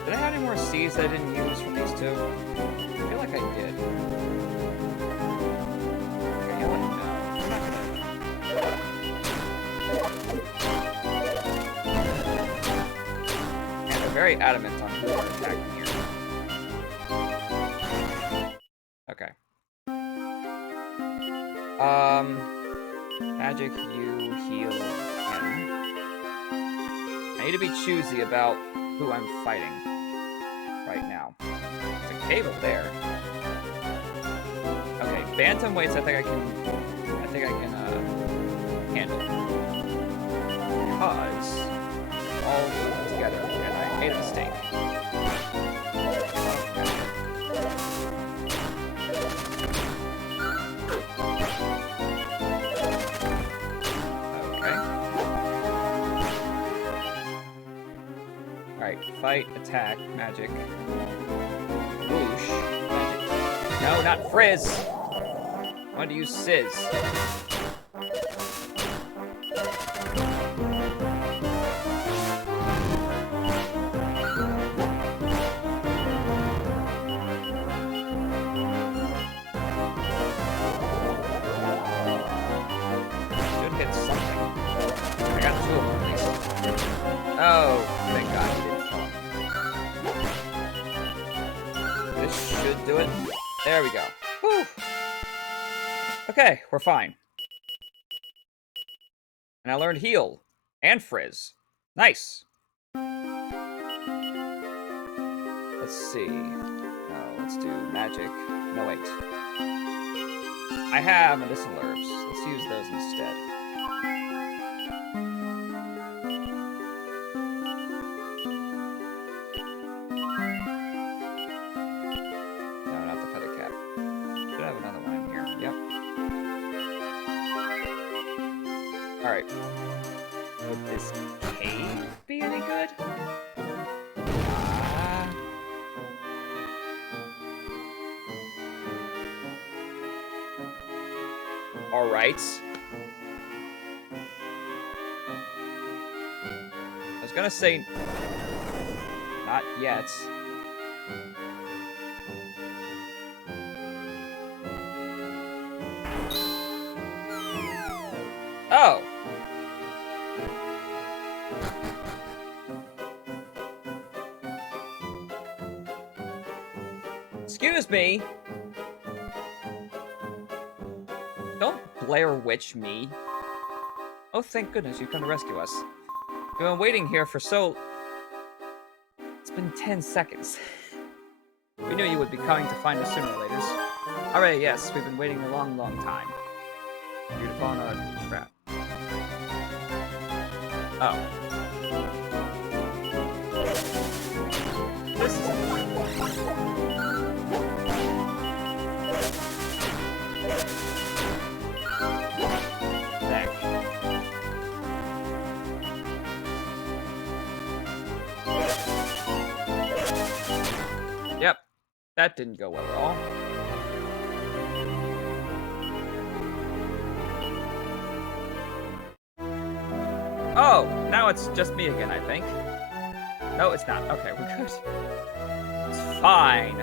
Did I have any more C's that I didn't use from these two? I feel like I did. Okay, you know what? No. I'm not gonna... And they're very adamant on who are attacking here. Okay. Magic, you heal him. I need to be choosy about who I'm fighting right now. There's a cave up there. Okay, bantamweights I think I can handle. Because they're all moving together and I made a mistake. Alright, fight, attack, magic. Whoosh, magic. No, not Frizz! I wanted to use Sizz. Should hit something. I got 2 of them at least. Oh, thank God he didn't kill him. This should do it. There we go. Whew. Okay, we're fine. And I learned heal and frizz. Nice. Let's see. No, let's do magic. No, wait. I have medicinal herbs. Let's use those instead. No, not the feather cap. Should have another one in here. Yep. Alright. Would this cave be any good? Alright. I was gonna say... Not yet. Oh! Excuse me! Don't Blair Witch me. Oh, thank goodness you've come to rescue us. We've been waiting here for so... It's been 10 seconds. We knew you would be coming to find us sooner or later. Alright, yes, we've been waiting a long, long time. You'd have fallen on our trap. Oh. This is... Heck. Yep. That didn't go well at all. Oh, now it's just me again, I think. No, it's not. Okay, we're good. It's fine.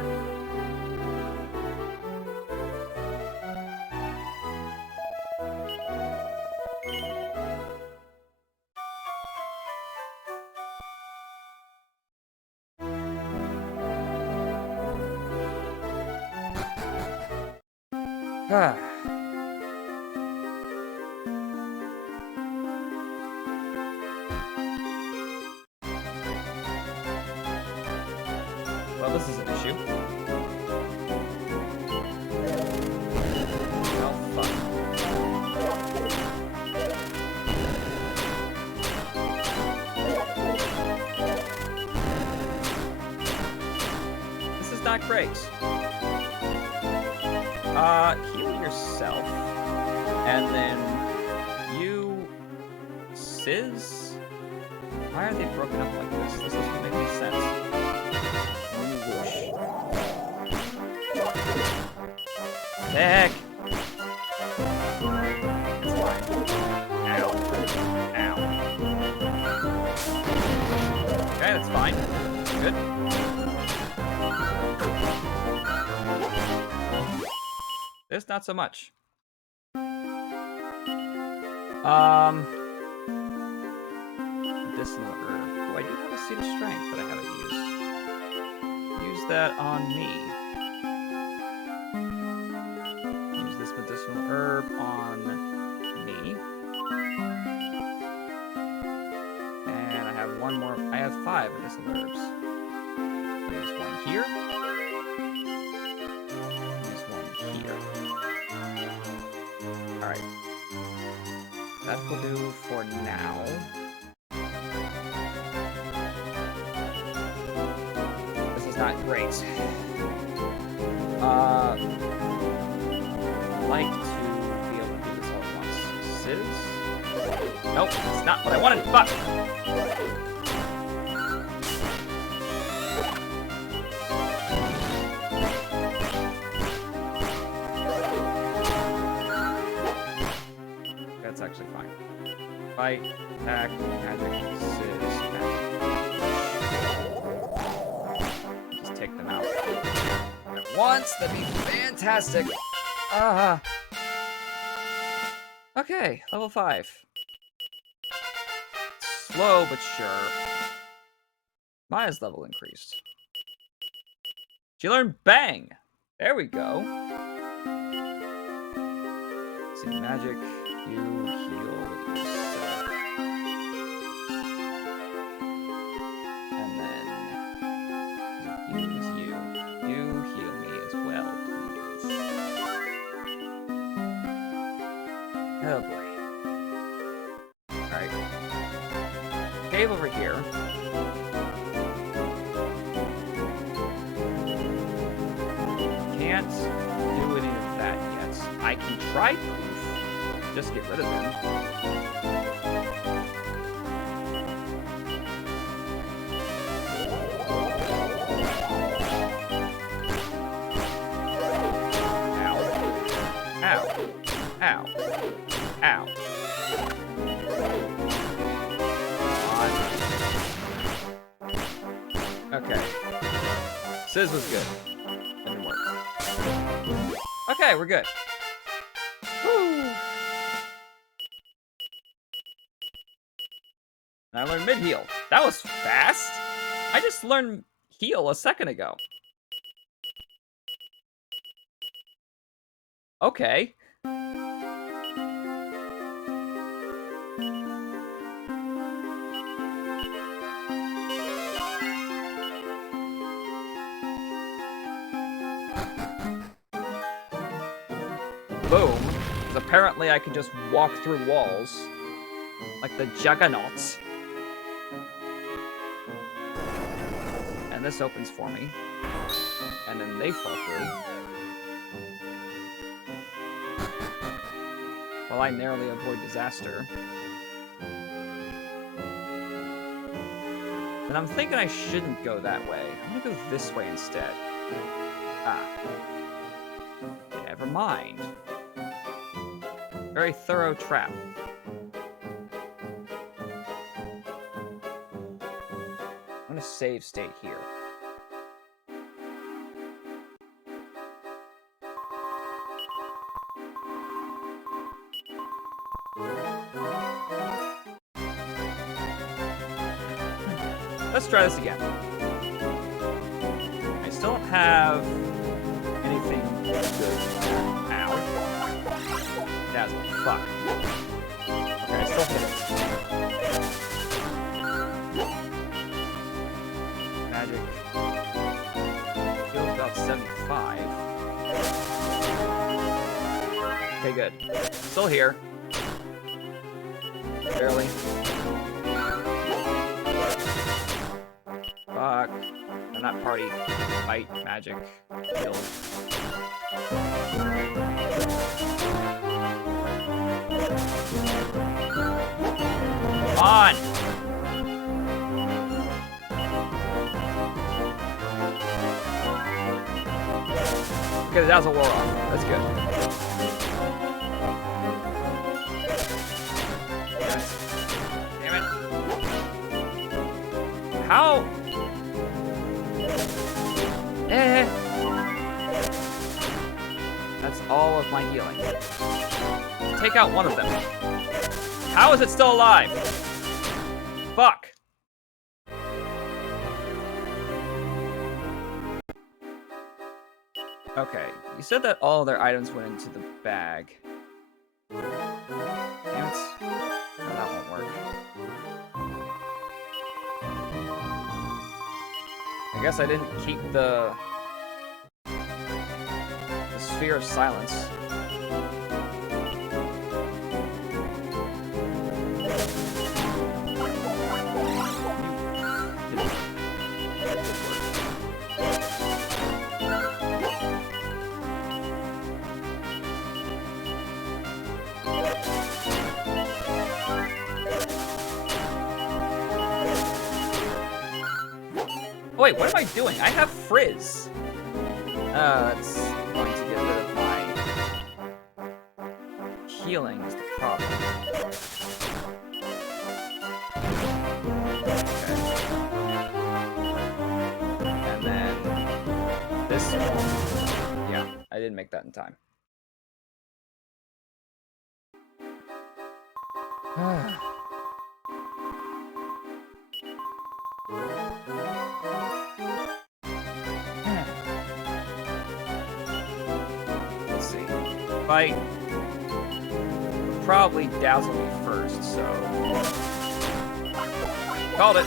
Ah. Well, this is an issue. Oh, fuck. This is not great. Heal yourself. And then you... Sizz? Why are they broken up like this? This doesn't make any sense. Heck! It's fine. Ow. Ow. Okay, that's fine. Good. This, not so much. Medicinal herb. Oh, I do have a seed of strength that I haven't used. Use that on me. Use this medicinal herb on me. And I have one more. I have 5 medicinal herbs. Use one here. Use one here. Alright. That will do for now. This is not great. I'd like to be able to do this all at once. Sizz? Nope, it's not what I wanted. Fuck! That's actually fine. Fight, attack, magic, sizz, magic. Just take them out at once. That'd be fantastic. Okay, level 5. Slow but sure. Maya's level increased. She learned Bang. There we go. Let's see, magic, you heal yourself. And then use you. You heal me as well, please. Oh boy. Alright. Cave over here. Can't do any of that yet. I can try proof. Just get rid of him. Ow. Ow. Ow. Okay. Sizz was good. Didn't work. Okay, we're good. Woo! I learned mid-heal. That was fast! I just learned heal a second ago. Okay. Boom. Because apparently I can just walk through walls. Like the Juggernauts. And this opens for me. And then they fall through. While I narrowly avoid disaster. And I'm thinking I shouldn't go that way. I'm gonna go this way instead. Ah. Never mind. Very thorough trap. I'm gonna save state here. Let's try this again. I still don't have anything good. Ow. Dazzle. Fuck. Okay, I still hit it. Magic. Feels about 75. Okay, good. Still here. Barely. Fuck. And that party. Fight. Magic. Heal. On! Okay, that was a war off. That's good. Damn it. How? That's all of my healing. Take out one of them. How is it still alive? Fuck. Okay, you said that all their items went into the bag. Damn it. No, that won't work. I guess I didn't keep the Sphere of Silence. Oh, wait, what am I doing? I have Frizz. That's going to get rid of my healing is the problem. Okay. And then this one. Yeah, I didn't make that in time. fight would probably dazzle me first, so... Called it!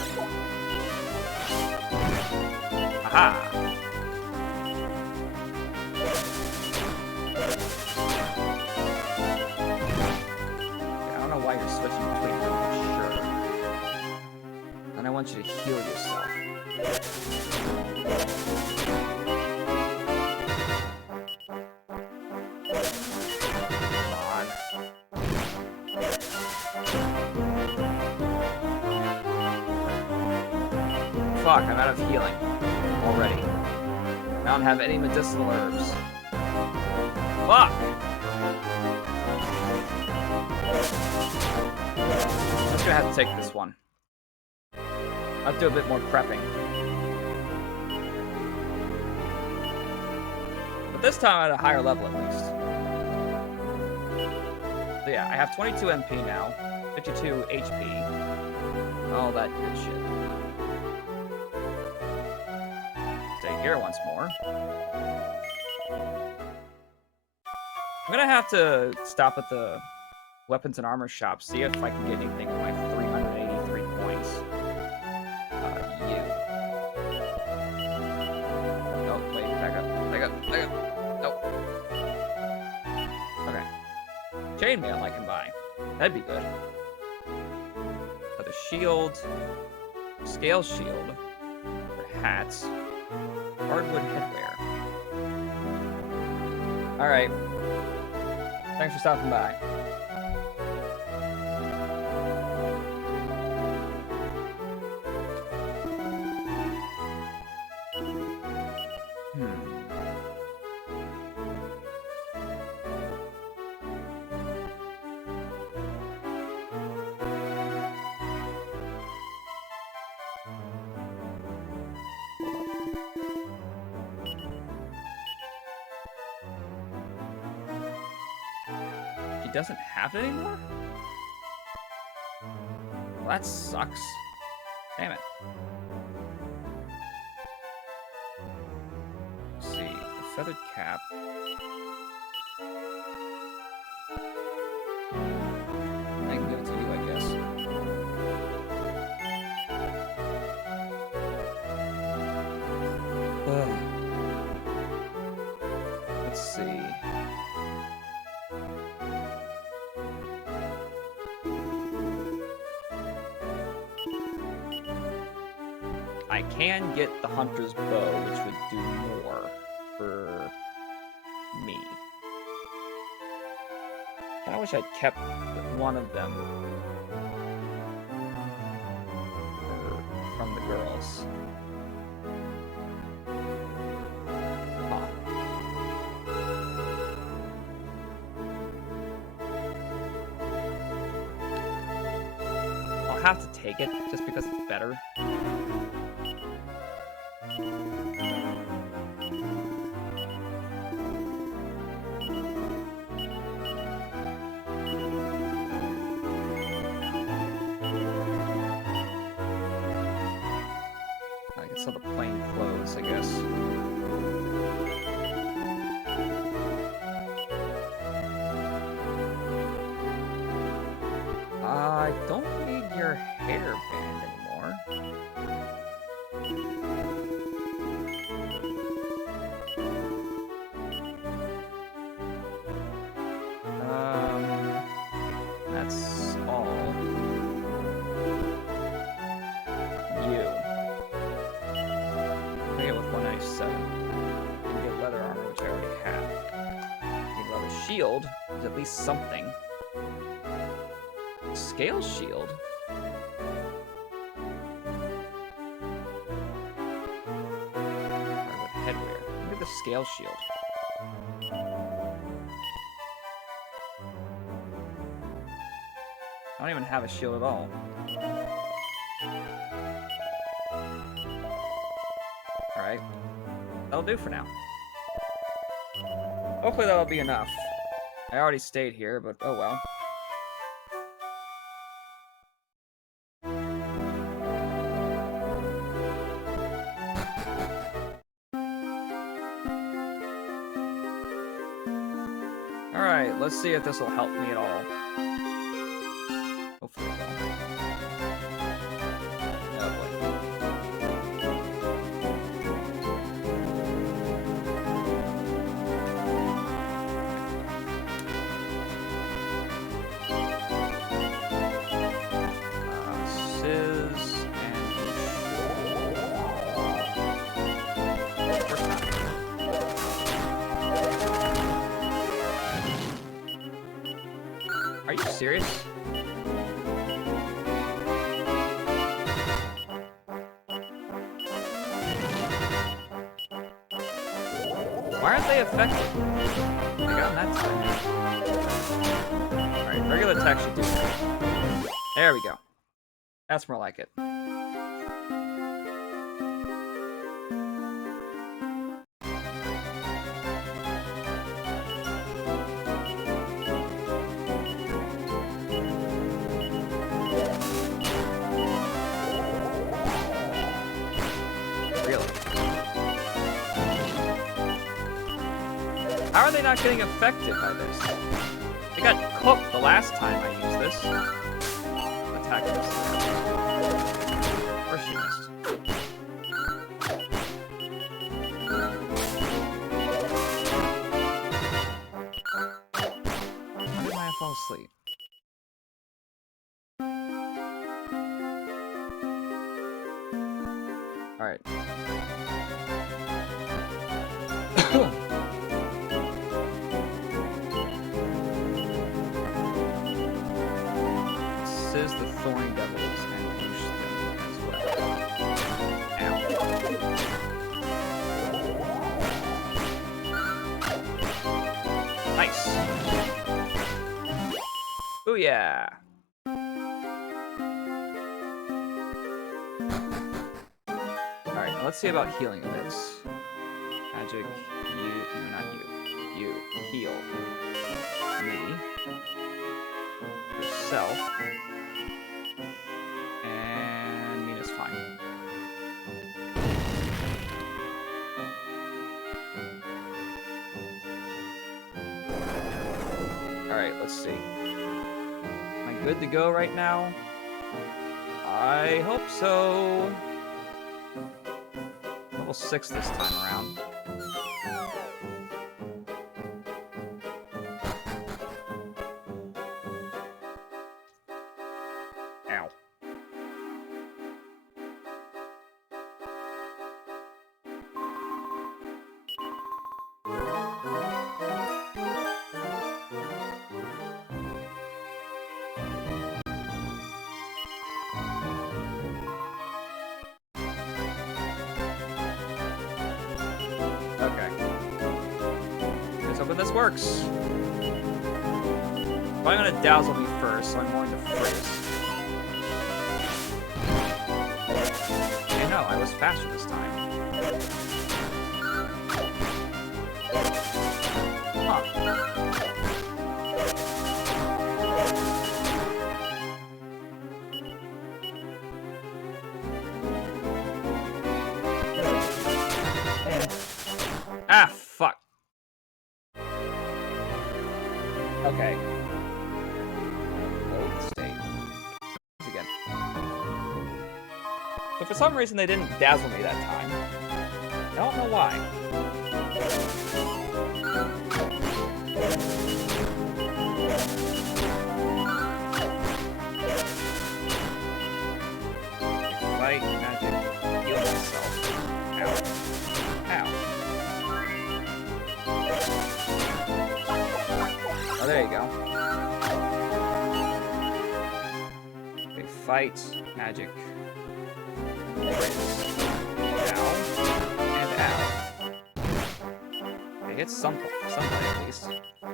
Aha! I don't know why you're switching between them, sure. And I want you to heal yourself. Fuck, I'm out of healing already. I don't have any medicinal herbs. Fuck! I'm just gonna have to take this one. I'll have to do a bit more prepping. But this time at a higher level at least. So yeah, I have 22 MP now, 52 HP, all that good shit. Stay here once more. I'm gonna have to stop at the weapons and armor shop, see if I can get anything with my 383 points. You. Oh, wait, back up. Nope. Okay. Chainmail I can buy. That'd be good. Another shield. Scale shield. For hats. Hardwood headwear. Alright. Thanks for stopping by. Doesn't have it anymore? Well, that sucks. Damn it. Let's see, the feathered cap. I can give it to you, I guess. Let's see. I can get the hunter's bow, which would do more for me. I wish I'd kept one of them from the girls. Huh. I'll have to take it just because it's better. So the plain clothes, I guess. I don't need your hairband anymore. That's all. You. With 197. And get leather armor, which I already have. Need leather shield is at least something. Scale shield? Hardwood headwear. Look at the scale shield. I don't even have a shield at all. Alright. That'll do for now. Hopefully that'll be enough. I already stayed here, but oh well. Alright, let's see if this will help me at all. Hopefully it will. Oh boy. Sizz and Are you serious? Why aren't they effective? I got that time. Alright, regular attack should do it. There we go. That's more like it. Really? How are they not getting affected by this? They got cooked the last time I used this. Attack this. Or she missed. How did Maya fall asleep? Alright. Sizz the Thorny Devils and boost them as well. Ow. Nice. Booyah! Alright, now let's see about healing a bit. Magic, you, no, not you. You, heal. Me. Yourself. And Mina's fine. Alright, let's see. Am I good to go right now? I hope so. Level 6 this time around. Ow. Okay. Let's hope this works. Probably gonna dazzle me first, so I'm going to freeze. Hey, no, I was faster this time. Huh. Ah, fuck. Okay. Load state. Again. But for some reason they didn't dazzle me that time. I don't know why. Fight, magic, heal myself. Ow. Ow. Oh, there you go. Okay, fight, magic. Ow. And ow. Okay, hit somebody at least.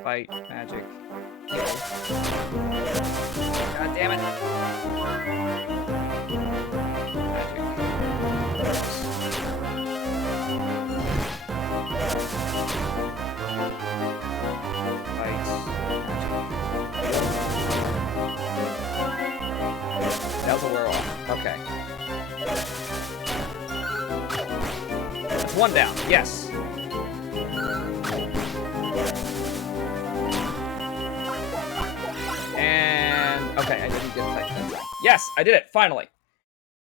Fight, magic, heal. God damn it. Magic. That was a whirl. Okay. One down. Yes. Yes, I did it, finally.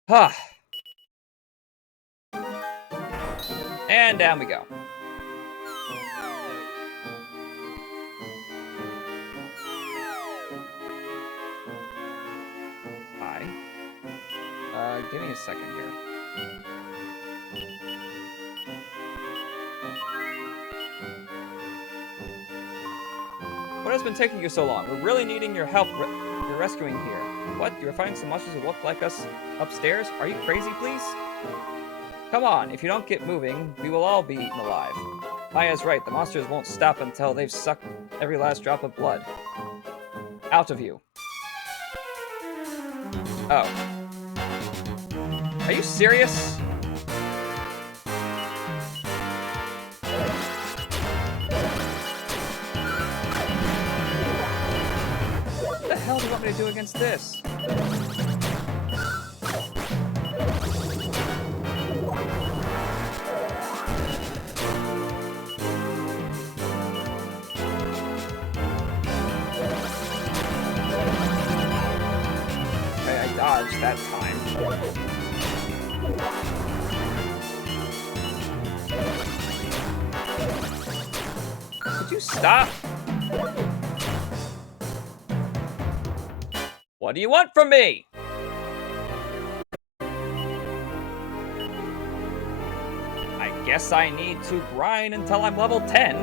Ah. And down we go. Hi. Give me a second here. What has been taking you so long? We're really needing your help. You're rescuing here. What? You're finding some monsters who look like us upstairs? Are you crazy, please? Come on, if you don't get moving, we will all be eaten alive. Maya's right, the monsters won't stop until they've sucked every last drop of blood. Out of you. Oh. Are you serious? What the hell do you want me to do against this? Okay, I dodged that time. Could you stop? What do you want from me? I guess I need to grind until I'm level 10.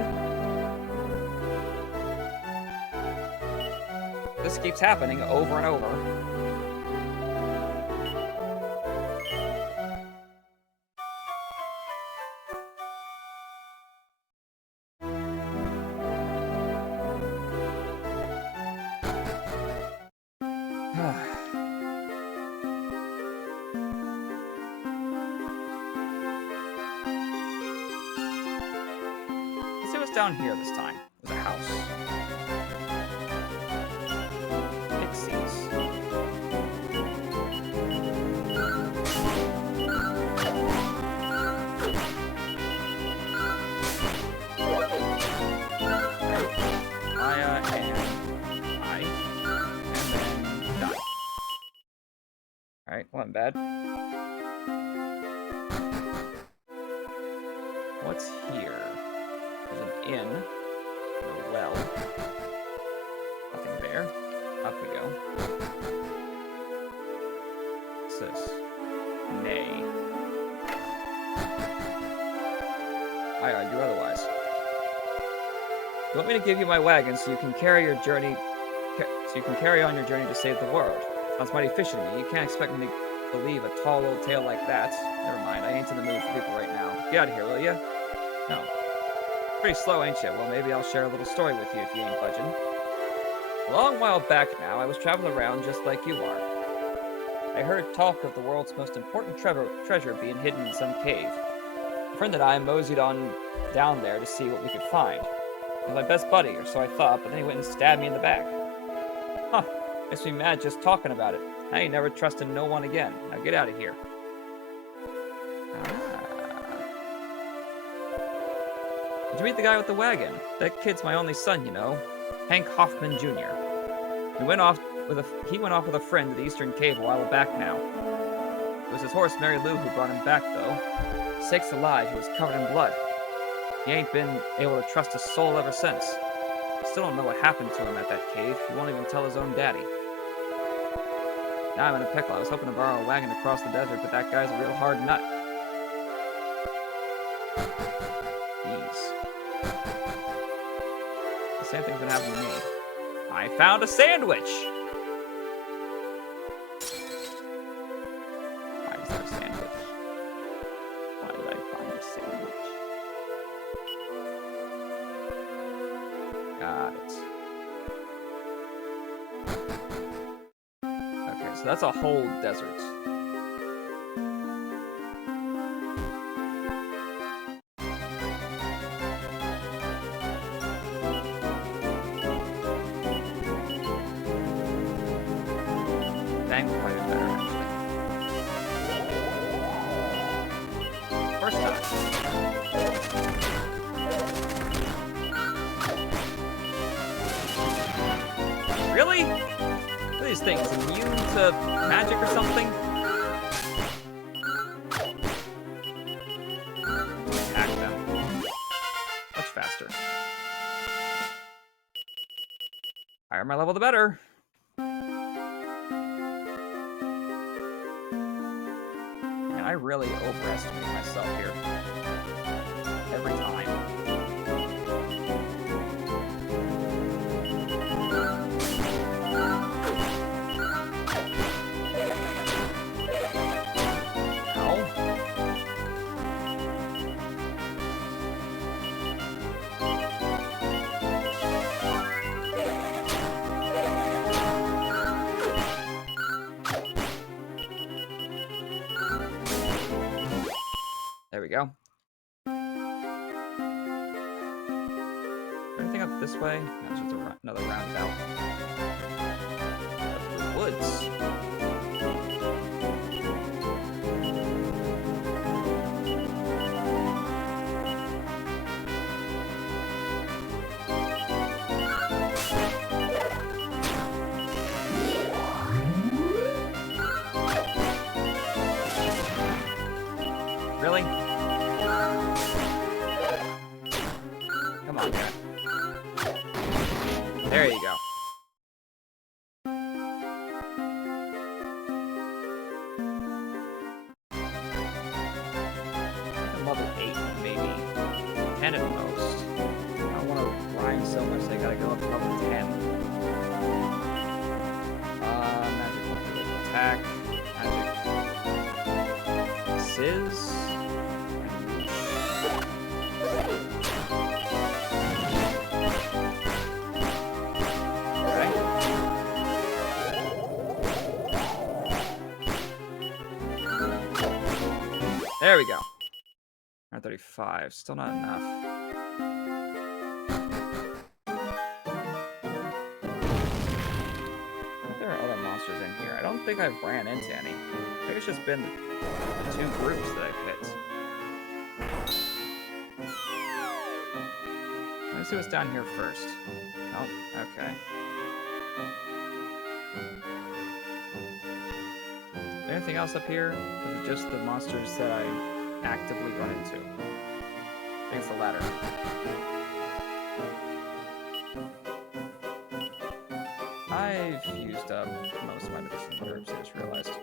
This keeps happening over and over. Let's see what's down here this time. There's a house. Pixies. Maya and I. And then die. Alright, wasn't bad. What's here? There's an inn. A well. Nothing there. Up we go. What's this? Nay. I argue otherwise. You want me to give you my wagon so you can carry your journey, on your journey to save the world? Sounds mighty fishy to me. You can't expect me to believe a tall old tale like that. Never mind, I ain't in the mood for people right now. Get out of here, will ya? No. Pretty slow, ain't you? Well, maybe I'll share a little story with you if you ain't budging. A long while back now, I was traveling around just like you are. I heard talk of the world's most important treasure being hidden in some cave. A friend and I moseyed on down there to see what we could find. He was my best buddy, or so I thought, but then he went and stabbed me in the back. Huh, makes me mad just talking about it. I ain't never trusted no one again. Now get out of here. Did you meet the guy with the wagon? That kid's my only son, you know. Hank Hoffman Jr. He went off with a friend to the Eastern Cave a while back now. It was his horse, Mary Lou, who brought him back, though. Sakes alive, he was covered in blood. He ain't been able to trust a soul ever since. I still don't know what happened to him at that cave. He won't even tell his own daddy. Now I'm in a pickle. I was hoping to borrow a wagon to cross the desert, but that guy's a real hard nut. Jeez. The same thing's been happening to me. I found a sandwich! Why is there a sandwich? Why did I find a sandwich? Got it. Okay, so that's a whole desert. Bang will probably be better, actually. First time. Really? Look at these these things? Immune to magic or something? Attack them. Much faster. Higher my level, the better. And I really overestimate myself here. Every time. There we go. Anything up this way? No, it's just another roundabout. Up through the woods. Really? Come on, guy. There you go. I'm level 8, maybe 10 at most. I don't want to grind so much they gotta go up to level 10. Magic attack. Magic. Sizz. There we go. 135. Still not enough. There are other monsters in here. I don't think I've ran into any. I think it's just been the 2 groups that I've hit. Let's see what's down here first. Oh, okay. Anything else up here? Or is it just the monsters that I actively run into? I think it's the latter. I've used up most of my medicine herbs, I just realized.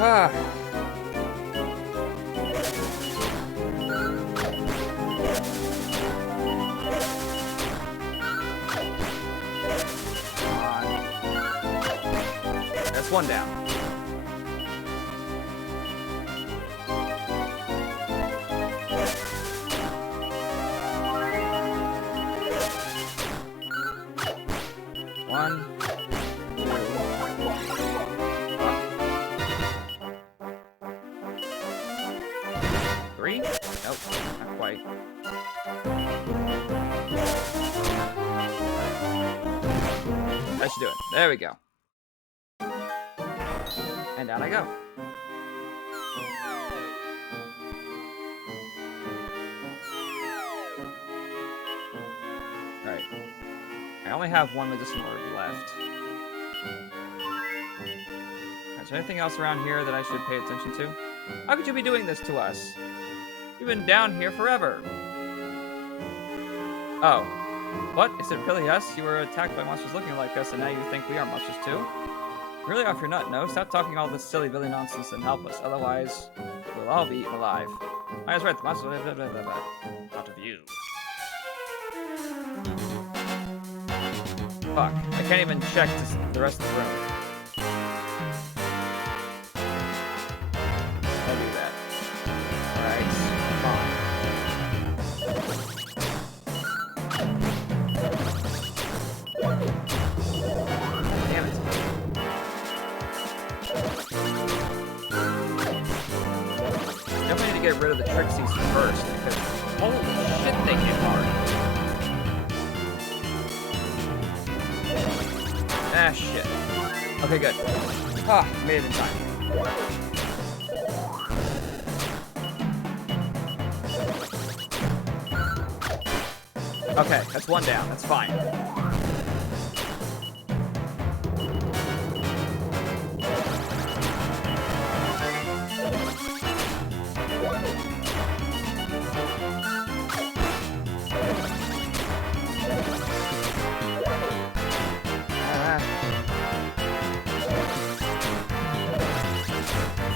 Ah. That's one down. One. 3? Nope, not quite. That should do it. There we go. And down I go. Right. I only have 1 medicinal herb left. Is there anything else around here that I should pay attention to? How could you be doing this to us? You've been down here forever. Oh. What? Is it really us? You were attacked by monsters looking like us, and now you think we are monsters too? Really off your nut, no? Stop talking all this silly Billy nonsense and help us. Otherwise, we'll all be eaten alive. I was right, the monsters... Blah, blah, blah, blah. Out of you. Fuck. I can't even check the rest of the room. I'll do that. Alright. Fine. Damn it. Definitely need to get get rid of the Trixies first, because holy shit, they hit hard. Ah, shit. Okay, good. Ah, made it in time. Okay, that's one down. That's fine.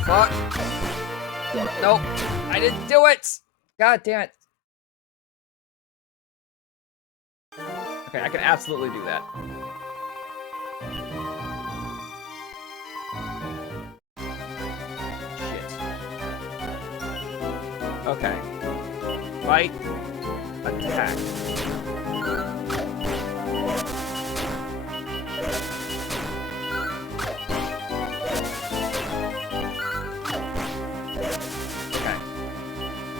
Fuck. Nope. I didn't do it. God damn it. Okay, I can absolutely do that. Shit. Okay. Fight. Attack. Okay.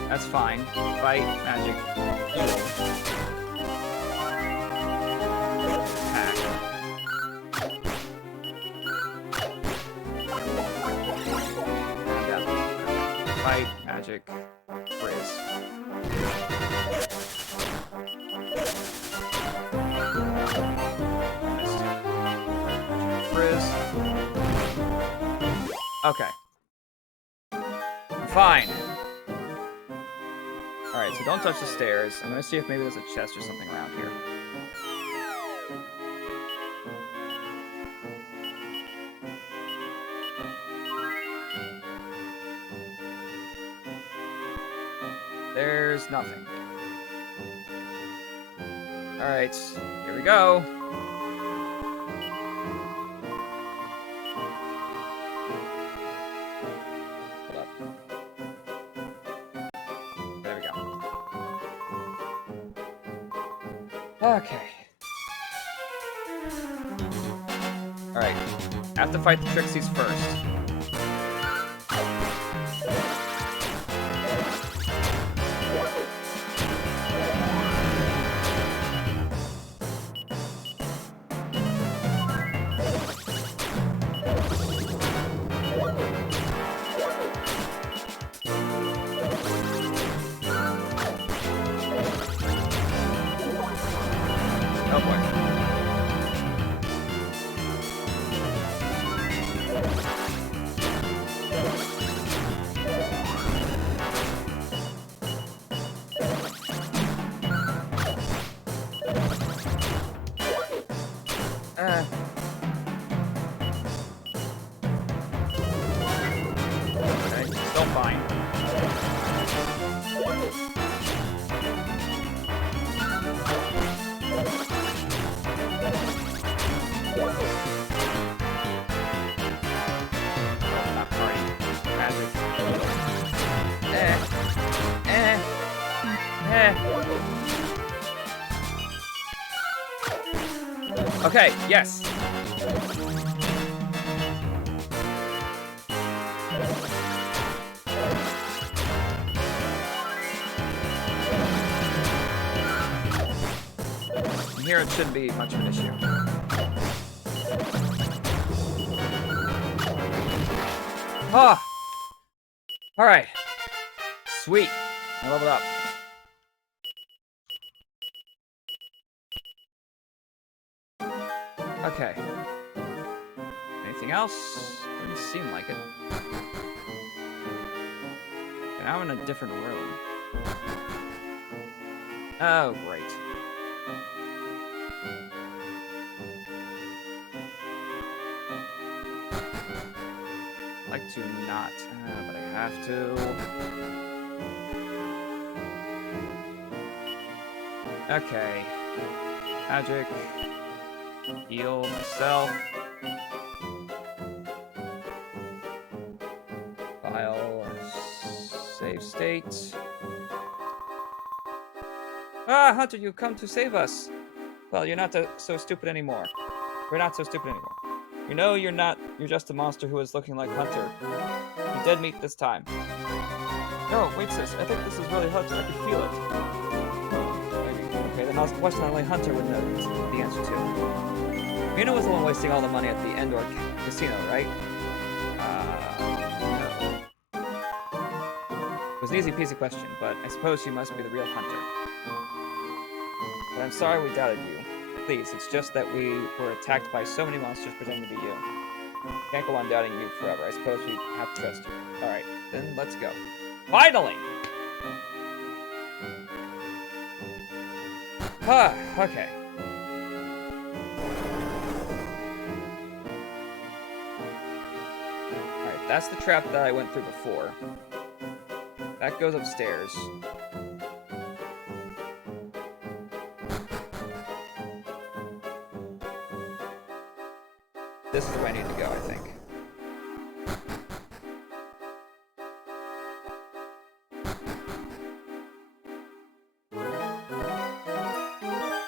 That's fine. Fight, magic, heal. Fight, magic, frizz. Frizz. Okay. I'm fine. Alright, so don't touch the stairs. I'm gonna see if maybe there's a chest or something around here. There's nothing. Alright, here we go. Hold up. There we go. Okay. Alright, I have to fight the Trixies first. Oh boy. Okay, still fine. Not party. Magic. Okay, yes. From here it shouldn't be much of an issue. Ah! Alright. Sweet. I leveled up. Okay. Anything else? Doesn't seem like it. Okay, now I'm in a different room. Oh, great. I'd like to not, but I have to. Okay. Magic. Heal myself. File. Save state. Ah, Hunter, you come to save us. Well, you're not so stupid anymore. We're not so stupid anymore. You know you're not. You're just a monster who is looking like Hunter. You're dead meat this time. No, wait, sis. I think this is really Hunter. I can feel it. Maybe. Okay, then I'll question only Hunter would know the answer to. Mina was the one wasting all the money at the Endor casino, right? No. It was an easy peasy question, but I suppose you must be the real Hunter. But I'm sorry we doubted you. Please, it's just that we were attacked by so many monsters pretending to be you. Can't go on doubting you forever. I suppose we have to trust you. Alright, then let's go. Finally! Ah, okay. Alright, that's the trap that I went through before. That goes upstairs. This is where I need to go, I think.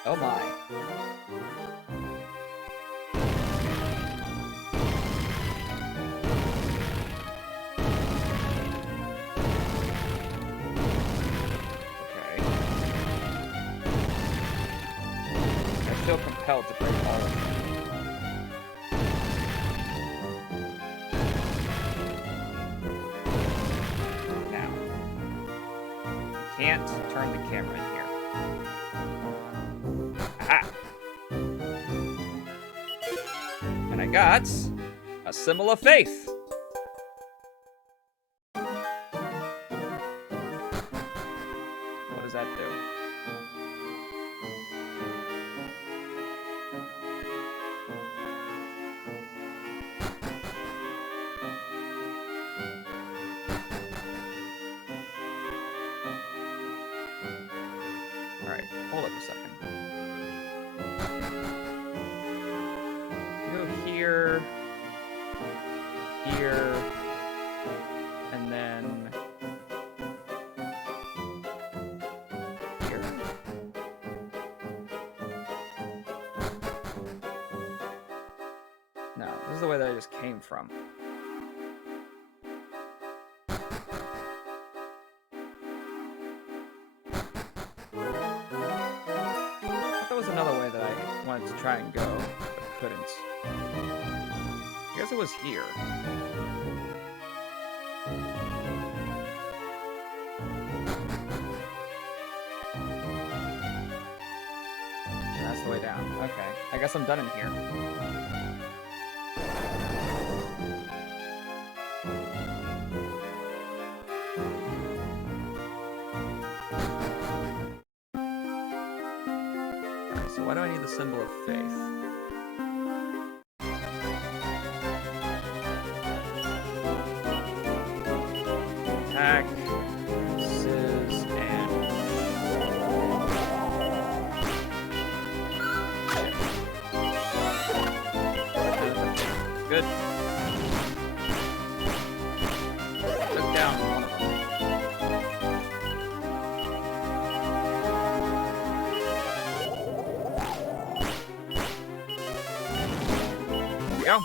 Oh my. Okay. I feel compelled to break all of them. Can't turn the camera in here. Aha! And I got a symbol of faith. What does that do? Alright, hold up a second. Go here, here, and then here. No, this is the way that I just came from. Another way that I wanted to try and go, but couldn't. I guess it was here. That's the way down. Okay. I guess I'm done in here. So why do I need the symbol of faith? Attack, scissors, and... Good. Took down one of them. Go.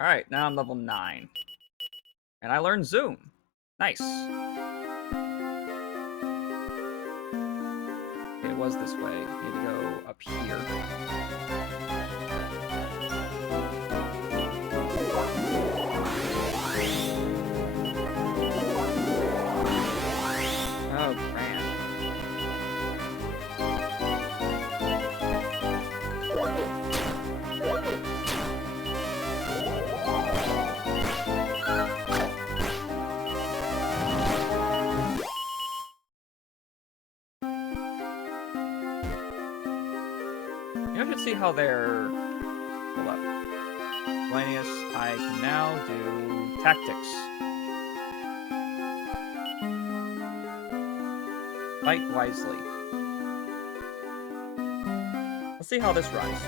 Alright, now I'm level 9. And I learned Zoom. Nice. Okay, it was this way. Need to go up here. Oh, grand. You should see how they're... Hold up. Lanius, I can now do tactics. Fight wisely. Let's see how this runs.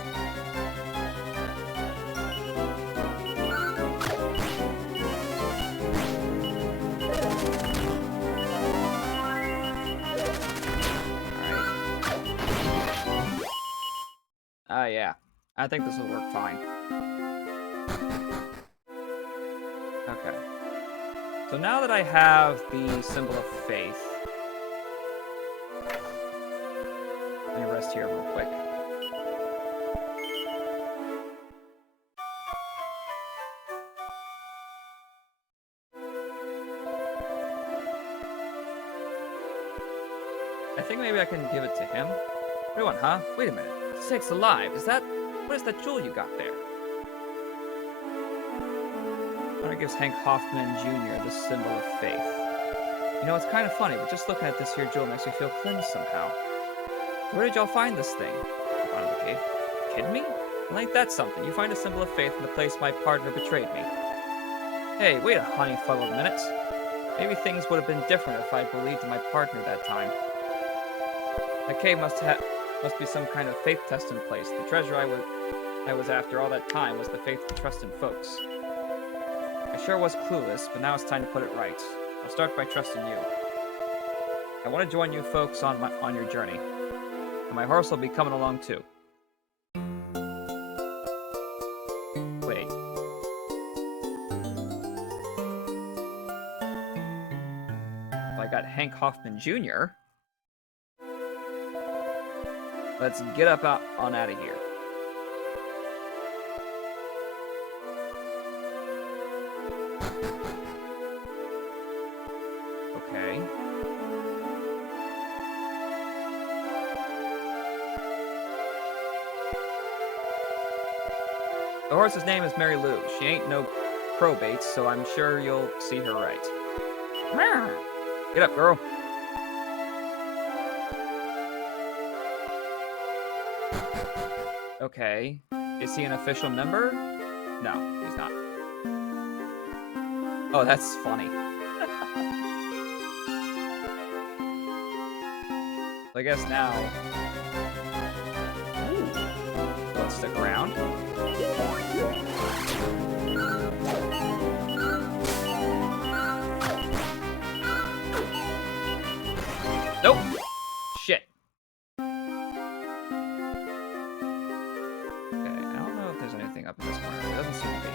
Yeah. I think this will work fine. Okay. So now that I have the symbol of faith, let me rest here real quick. I think maybe I can give it to him. What do you want, huh? Wait a minute. Sakes alive, what is that jewel you got there? Honor gives Hank Hoffman Jr. the symbol of faith. You know, it's kind of funny, but just looking at this here jewel makes me feel cleansed somehow. Where did y'all find this thing? Bottom of the cave. Kidding me? Well, ain't that something? You find a symbol of faith in the place my partner betrayed me. Hey, wait a honey-fuddled minute. Maybe things would have been different if I'd believed in my partner that time. That cave must be some kind of faith test in place. The treasure I was after all that time was the faith to trust in folks. I sure was clueless, but now it's time to put it right. I'll start by trusting you. I want to join you folks on your journey. And my horse will be coming along too. Wait. Well, I got Hank Hoffman Jr. Let's get up on out of here. Okay. The horse's name is Mary Lou. She ain't no probate, so I'm sure you'll see her right. Get up, girl. Okay. Is he an official member? No, he's not. Oh, that's funny. I guess now... Let's stick around. Nope! Shit. Up in this corner. It doesn't seem to be.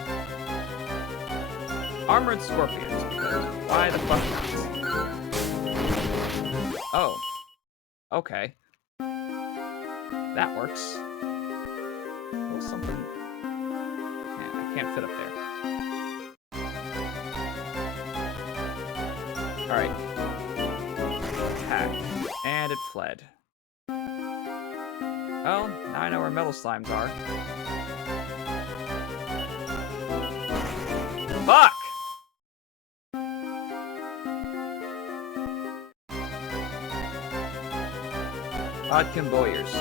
Armored scorpions, because why the fuck not? Oh. Okay. That works. Oh, something... Yeah, I can't fit up there. Alright. Attack. And it fled. Well, now I know where metal slimes are. Fuck! Bodkin Boyers.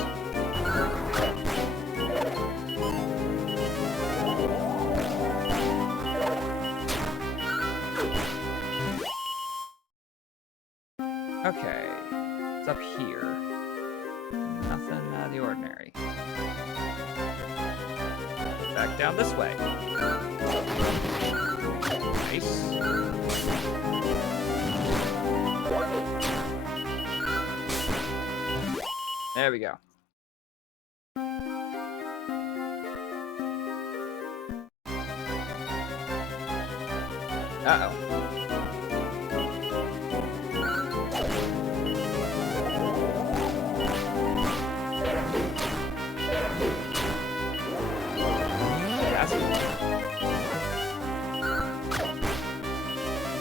Okay. It's up here. Nothing out of the ordinary. Back down this way. Nice. There we go. Uh-oh.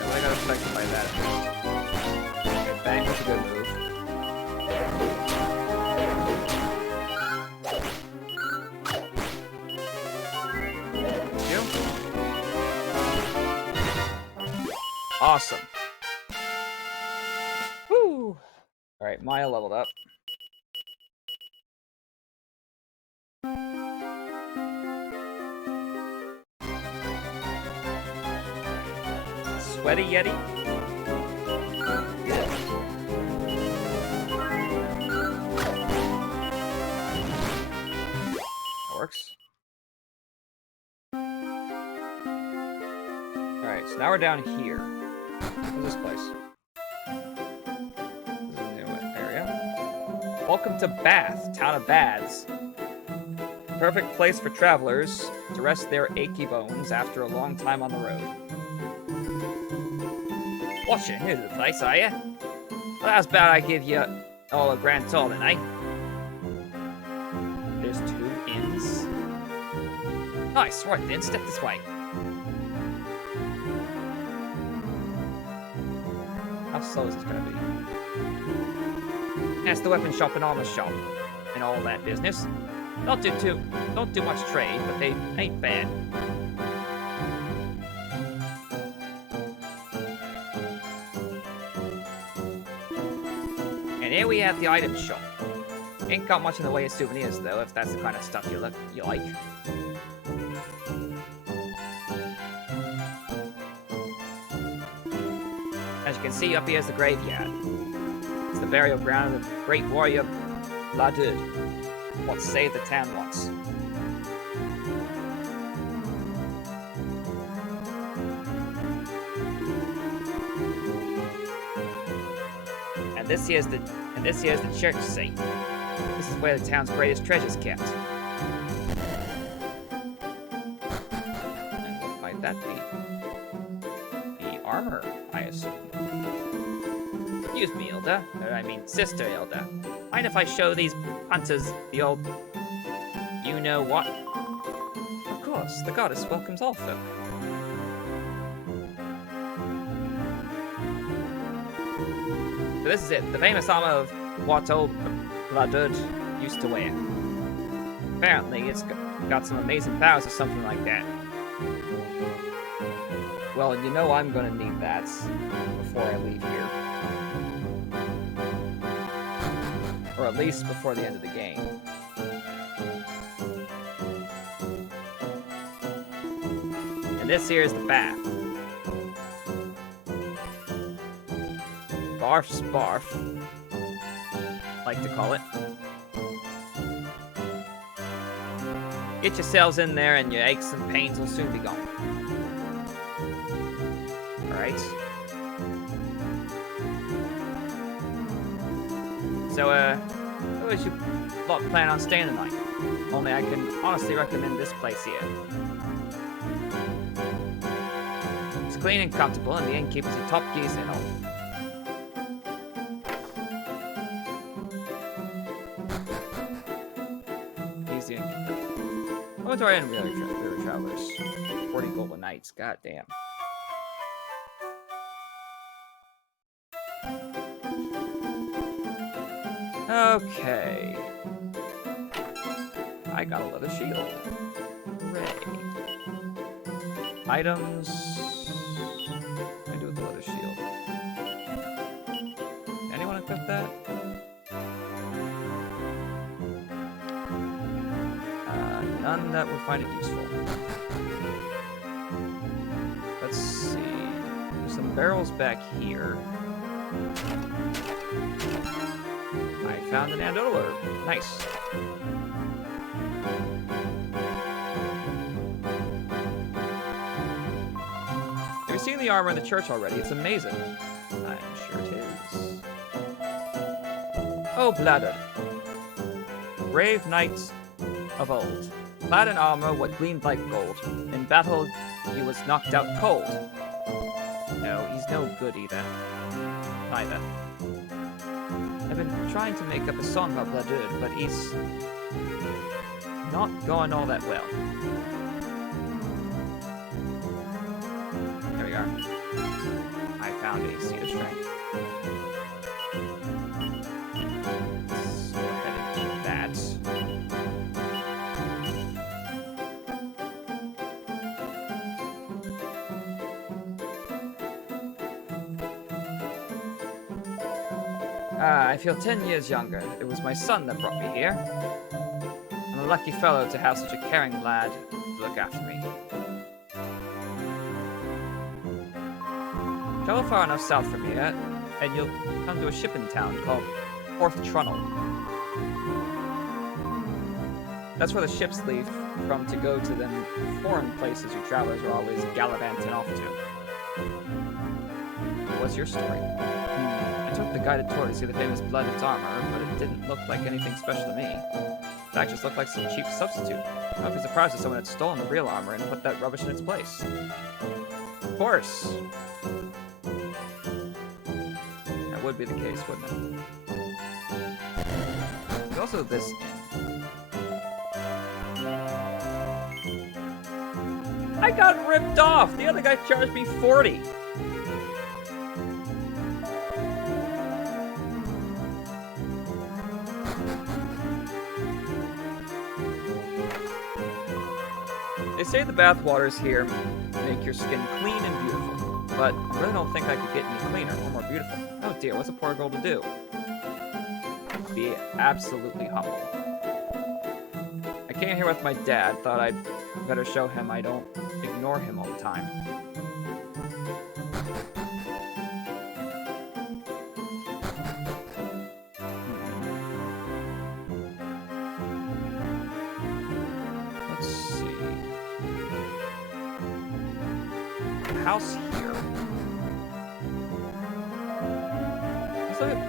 I got affected by that. Okay, bang was a good move. Awesome. Woo! Alright, Maya leveled up. Sweaty Yeti? That works. Alright, so now we're down here. What's this place? This is a new area. Welcome to Bath, town of baths. Perfect place for travelers to rest their achy bones after a long time on the road. Watching new to the place, are you? Well, how's about I give you all a grand tour then, eh? There's 2 inns. Nice, right then, step this way. How slow is this gonna be? That's the weapon shop and armor shop and all that business. Don't do much trade, but they ain't bad. And here we have the item shop. Ain't got much in the way of souvenirs though, if that's the kind of stuff you like. As you can see, up here is the graveyard. It's the burial ground of the great warrior Bladud, what saved the town once. And this here's the church, see. This is where the town's greatest treasure's kept. And what might that be? The armor, I assume. Excuse me, Hilda. I mean, Sister Hilda. Mind if I show these hunters the old... you know what? Of course, the goddess welcomes all folk. So this is it, the famous armor of what old Bladud used to wear. Apparently, it's got some amazing powers or something like that. Well, you know I'm gonna need that before I leave here. Or at least before the end of the game. And this here is the bath. Barf's barf. Like to call it. Get yourselves in there and your aches and pains will soon be gone. Alright. So, where would you lot plan on staying tonight? Only I can honestly recommend this place here. It's clean and comfortable, and the innkeeper's a top geezer and all. He's the innkeeper. Oh, it's alright in River Travelers. 40 golden knights, goddamn. Okay. I got a leather shield. Hooray. Items. What can I do with the leather shield? Anyone equip that? None that would find it useful. Let's see. There's some barrels back here. I found an andola. Nice. Have you seen the armor in the church already? It's amazing. I'm sure it is. Oh, Bladud. Brave knights of old. Clad in armor what gleamed like gold. In battle, he was knocked out cold. No, he's no good either. Neither. I've been trying to make up a song about Bladud, but he's not going all that well. There we are. I found a seed of strength. Let's go ahead and do that. I feel 10 years younger. It was my son that brought me here. I'm a lucky fellow to have such a caring lad to look after me. Travel far enough south from here, and you'll come to a shipping town called Port Trunnell. That's where the ships leave from to go to them foreign places you travelers are always gallivanting off to. What's your story? I took the guided tour to see the famous Bladud's armor, but it didn't look like anything special to me. In fact, just looked like some cheap substitute. I'd be surprised if someone had stolen the real armor and put that rubbish in its place. Of course. would be the case, wouldn't it? There's also this inn. I got ripped off! The other guy charged me 40! They say the bathwaters here make your skin clean and beautiful, but I really don't think I could get any cleaner or more beautiful. Oh dear, what's a poor girl to do? Be absolutely humble. I came here with my dad, thought I'd better show him I don't ignore him all the time. Let's see. House here.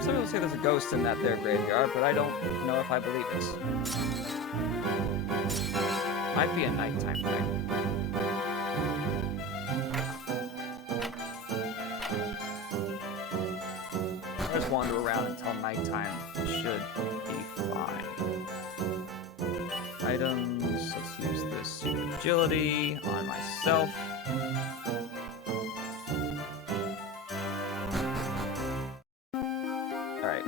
Some people say there's a ghost in that there graveyard, but I don't know if I believe it. Might be a nighttime thing. I'll just wander around until nighttime. Should be fine. Items. Let's use this agility on myself. Alright.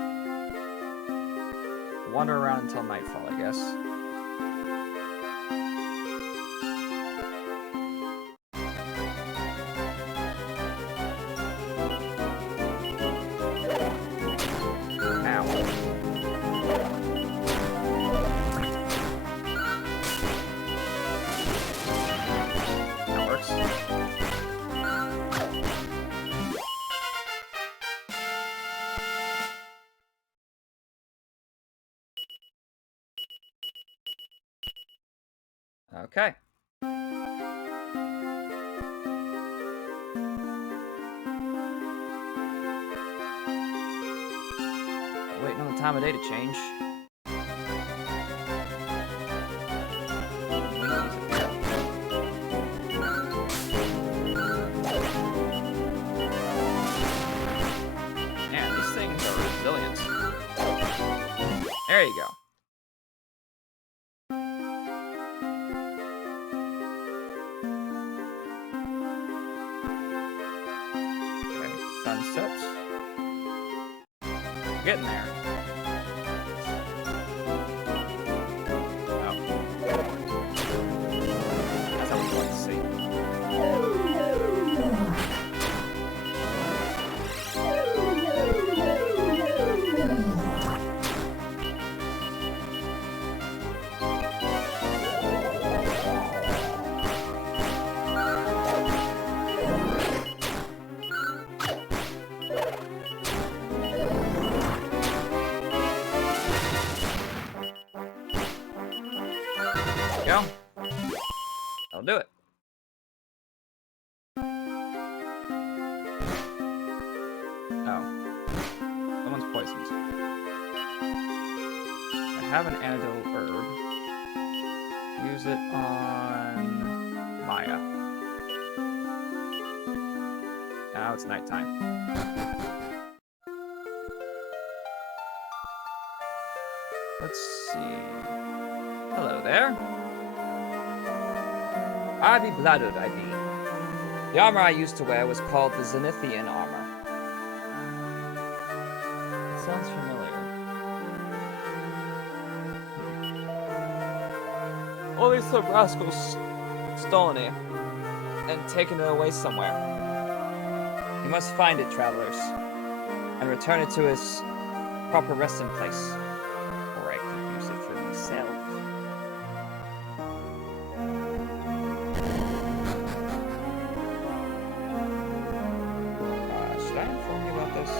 Wander around until nightfall, I guess. Okay. Waiting on the time of day to change. Man, these things are resilient. There you go. Getting there. Oh. That's how we like to see. Go. I'll do it. Oh. Someone's poisoned. I have an antidote herb. Use it on Maya. Now it's nighttime. Let's see. Hello there. I be blooded, I be. The armor I used to wear was called the Zenithian armor. It sounds familiar. All these little rascals stolen it and taken it away somewhere. You must find it, travelers, and return it to its proper resting place. Or I could use it for myself. Should I inform you about this?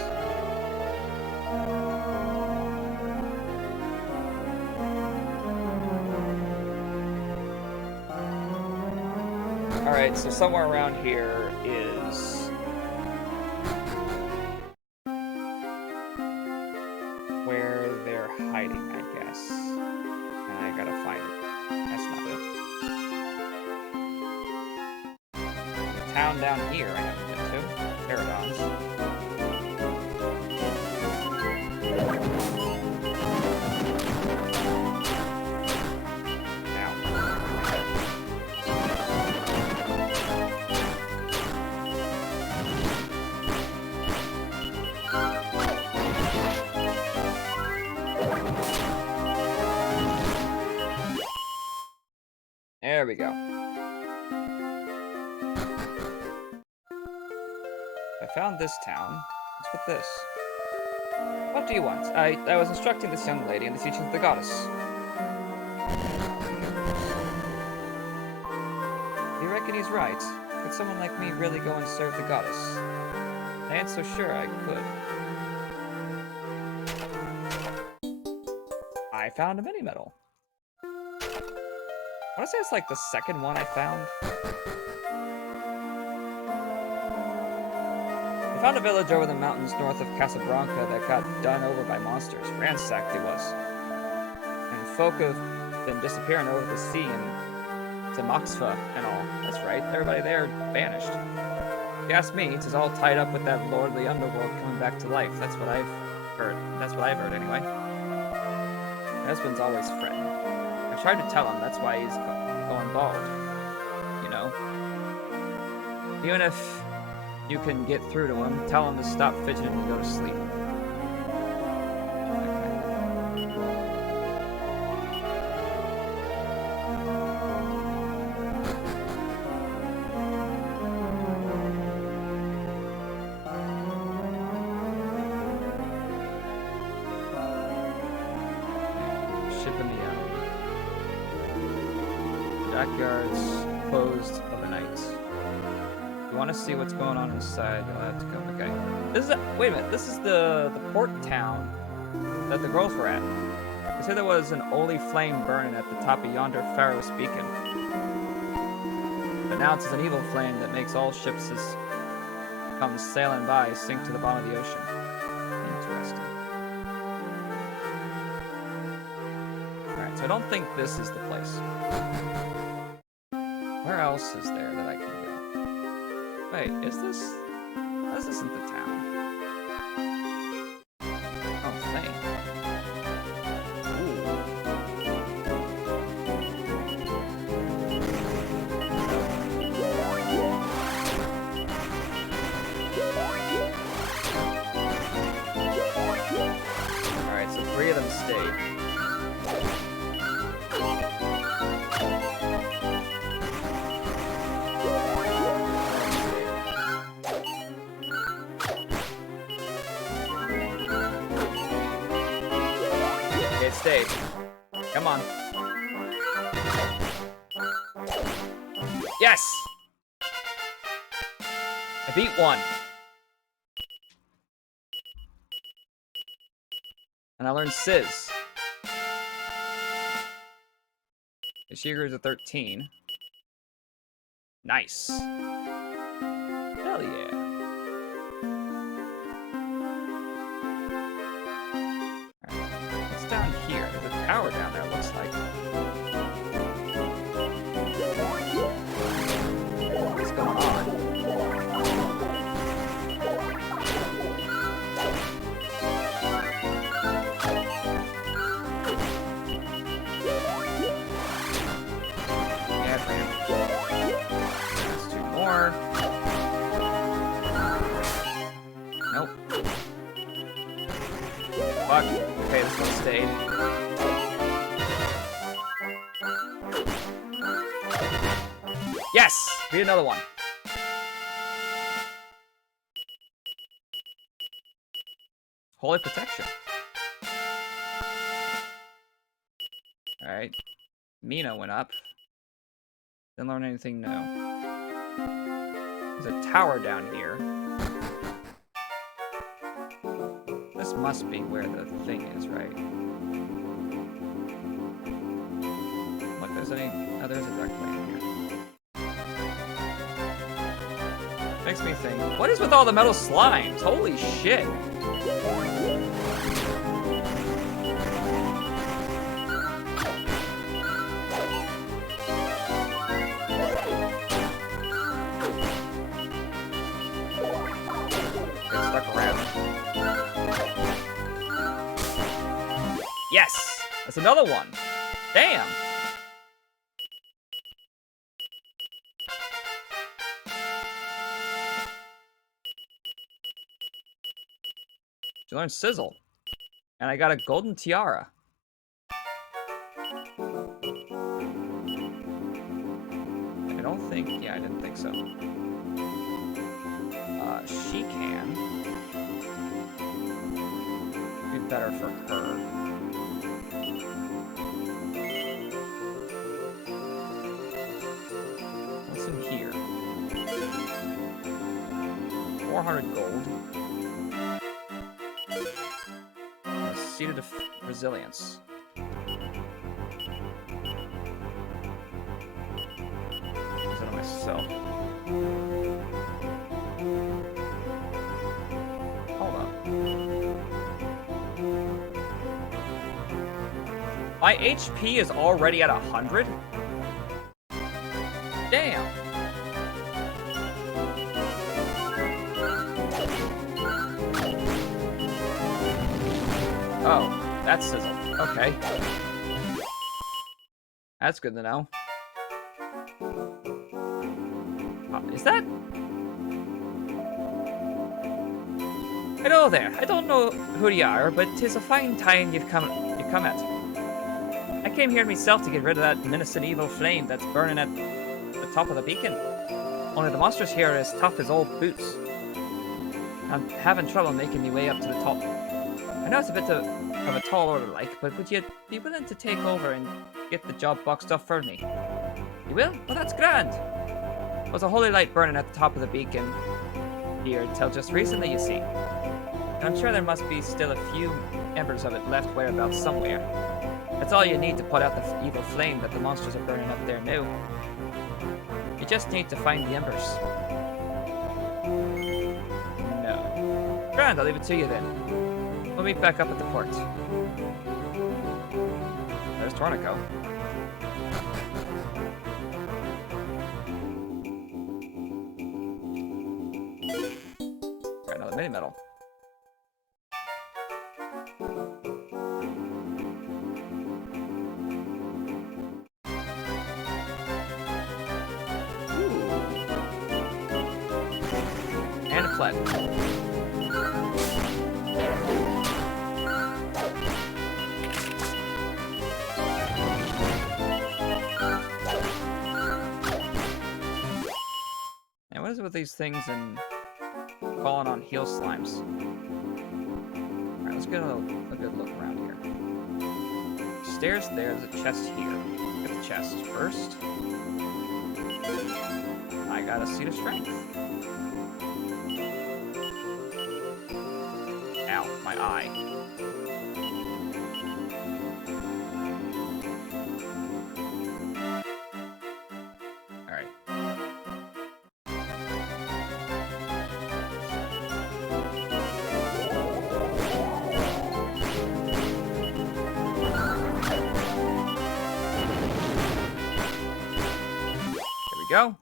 Alright, so somewhere around here is where they're hiding, I guess. And I gotta find it. That's not it. The town down here I haven't been to. Paradons. There we go. I found this town. What's with this? What do you want? I was instructing this young lady in the teachings of the goddess. You reckon he's right? Could someone like me really go and serve the goddess? I ain't so sure I could. I found a mini medal. I want to say it's like the second one I found. I found a village over the mountains north of Casablanca that got done over by monsters. Ransacked it was. And folk have been disappearing over the sea and to Moxfa and all. That's right, everybody there vanished. If you ask me, it's all tied up with that lordly underworld coming back to life. That's what I've heard. That's what I've heard anyway. My husband's always fretting. I tried to tell him that's why he's going bald. You know? Even if you can get through to him, tell him to stop fidgeting and go to sleep. Dockyards closed overnight. If you want to see what's going on inside, you'll have to come. Okay. This is wait a minute. This is the port town that the girls were at. They said there was an holy flame burning at the top of yonder Pharos beacon. But now it's an evil flame that makes all ships as come sailing by sink to the bottom of the ocean. Interesting. Alright, so I don't think this is the place. Where else is there that I can go? Wait, is this? This isn't the town. Oh, flame. Ooh. Alright, so 3 of them stayed. Stay. Come on. Yes! I beat 1. And I learned Sizz. The Shearers are 13. Nice. Hell yeah. Down here, there's a tower down there, looks like. What's going on? Yeah, man. There's 2 more. Nope. Fuck. Okay, this one stayed. Yes! Beat another one. Holy protection. Alright. Mina went up. Didn't learn anything new. There's a tower down here. This must be where the thing is, right? Look, there's any... Oh, there's a dark lane here. Makes me think, what is with all the metal slimes? Holy shit! Get stuck around. Yes! That's another one! Damn! You learned Sizzle. And I got a golden tiara. think. Yeah, I didn't think so. She can. Be better for her. What's in here? 400 gold. A seated of resilience. Use it on myself. Hold up. My HP is already at 100? Damn. Oh, that's sizzle. Okay. That's good to know. Is that? Hello there. I don't know who you are, but 'tis a fine time you've come at. I came here myself to get rid of that menacing evil flame that's burning at the top of the beacon. Only the monsters here are as tough as old boots. I'm having trouble making my way up to the top. I know it's a bit of a tall order like, but would you be willing to take over and get the job boxed off for me? You will? Well, that's grand. There was a holy light burning at the top of the beacon here until just recently, you see. And I'm sure there must be still a few embers of it left whereabouts somewhere. That's all you need to put out the evil flame that the monsters are burning up there now. You just need to find the embers. No. Grand, I'll leave it to you then. We'll meet back up at the port. There's Tornico. Got another mini medal. And a flag. And what is it with these things and calling on heal slimes? Alright, let's get a good look around here. Stairs there, there's a chest here. Get the chest first. I got a seat of strength. Ow, my eye. Alright. There we go.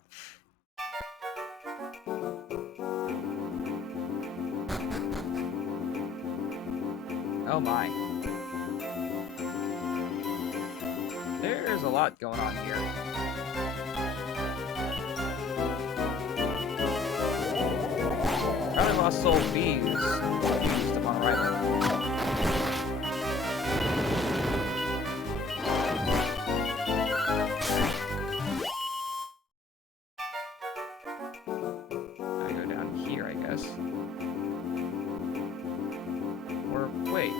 Oh my. There's a lot going on here. Probably lost soul V's. Used them on arrival. I go down here, I guess. Or wait.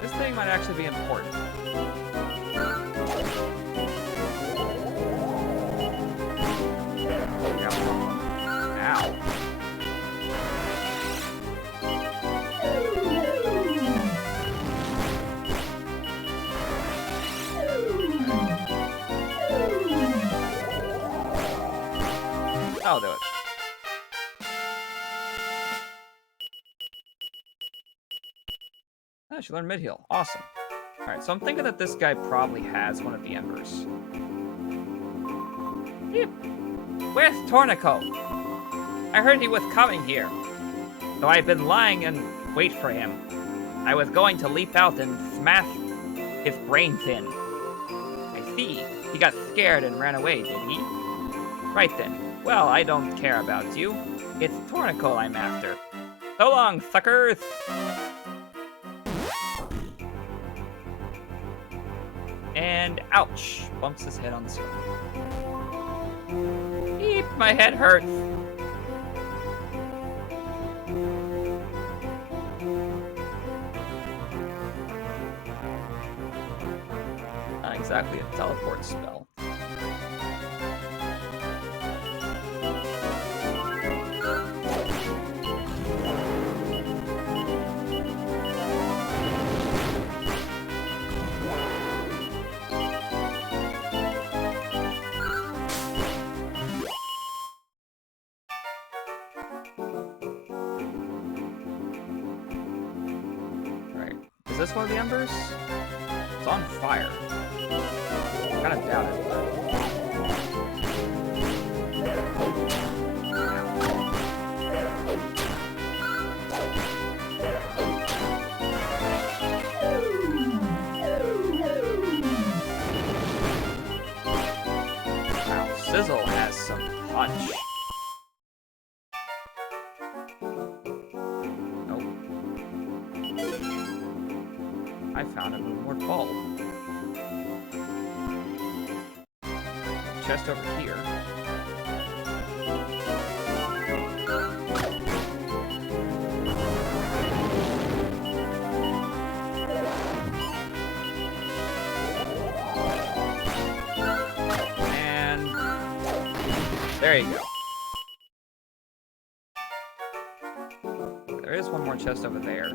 This thing might actually be important. Ow. I'll do it. Oh, she learned mid-heal. Awesome. Alright, so I'm thinking that this guy probably has one of the embers. Where's Tornico? I heard he was coming here. So I've been lying and wait for him. I was going to leap out and smash his brain thin. I see. He got scared and ran away, did he? Right then. Well, I don't care about you. It's Tornico I'm after. So long, suckers! And ouch! Bumps his head on the ceiling. Eep, my head hurts. Not exactly a teleport spell. Right. Is this one of the embers? It's on fire. I kind of doubt it, but... Wow, Sizzle has some punch. Nope. I found a more bulb. Chest over here. And there you go. There is one more chest over there.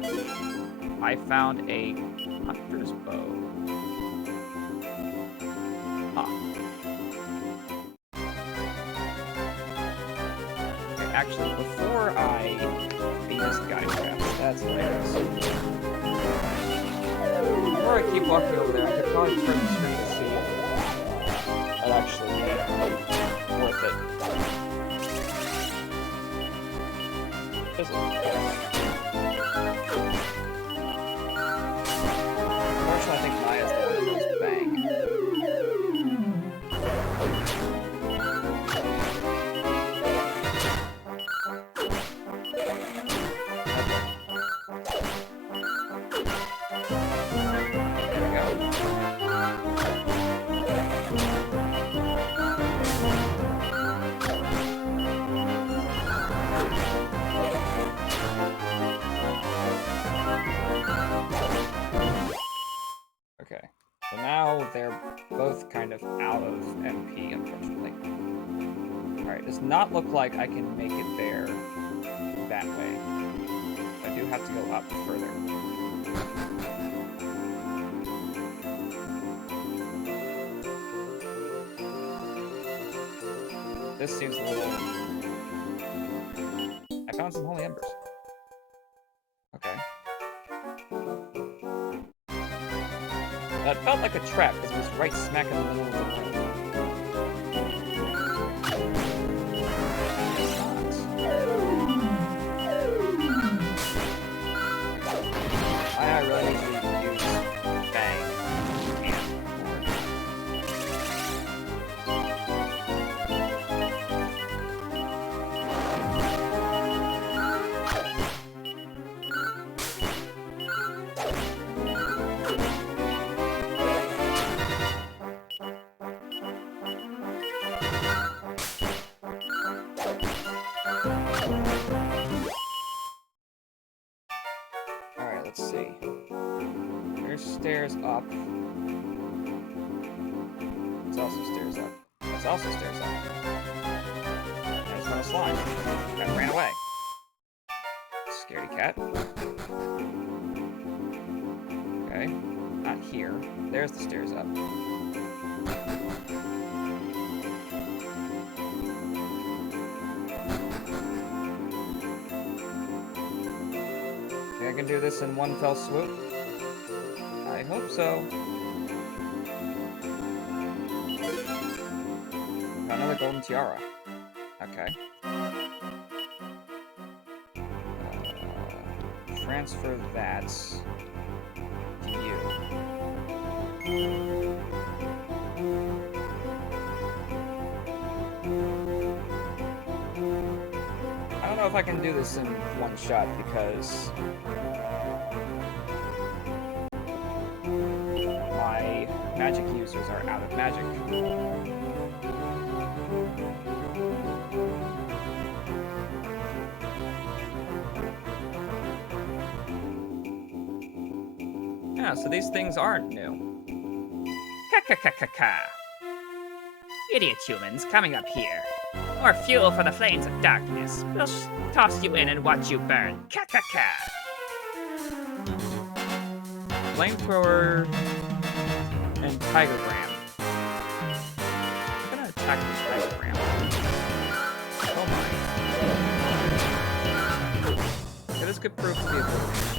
I found a hunter's bow. Okay, actually, before I beat this guy crap, that's hilarious. Before I keep walking over there, I could probably turn the screen to see if that'd actually be worth it. Unfortunately, I think Maya's the one who knows Bang. There we go. Okay, so now they're both kind of out of MP, unfortunately. Alright, does not look like I can make it there that way. I do have to go up further. This seems a little... I found some holy embers. Okay. That felt like a trap, because it was right smack in the middle of the room. I really need to use Bang and Horn. Alright, let's see. There's stairs up. It's also stairs up. It's also stairs up. There's no slime. That ran away. Scaredy cat. Okay. Not here. There's the stairs up. Think I can do this in one fell swoop? I hope so. Another golden tiara. Okay. Transfer that to you. I don't know if I can do this in one shot because my magic users are out of magic. Yeah, so these things aren't new. Ka-ka-ka-ka-ka. Idiot humans coming up here. More fuel for the flames of darkness. We'll toss you in and watch you burn. Ka-ka-ka. Flamethrower and Tiger Ram. I'm gonna attack the Tiger Ram. Oh my. Okay, this could prove to be a good thing.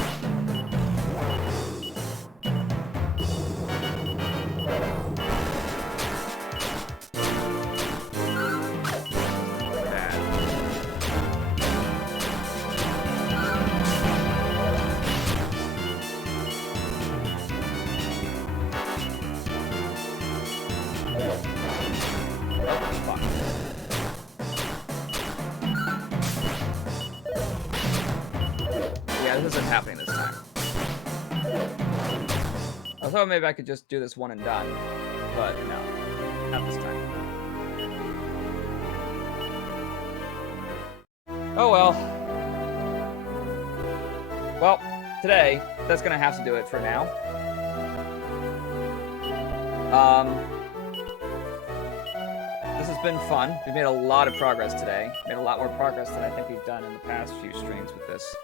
This isn't happening this time. I thought maybe I could just do this one and done, but no, not this time. Oh well. Well, today, that's gonna have to do it for now. This has been fun. We've made a lot of progress today. Made a lot more progress than I think we've done in the past few streams with this.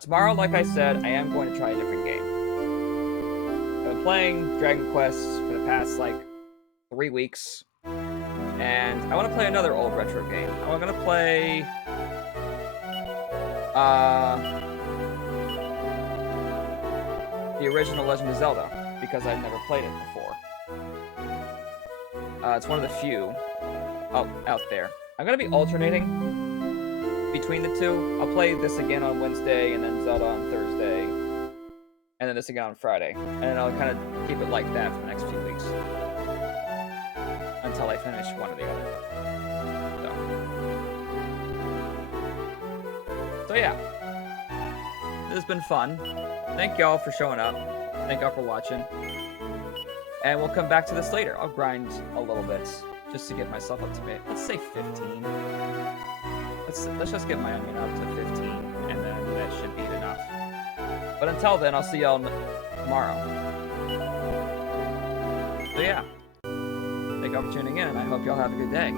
Tomorrow, like I said, I am going to try a different game. I've been playing Dragon Quest for the past, like, 3 weeks. And I want to play another old retro game. I'm going to play... the original Legend of Zelda, because I've never played it before. It's one of the few out there. I'm going to be alternating between the two. I'll play this again on Wednesday, and then Zelda on Thursday, and then this again on Friday. And then I'll kind of keep it like that for the next few weeks. Until I finish one or the other. So yeah. This has been fun. Thank y'all for showing up. Thank y'all for watching. And we'll come back to this later. I'll grind a little bit just to get myself up to maybe, let's say 15. Let's just get my onion up to 15, and then that should be enough. But until then, I'll see y'all tomorrow. So yeah, thank y'all for tuning in, and I hope y'all have a good day.